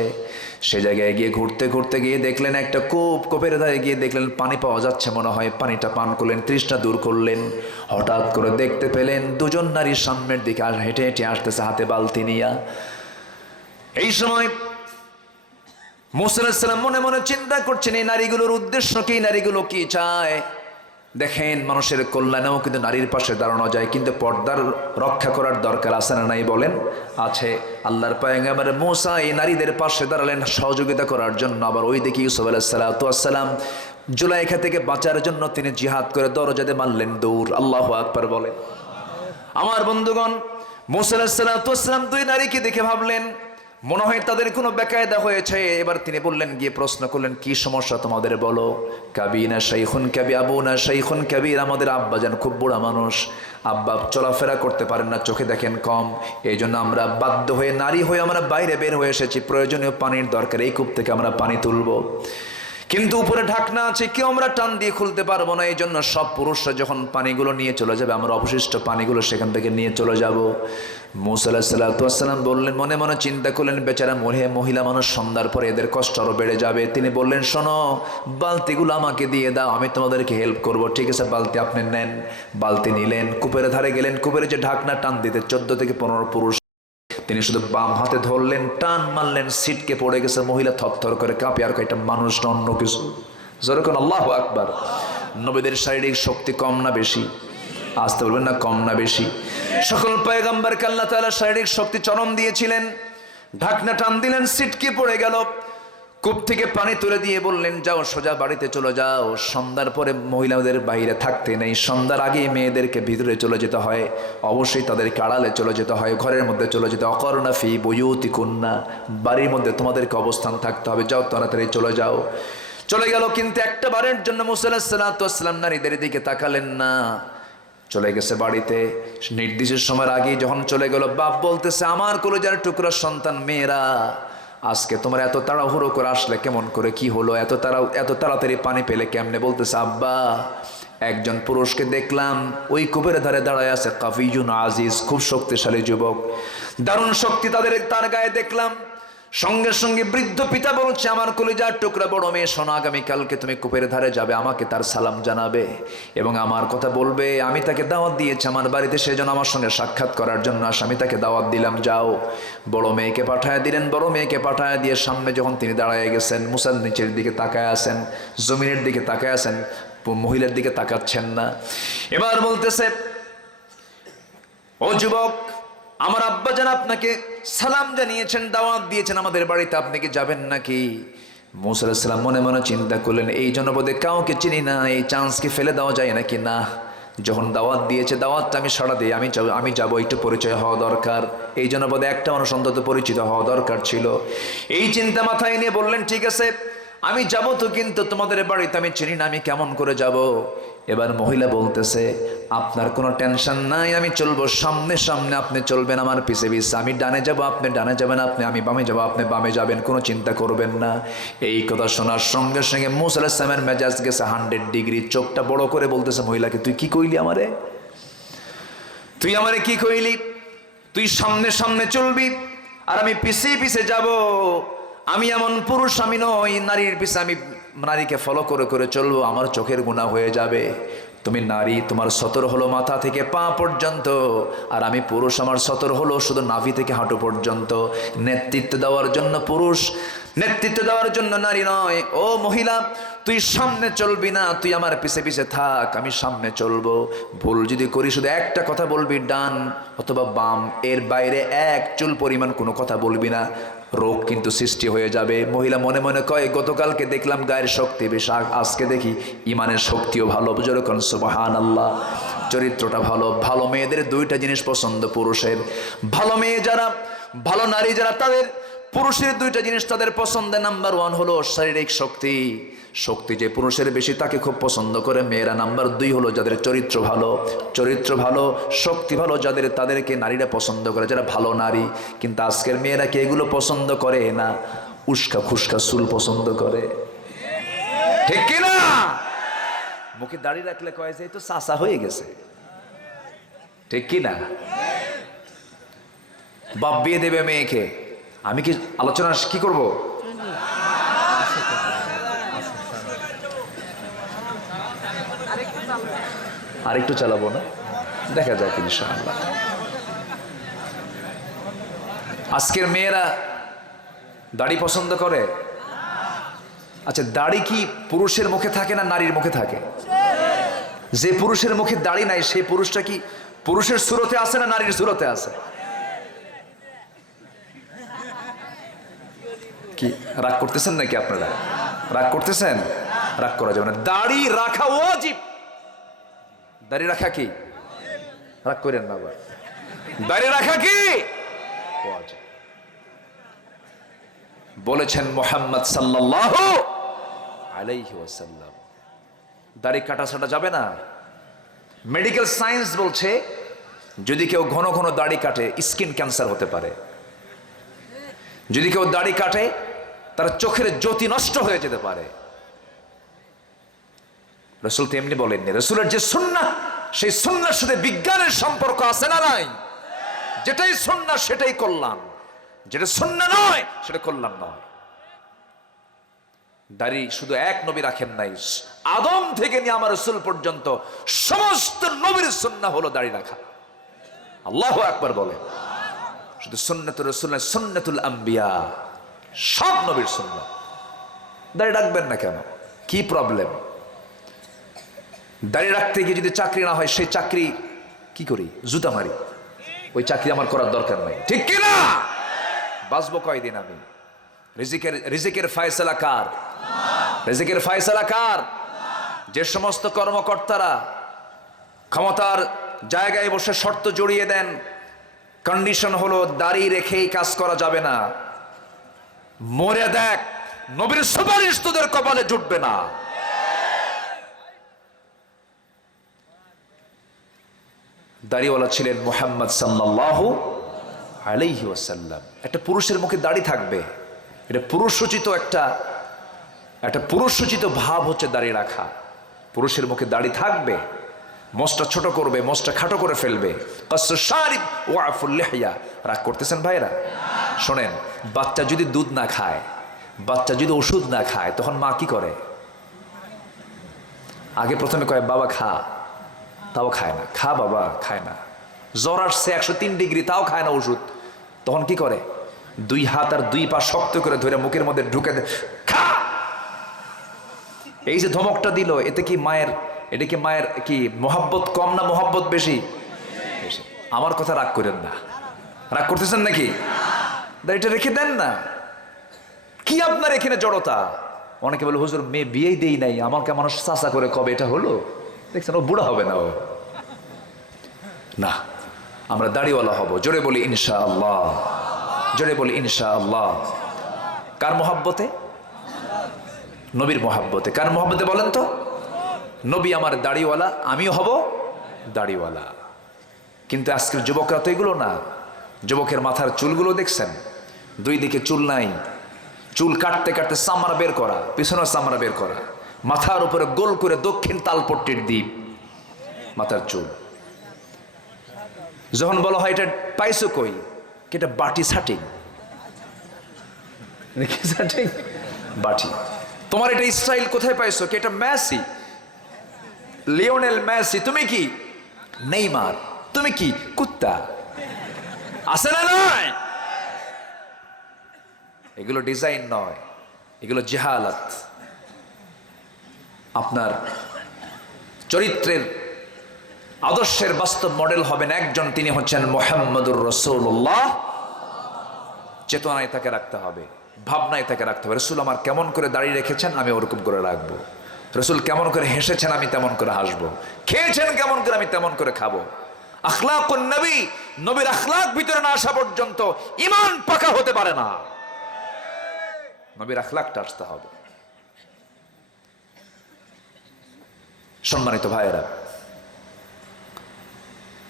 সে জায়গায় গিয়ে ঘুরতে ঘুরতে গিয়ে দেখলেন একটা কূপ, কূপের ধারে গিয়ে দেখলেন পানি পাওয়া যাচ্ছে মনে হয়, পানিটা পান করলেন, তৃষ্ণা দূর করলেন। হঠাৎ করে দেখতে পেলেন দুজন নারী সামনের দিকে হেঁটে হেঁটে আসতেছে, হাতে বালতি নিয়া। এই সময় মুসা আলাইহিস সালাম মনে মনে চিন্তা করছেন এই নারীগুলোর উদ্দেশ্য কি, নারীগুলো কি চায়। দেখেন মানুষের কল্যাণেও কিন্তু নারীর পাশে দাঁড়ানো যায়, কিন্তু পর্দার রক্ষা করার দরকার আছে না নাই বলেন? আছে। আল্লাহর পয়গম্বর মুসা এই নারীদের পাশে দাঁড়ালেন সহযোগিতা করার জন্য। আবার ওই দিকে ইউসুফ আলাইহিস সালাম জুলাইখা থেকে বাঁচার জন্য তিনি জিহাদ করে দরজাতে মারলেন দৌড়। আল্লাহু আকবার বলেন। আমার বন্ধুগণ মুসা আলাইহিস সালাম দুই নারীকে দেখে ভাবলেন মনে হয় তাদের কোনো বেকায়দা হয়েছে। এবার তিনি বললেন, গিয়ে প্রশ্ন করলেন, কি সমস্যা তোমাদের বলো। কাবিনা শাইখুন কাবি আবুনা শাইখুন কাবির, আমাদের আব্বাজান খুব বুড়া মানুষ, আব্বা চলাফেরা করতে পারেন না, চোখে দেখেন কম, এই জন্য আমরা বাধ্য হয়ে নারী হয়ে আমরা বাইরে বের হয়ে এসেছি, প্রয়োজনীয় পানির দরকার, এই কূপ থেকে আমরা পানি তুলবো, কিন্তু উপরে ঢাকনা আছে, কেউ আমরা টান দিয়ে খুলতে পারবো না, এই জন্য সব পুরুষরা যখন পানিগুলো নিয়ে চলে যাবে আমরা অবশিষ্ট পানিগুলো সেখান থেকে নিয়ে চলে যাব। মুসা আলাইহিস সালাম বললেন, মনে মনে চিন্তা করলেন, বেচারা মহিলা মানুষ, সন্ধ্যার পরে এদের কষ্ট আরো বেড়ে যাবে। তিনি বললেন, শোনো, বালতিগুলো আমাকে দিয়ে দাও, আমি তোমাদেরকে হেল্প করব। ঠিক আছে, বালতি আপনি নেন। বালতি নিলেন, কূপের ধারে গেলেন, কূপের যে ঢাকনা টান দিতে 14 থেকে 15 পুরুষ, তিনি শুধু বাম হাতে ধরলেন, টান মারলেন, সিটকে পড়ে গেছে, মহিলা থরথর করে কাঁপে, আর এটা মানুষ না অন্য কিছু। যেরকম আল্লাহু আকবার। নবীদের শারীরিক শক্তি কম না বেশি? আসতে বলবেন না, কম না বেশি? সকল পয়গম্বরকে আল্লাহ তাআলা শারীরিক শক্তি চরম দিয়েছিলেন। ঢাকনা টান দিলেন, সিটকে পড়ে গেল, কূপ থেকে পানি তুলে দিয়ে বললেন, যাও সোজা বাড়িতে চলে যাও, সন্ধ্যার পরে মহিলাদের বাইরে থাকতে নেই, সন্ধ্যার আগেই মেয়েদেরকে ভিতরে চলে যেতে হয়, অবশ্যই তাদেরকে আড়ালে চলে যেতে হয়, ঘরের মধ্যে চলে যেতে, অকরনা ফি বুয়ুতিকুন্না, বাড়ির মধ্যে তোমাদেরকে অবস্থান থাকতে হবে, যাও তাড়াতাড়ি চলে যাও। চলে গেল, কিন্তু একটা বারের জন্য মুসা আলাইহিস সালাম নারীদের দিকে তাকালেন না, চলে গেছে বাড়িতে। নির্দিষ্ট সময়ের আগেই যখন চলে গেল, বাপ বলতেছে, আমার কলিজার টুকরা সন্তান মেয়েরা, আজকে তোমার এত তাড়াহুড়ো করে আসলে কেমন করে, কি হলো, এত তাড়াতাড়ি পানি পেলে কেমনে? বলতেছে, আব্বা, একজন পুরুষকে দেখলাম ওই কূপের ধারে দাঁড়ায় আছে, কাফিজুন আজিজ, খুব শক্তিশালী যুবক, দারুণ শক্তি তার গায়ে দেখলাম। সঙ্গে সঙ্গে বৃদ্ধ পিতা বলছে, আমার কলিজার টুকরা বড় মেয়ে, শোনো, আগামীকালকে তুমি কূপের ধারে যাবে, আমাকে তার সালাম জানাবে এবং আমার কথা বলবে, আমি তাকে দাওয়াত দিয়েছি আমার বাড়িতে, সেজন্য আমার সঙ্গে সাক্ষাৎ করার জন্য আসে, আমি তাকে দাওয়াত দিলাম, যাও। বড় মেয়েকে পাঠায় দিলেন। বড় মেয়েকে পাঠায় দিয়ে সামনে যখন তিনি দাঁড়ায় গেছেন, মুসা নিচের দিকে তাকায় আছেন, জমিনের দিকে তাকায় আছেন, মহিলার দিকে তাকাচ্ছেন না। এবার বলতেছে, ও যুবক, আমার আব্বাজান আপনাকে সালাম জানিয়েছেন, দাওয়াত দিয়েছেন আমাদের বাড়িতে, আপনি কি যাবেন নাকি? মুসা আলাইহিস সালাম মনে মনে চিন্তা করলেন, এই জনপদে কাউকে চিনি না, এই চান্সকে ফেলে দেওয়া যায় নাকি? না, যখন দাওয়াত দিয়েছে, দাওয়াতটা আমি সাড়া দিই, আমি যাবো, একটু পরিচয় হওয়া দরকার, এই জনপদে একটা মানুষ অন্তত পরিচিত হওয়া দরকার ছিল। এই চিন্তা মাথায় নিয়ে বললেন, ঠিক আছে, আমি যাব তো, কিন্তু তোমাদের বাড়িতে আমি চিনি না, আমি কেমন করে যাব? এবার মহিলা বলতেছে, আপনার কোনো টেনশন নাই, আমি চলবো সামনে সামনে, আপনি চলবেন আমার পিছে পিছে, আমি ডানে যাব, আপনি ডানে যাবেন, আমি বামে যাব, আপনি বামে যাবেন, কোনো চিন্তা করবেন না। এই কথা শোনার সঙ্গে সঙ্গে মুসা আলাইহিস সালামের মেজাজ গেছে 100 ডিগ্রি, চোখটা বড় করে বলতেছে মহিলাকে, তুই কি কইলি আমারে? তুই আমারে কি কইলি? তুই সামনে সামনে চলবি আর আমি পিছে পিছে যাব? আমি এমন পুরুষ আমি নই, নারীর পিছে আমি নারীকে ফলো করে করে চলবো, আমার চোখের গুনাহ হয়ে যাবে। তুমি নারী, তোমার সতর হলো মাথা থেকে পা পর্যন্ত, আর আমি পুরুষ, আমার সতর হলো শুধু নাভি থেকে হাঁটু পর্যন্ত। নেতৃত্ব দেওয়ার জন্য পুরুষ, নেতৃত্ব দেওয়ার জন্য নারী নয়। ও মহিলা, তুই সামনে চলবি না, তুই আমার পিছে পিছে থাক, আমি সামনে চলবো। ভুল যদি করি শুধু একটা কথা বলবি, ডান অথবা বাম, এর বাইরে এক চুল পরিমাণ কোনো কথা বলবি না, রোগ কিন্তু সৃষ্টি হয়ে যাবে। মহিলা মনে মনে কয়, গতকালকে দেখলাম গায়ের শক্তি বেশ, আজকে দেখি ইমানের শক্তিও ভালো। যেরকম সুবহানাল্লাহ, চরিত্রটা ভালো। ভালো মেয়েদের দুইটা জিনিস পছন্দ পুরুষের, ভালো মেয়ে যারা, ভালো নারী যারা, তাদের পুরুষের দুইটা জিনিস তাদের পছন্দ। নাম্বার 1 হলো শারীরিক শক্তি, শক্তি যে পুরুষের বেশি তাকে খুব পছন্দ করে মেয়েরা। নাম্বার 2 হলো যাদের চরিত্র ভালো, চরিত্র ভালো, শক্তি ভালো যাদের, তাদেরকে নারীরা পছন্দ করে, যারা ভালো নারী। কিন্তু আজকের মেয়েরা কি এগুলো পছন্দ করে না? উস্কা খুস্কা চুল পছন্দ করে, ঠিক কিনা? মুখে দাড়ি রাখলে কয় যে তো চাচা হয়ে গেছে, ঠিক কিনা? বাপ বিয়ে দেবে মেয়েকে, আমি কি আলোচনা কি করব? আরেকটু চালাবো না, দেখা যাক ইনশাআল্লাহ। আজকের মেয়েরা দাড়ি পছন্দ করে। আচ্ছা, দাড়ি কি পুরুষের মুখে থাকে না নারীর মুখে থাকে? যে পুরুষের মুখে দাড়ি নাই সেই পুরুষটা কি পুরুষের সুরতে আছে না নারীর সুরতে আছে? কি রাগ করতেছেন নাকি আপনারা? রাগ করতেছেন? রাগ করা যাবে না, দাড়ি রাখা ওয়াজিব। দাড়ি রাখা কি? রাগ করেন না, দাড়ি রাখা কি ওয়াজিব। বলেছেন মুহাম্মদ সাল্লাল্লাহু আলাইহি ওয়াসাল্লাম। দাড়ি কাটা ছাটা যাবে না। মেডিকেল সায়েন্স বলছে যদি কেউ ঘন ঘন দাড়ি কাটে স্কিন ক্যান্সার হতে পারে। যদি কেউ দাড়ি কাটে তার চোখের জ্যোতি নষ্ট হয়ে যেতে পারে। রাসূল তো এমনি বলেননি। রাসূলের যে সুন্নাহ, সেই সুন্নাহর সাথে বিজ্ঞানের সম্পর্ক আছে না নাই? যেটাই সুন্নাহ সেটাই কল্যাণ, যেটা সুন্নাহ নয় সেটা কল্যাণ নয়। দাড়ি শুধু এক নবী রাখেন নাই, আদম থেকে নিয়ে আমার রাসূল পর্যন্ত সমস্ত নবীর সুন্নাহ হলো দাড়ি রাখা। আল্লাহু আকবার বলে। শুধু সুন্নাতুর রাসূল না, সুন্নাতুল আম্বিয়া, সব নবীর সুন্নাহ। দাড়ি রাখবেন না কেন? কি প্রবলেম? দাড়ি রাখতে গিয়ে যদি চাকরি না হয়, সেই চাকরি কি করি? জুতা মারি। ওই চাকরি আমার করার দরকার নাই, ঠিক কি না? বাঁচবো কয়দিন আমি? রিজিকের ফয়সালা কার? রিজিকের ফয়সালা কার? যে সমস্ত কর্মকর্তারা ক্ষমতার জায়গায় বসে শর্ত জড়িয়ে দেন, কন্ডিশন হলো দাড়ি রেখেই কাজ করা যাবে না, মরে দেখ নবীর সুপারিশ তোদের কপালে জুটবে না। দাড়িওয়ালা ছিলেন মুহাম্মদ সাল্লাল্লাহু আলাইহি ওয়াসাল্লাম। একটা পুরুষের মুখে দাড়ি থাকবে, এটা পুরুষোচিত একটা পুরুষোচিত ভাব হচ্ছে দাড়ি রাখা। পুরুষের মুখে দাড়ি থাকবে, মোচটা ছোট করবে, মোচটা খাটো করে ফেলবে। কাসসু শারিব ওয়া আফুল লিহয়া। রাগ করতেছেন ভাইরা? শোনেন, বাচ্চা যদি দুধ না খায়, বাচ্চা যদি ওষুধ না খায়, তখন মা কি করে? আগে প্রথমে কয় বাবা খা, তাও খায় না। খা বাবা, খায় না। জ্বর আসছে 103 ডিগ্রি, তাও খায় না ওষুধ। তখন কি করে? 2 হাত আর 2 পা শক্ত করে ধরে মুখের মধ্যে ঢুকে দেয়, খা। এই যে ধমকটা দিল, এটা কি মায়ের কি মোহাব্বত কম না মোহাব্বত বেশি? আমার কথা রাগ করেন না। রাগ করতেছেন নাকি? এটা রেখে দেন না। কি আপনার এখানে জড়তা? অনেকে বলে হুজুর মেয়ে বিয়েই দেই নাই, আমাকে মানুষ চাচা করে কবে এটা হলো? দেখছেন, ও বুড়া হবে না। ও না, আমরা দাড়িওয়ালা হব। জোরে বলি ইনশাআল্লাহ, জোরে বলি ইনশাআল্লাহ। কার মোহাব্বতে? নবীর মোহাব্বতে। কার মোহাব্বতে বলেন তো? নবী আমার দাড়িওয়ালা, আমিও হব দাড়িওয়ালা। কিন্তু আজকের যুবকরা তো এগুলো না। যুবকের মাথার চুলগুলো দেখছেন, 2 দিকে চুল নাই, চুল কাটতে কাটতে চামড়া বের করা, পিছনের চামড়া বের করা, মাথার উপরে গোল করে দক্ষিণ তালপট্টির দ্বীপ মাথার চুল। যখন বলা হয় এটা পাইছো কই, এটা বাটি সাটিং, বাটি। তোমার এটা স্টাইল কোথায় পাইছো? কি এটা মেসি, লিওনেল মেসি? তুমি কি নেইমার? তুমি কি কুত্তা? আছে না নয়? এগুলো ডিজাইন নয়, এগুলো জাহালাত। আপনার চরিত্রের আদর্শের বাস্তব মডেল হবেন একজন, তিনি হচ্ছেন মুহাম্মদুর রাসূলুল্লাহ। চেতনায় তাকে রাখতে হবে, ভাবনায় তাকে রাখতে হবে। রাসূল আমার কেমন করে দাঁড়িয়ে রেখেছেন, আমি ওরকম করে রাখবো। রাসূল কেমন করে হেসেছেন, আমি তেমন করে হাসবো। খেয়েছেন কেমন করে, আমি তেমন করে খাবো। আখলাকুন নবী, নবীর আখলাক ভিতরে না আসা পর্যন্ত ঈমান পাকা হতে পারে না। নবীর আখলাকটা আসতে হবে। সম্মানিত ভাইয়েরা,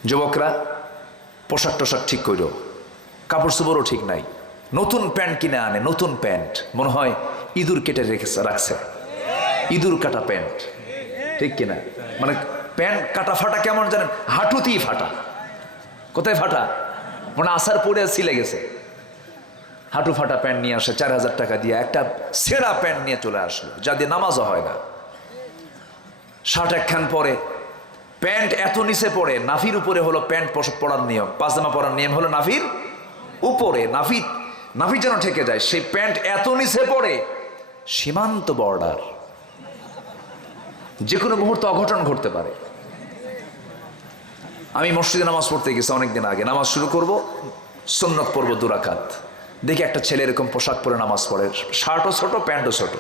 যুবকরা পোশাক টোশাক ঠিক করো, কাপড় চোপড়ও ঠিক নাই। নতুন প্যান্ট কিনে আনে, নতুন প্যান্ট, মনে হয় ইঁদুর কেটে রাখছে, ইঁদুর কাটা প্যান্ট, ঠিক কিনা? মানে প্যান্ট কাটা ফাটা কেমন জানেন? হাঁটুতেই ফাটা। কোথায় ফাটা? মানে আসার পরে ছিলে গেছে। হাঁটু ফাটা প্যান্ট নিয়ে আসে 4000 টাকা দিয়ে, একটা ছেঁড়া প্যান্ট নিয়ে চলে আসলো, যা দিয়ে নামাজও হয় না। শার্ট একখান পরে, প্যান্ট এত নিচে পড়ে, নাভির উপরে হলো প্যান্ট পরার নিয়ম, পাজামা পরার নিয়ম হলো নাভির উপরে, নাভি যেন ঠেকে যায়। সেই প্যান্ট এত নিচে পড়ে, সীমান্ত বর্ডার, যে কোনো মুহূর্তে অঘটন ঘটতে পারে। আমি মসজিদে নামাজ পড়তে গেছি অনেকদিন আগে, নামাজ শুরু করব, সুন্নত পড়বো 2 রাকাত। দেখি একটা ছেলে এরকম পোশাক পরে নামাজ পড়ে, শার্টও ছোট, প্যান্টও ছোট।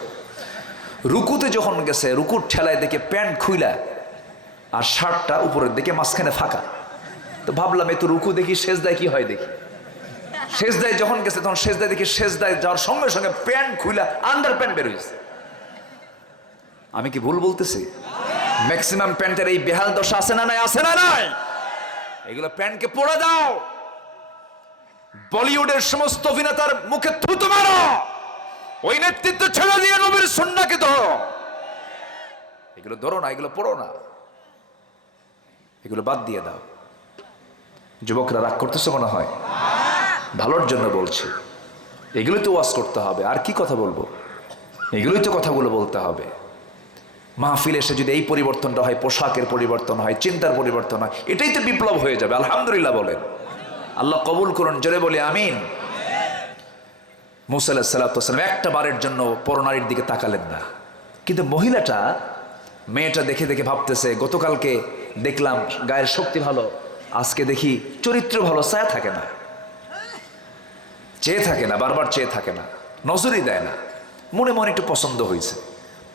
রুকুতে যখন গেছে, রুকুর ঠেলায় দেখে প্যান্ট খুইলা আর শার্টটা উপরের দিকে, মাঝখানে ফাঁকা। তো ভাবলাম এ তো রুকু দেখি, সেজদায় কি হয় দেখি। সেজদায় যখন গেছে তখন সেজদায় দেখি সেজদায় যাওয়ার সঙ্গে সঙ্গে প্যান্ট খুলে আন্ডার প্যান্ট বের হয়েছে। আমি কি ভুল বলতেছি? ম্যাক্সিমাম প্যান্টের এই বেহাল দশা আছে না নাই? আছে না নাই? এগুলো প্যান্টকে পরে দাও, বলিউডের সমস্ত অভিনেতার মুখে থুতু মারো, ওই নেতৃত্ব ছেড়ে দিয়ে নবীর সুন্নাহকে ধরো। এগুলো ধরো না, এগুলো পড়ো না, এগুলো বাদ দিয়ে দাও। যুবকরা রাগ করতেছে মনে হয়? ভালোর জন্য বলছি। এগুলোই তো ওয়াজ করতে হবে, আর কি কথা বলবো? এগুলোই তো কথাগুলো বলতে হবে। মাহফিল এসে যদি এই পরিবর্তনটা হয়, পোশাকের পরিবর্তন হয়, চিন্তার পরিবর্তন হয়, এটাই তো বিপ্লব হয়ে যাবে। আলহামদুলিল্লাহ বলেন, আল্লাহ কবুল করুন, জোরে বলি আমিন। মুসা আলাইহিস সালাতু ওয়াস সালাম একটা বারের জন্য পরনারীর দিকে তাকালেন না, কিন্তু মহিলাটা, মেয়েটা দেখে দেখে ভাবতেছে, গতকালকে দেখলাম গায়ের শক্তি ভালো, আজকে দেখি চরিত্র ভালো, ছায়া থাকে না, চেয়ে থাকে না, বারবার চেয়ে থাকে না, নজরই দেয় না, মনে মনে একটু পছন্দ হয়েছে।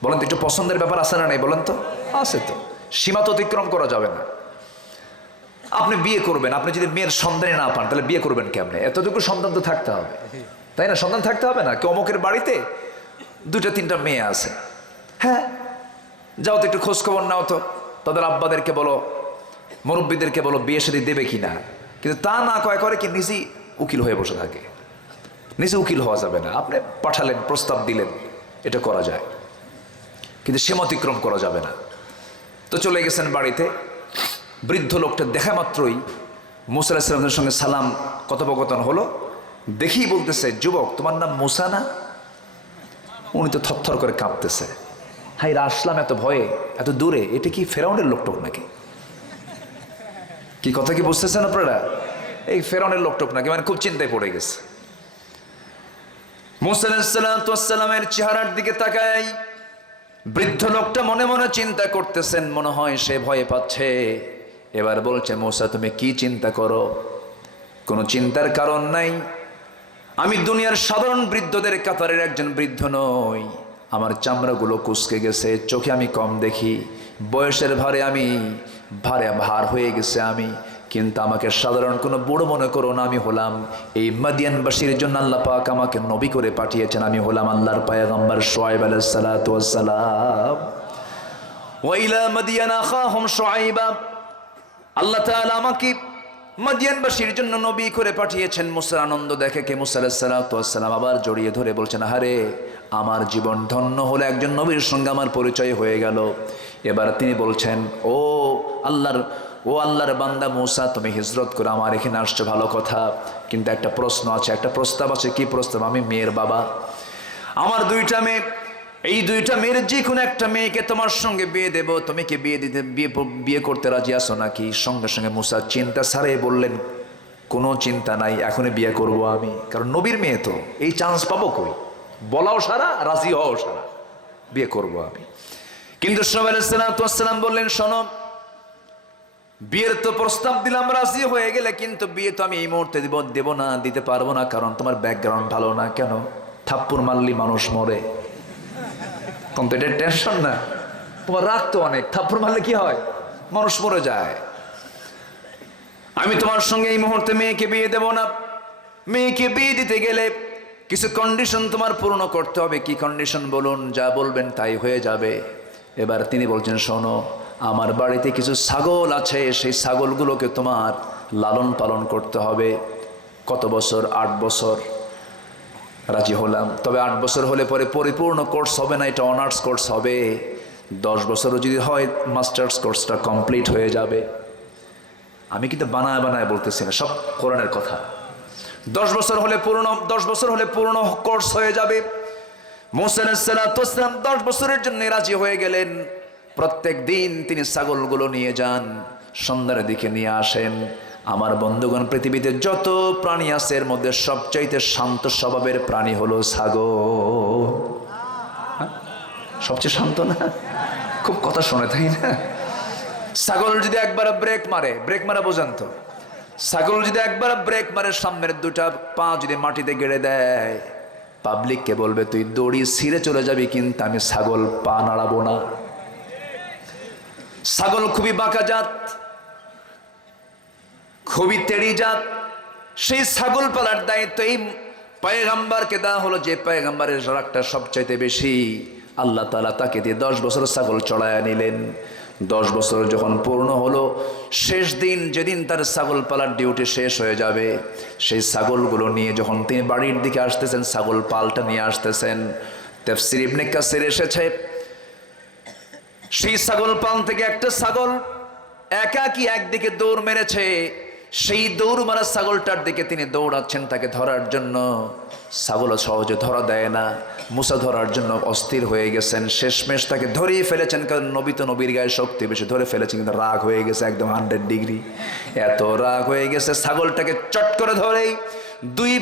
বলেন তো, একটু পছন্দের ব্যাপার আছে না নাই? বলেন তো, আছে তো। সীমা তো অতিক্রম করা যাবে না। আপনি বিয়ে করবেন, আপনি যদি মেয়ের সন্তানই না পান তাহলে বিয়ে করবেন কেমনে? এতটুকু সন্তান তো থাকতে হবে, তাই না? সন্তান থাকতে হবে না? কি অমুকের বাড়িতে 2-3টা মেয়ে আছে, হ্যাঁ যাও তো একটু খোঁজ খবর নাও তো, তাদের আব্বাদেরকে বলো, মুরব্বীদেরকে বলো বিয়ে শাদী দেবে কিনা। কিন্তু তা না করে কি নিজেই উকিল হয়ে বসে থাকে। নিজে উকিল হওয়া যাবে না। আপনি পাঠালেন, প্রস্তাব দিলেন, এটা করা যায়, কিন্তু সীমা অতিক্রম করা যাবে না। তো চলে গেছেন বাড়িতে। বৃদ্ধ লোকটা দেখা মাত্রই মুসা আলাইহিস সালামের সঙ্গে সালাম কথোপকথন হলো। দেখেই বলতেছে, যুবক তোমার নাম মুসা না? উনি তো থরথর করে কাঁপতেছে। হাই রা, আসলাম এত ভয়ে, এত দূরে, এটা কি ফেরাউনের লোকটোক নাকি? কি কথা কি বুঝতেছেন আপনারা? এই ফেরাউনের লোকটোক নাকি? মানে খুব চিন্তায় পড়ে গেছে। মুসা আলাইহিস সালামের চেহারার দিকে তাকাই, বৃদ্ধ লোকটা মনে মনে চিন্তা করতেছেন, মনে হয় সে ভয় পাচ্ছে। এবার বলছে, মুসা তুমি কি চিন্তা করো? কোনো চিন্তার কারণ নাই। আমি দুনিয়ার সাধারণ বৃদ্ধদের কাতারের একজন বৃদ্ধ নই। আমার চামড়াগুলো কুঁচকে গেছে, চোখে আমি কম দেখি, বয়সের ভারে আমি ভার হয়ে গেছে আমি, কিন্তু আমাকে সাধারণ কোনো বুড়ো মনে করো না। আমি হলাম এই মাদিয়ানবাসীর জন্য আল্লাহ পাক আমাকে নবী করে পাঠিয়েছেন। আমি হলাম আল্লাহর পয়গম্বর শুআয়ব আলাইহিস সালাতু ওয়াস সালাম। ওয়া ইলা মাদিয়ান আখাহুম শুআয়বা, আল্লাহ তাআলা আমাকে মাদিয়ানবাসীর জন্য নবী করে পাঠিয়েছেন। মুসার আনন্দ দেখে কে মুসা আলাইহিস সালাতু ওয়াস সালাম আবার জড়িয়ে ধরে বলছেন, আরে আমার জীবন ধন্য হলো, একজন নবীর সঙ্গে আমার পরিচয় হয়ে গেল। এবার তিনি বলছেন, ও আল্লাহর বান্দা মুসা, তুমি হিজরত করে আমার এখানে আসছো, ভালো কথা, কিন্তু একটা প্রশ্ন আছে, একটা প্রস্তাব আছে। কি প্রস্তাব? আমি মেয়ের বাবা, আমার 2টা মেয়ে, এই 2টা মেয়ের যে কোনো একটা মেয়েকে তোমার সঙ্গে বিয়ে দেব, তুমি কি বিয়ে করতে রাজি আছো নাকি? সঙ্গে সঙ্গে মুসা চিন্তা ছাড়াই বললেন, কোনো চিন্তা নাই, এখনই বিয়ে করব আমি, কারণ নবীর মেয়ে তো, এই চান্স পাবো কই? বলাও সারা, রাজি হও সারা, বিয়ে করব আমি। কিন্তু শুআয়ব আলাইহিস সালাতু ওয়াস সালাম বললেন, শোনো, বিয়ের তো প্রস্তাব দিলাম, রাজি হয়ে গেলে, কিন্তু বিয়ে তো আমি এই মুহূর্তে দেব না, দিতে পারবো না, কারণ তোমার ব্যাকগ্রাউন্ড ভালো না। কেন? থাপ্পড় মারলি মানুষ মরে, কম তো এটা টেনশন না? তোমার রাগ তো অনেক, থাপ্পড় মারলে কি হয়? মানুষ মরে যায়। আমি তোমার সঙ্গে এই মুহূর্তে মেয়েকে বিয়ে দেব না। মেয়েকে বিয়ে দিতে গেলে কিছু কন্ডিশন তোমার পূর্ণ করতে হবে। কি কন্ডিশন বলুন? যা বলবেন তাই হয়ে যাবে। এবার তিনি বলছেন, শোনো, আমার বাড়িতে কিছু ছাগল আছে, সেই ছাগলগুলোকে তোমার লালন পালন করতে হবে। কত বছর? 8 বছর। রাজি হলাম, তবে 8 বছর হলে পরে পরিপূর্ণ কোর্স হবে না, এটা অনার্স কোর্স হবে। 10 বছরও যদি হয়, মাস্টার্স কোর্সটা কমপ্লিট হয়ে যাবে। আমি কিন্তু বানায় বলতেছি না, সব কোরআনের কথা। 10 বছর হলে পুরনো কোর্স হয়ে যাবে। মুসা আলাইহিস সালাতু ওয়াস সালাম 10 বছরের জন্য রাজি হয়ে গেলেন। প্রত্যেক দিন তিনি ছাগলগুলো নিয়ে যান, সন্ধ্যার দিকে নিয়ে আসেন। আমার বন্ধুগণ, পৃথিবীতে যত প্রাণী আছে এর মধ্যে সবচাইতে শান্ত স্বভাবের প্রাণী হলো ছাগল। সবচেয়ে শান্ত না? খুব কথা শোনে, তাই না? ছাগল যদি একবার ব্রেক মারে বোঝেন তো, ছাগল যদি একবার ব্রেক মারে, সামনের 2টা পা যদি মাটিতে গেড়ে দেয়, পাবলিককে বলবে তুই দড়ি ছিঁড়ে চলে যাবি, কিন্তু আমি ছাগল পা নাড়াবো না। ছাগল খুবই বাঁকা জাত, খুবই তেড়ি জাত, সেই ছাগল পালার দায়িত্ব এই পয়গম্বরকে দেওয়া হলো, যে পয়গম্বরের রাগটা সবচাইতে বেশি। আল্লাহ তাআলা তাকে দিয়ে 10 বছর ছাগল চড়ায়া নিলেন। 10 বছর যখন পূর্ণ হলো, শেষ দিন যেদিন তার ছাগল পালার ডিউটি শেষ হয়ে যাবে, সেই ছাগলগুলো নিয়ে যখন তিনি বাড়ির দিকে আসতেছেন, ছাগল পালটা নিয়ে আসতেছেন, তাফসীর ইবনে কাসির এসেছে সেই ছাগল পাল থেকে একটা ছাগল একাকী একদিকে দৌড় মেরেছে। সেই দৌড় মারা ছাগলটার দিকে তিনি দৌড়াচ্ছেন তাকে ধরার জন্য। ছাগলও সহজে ধরা দেয় না। মুসা ধরার জন্য অস্থির হয়ে গেছেন, শেষমেশ তাকে ধরেই ফেলেছেন, কারণ নবী তো নবীর গায়ে শক্তি বেশি, ধরে ফেলেছেন, কিন্তু রাগ হয়ে গেছে একদম 100 ডিগ্রি। এত রাগ হয়ে গেছে, ছাগলটাকে চট করে ধরেই দুই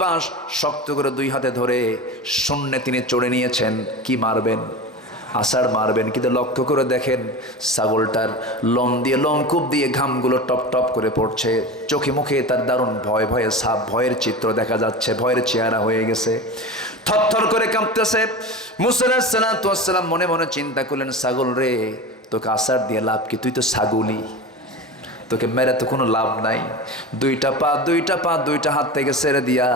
পা শক্ত করে 2 হাতে ধরে শূন্যে তিনি চড়ে নিয়েছেন। কি মারবেন? আষাঢ় মারবেন, কিন্তু লক্ষ্য করে দেখেন ছাগলটার লোমকূপ দিয়ে ঘামগুলো টপ টপ করে পড়ছে। চোখে মুখে তার দারুণ ভয়ে সাপ, ভয়ের চিত্র দেখা যাচ্ছে, ভয়ের চেহারা হয়ে গেছে, থরথর করে কাঁপতেছে। মুসা আলাইহিস সালাতু ওয়াস সালাম মনে মনে চিন্তা করলেন, ছাগল রে, তোকে আষাঢ় দিয়ে লাভ কি? তুই তো ছাগলই, তোকে মেরে তো কোনো লাভ নাই। 2টা পা 2টা হাত থেকে ছেড়ে দিয়া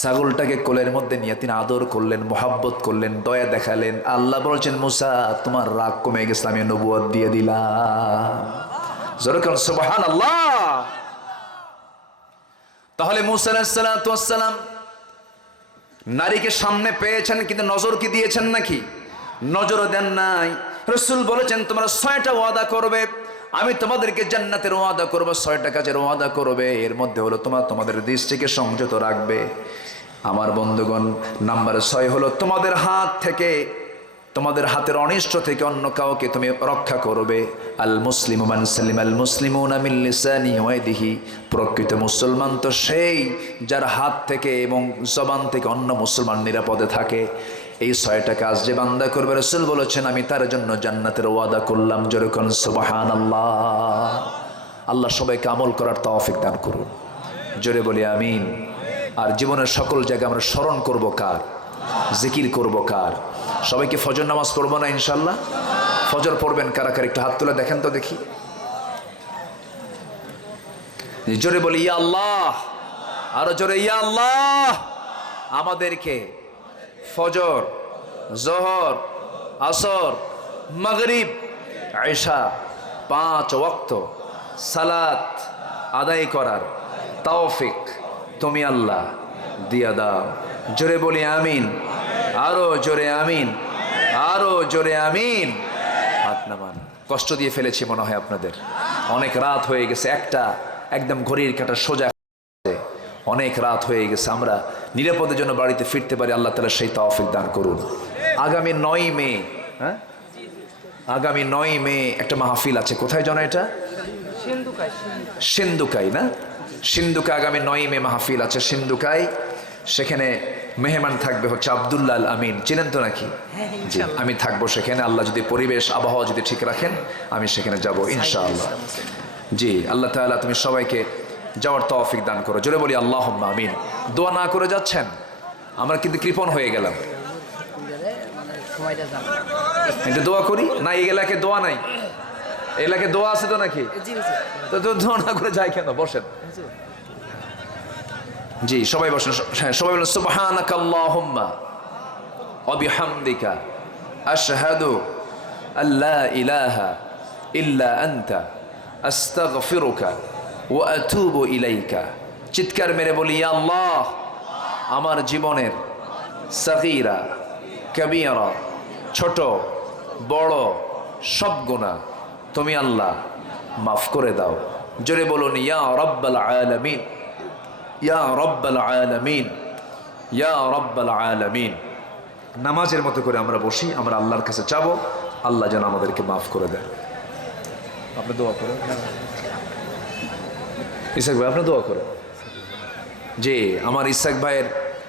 ছাগলটাকে কোলের মধ্যে নিয়ে তিনি আদর করলেন, মোহাব্বত করলেন, দয়া দেখালেন। আল্লাহ বলছেন, মুসা তোমার রাগ কমে গেছে, আমি নবুয়ত দিয়ে দিলাম। জোরে বলুন সুবহানাল্লাহ। তাহলে মুসা আলাইহিস সালাতু ওয়াস সালাম নারীকে সামনে পেয়েছেন, কিন্তু নজর কি দিয়েছেন নাকি? নজরও দেন নাই। রাসূল বলেছেন, তোমরা 6টা ওয়াদা করবে, আমি তোমাদেরকে জান্নাতের ওয়াদা করবো, 6টা কাজের ওয়াদা করবে। এর মধ্যে হলো তোমাদের দৃষ্টিকে সংযত রাখবে। আমার বন্ধুগণ, নাম্বার 6 হলো তোমাদের হাত থেকে, তোমাদের হাতের অনিষ্ট থেকে অন্য কাউকে তুমি রক্ষা করবে। আল মুসলিমু মান সালিমাল মুসলিমুনা মিন লিসানিহি ওয়া ইয়াদিহি। প্রকৃত মুসলমান তো সেই যার হাত থেকে এবং জবান থেকে অন্য মুসলমান নিরাপদে থাকে। এই 6টা কাজ যে বান্দা করবে, রাসূল বলেছেন, আমি তার জন্য জান্নাতের ওয়াদা করলাম। জোরে বলুন সুবহানাল্লাহ। আল্লাহ সবাইকে আমল করার তৌফিক দান করুন। জোরে বলি আমিন। আর জীবনের সকল জায়গায় আমরা স্মরণ করব কার? জিকির করব কার? সবাইকে ফজর নামাজ পড়বো না ইনশাল্লাহ? ফজর পড়বেন কারা কারা? একটু হাত তুলে দেখেন তো দেখি। জোরে বলি ইয়া আল্লাহ। আরো জোরে ইয়া আল্লাহ। আমাদেরকে ফজর, জোহর, আসর, মাগরিব, ইশা 5 ওয়াক্ত সালাত আদায় করার তৌফিক তুমি আল্লাহ দিয়া দাও। জোরে বলি আমিন। আরো জোরে আমিন, আরো জোরে আমিন। হাত নামান। কষ্ট দিয়ে ফেলেছি মনে হয় আপনাদের, অনেক রাত হয়ে গেছে, একটা একদম ঘড়ির কাঁটা সোজা, অনেক রাত হয়ে গেছে। আমরা নিরাপদের জন্য বাড়িতে ফিরতে পারি, আল্লাহ তাআলা সেই তৌফিক দান করুন। আগামী 9 মে, আগামী 9 মে একটা মাহফিল আছে। কোথায় জানো এটা? সিন্ধুকাই না? সিন্ধুকা আগামী 9 মে মাহফিল আছে সিন্ধুকাই। সেখানে মেহমান থাকবে হচ্ছে আব্দুল্লাহ আল আমিন, চিনেন তো নাকি? জি, আমি থাকবো সেখানে। আল্লাহ যদি পরিবেশ আবহাওয়া যদি ঠিক রাখেন, আমি সেখানে যাব ইনশাআল্লাহ। জি, আল্লাহ তাআলা তুমি সবাইকে যাওয়ার তৌফিক দান করো। জোরে বলি আল্লাহুম্মা আমিন। দোয়া না করে যাচ্ছেন, আমরা কিন্তু কৃপণ হয়ে গেলাম। এটা দোয়া করি না? এই এলাকায় দোয়া নাই? এলাকায় দোয়া আছে তো নাকি? তো দোয়া না করে যাই কেন? বসেন। জি, সবাই বসেন। হ্যাঁ, সবাই বলেন সুবহানাকা আল্লাহুম্মা ওয়া বিহামদিকা আশহাদু আল্লা ইলাহা ইল্লা আনতা আস্তাগফিরুকা ওয়া আতুবু ইলাইকা। চিৎকার মেরে বলি, ইয়া আল্লাহ, আমার জীবনের সাগীরা কবীরা, ছোট বড় সব গুনাহ তুমি আল্লাহ মাফ করে দাও। জোরে বলুন ইয়া রাব্বাল আলামিন, ইয়া রাব্বাল আলামিন, ইয়া রাব্বাল আলামিন। নামাজের মতো করে আমরা বসি, আমরা আল্লাহর কাছে চাবো, আল্লাহ যেন আমাদেরকে মাফ করে দেন। আপনি দোয়া করেন। ইসাক ভাই, আপনি দোয়া করেন। জি, আমার ইসাক ভাইয়ের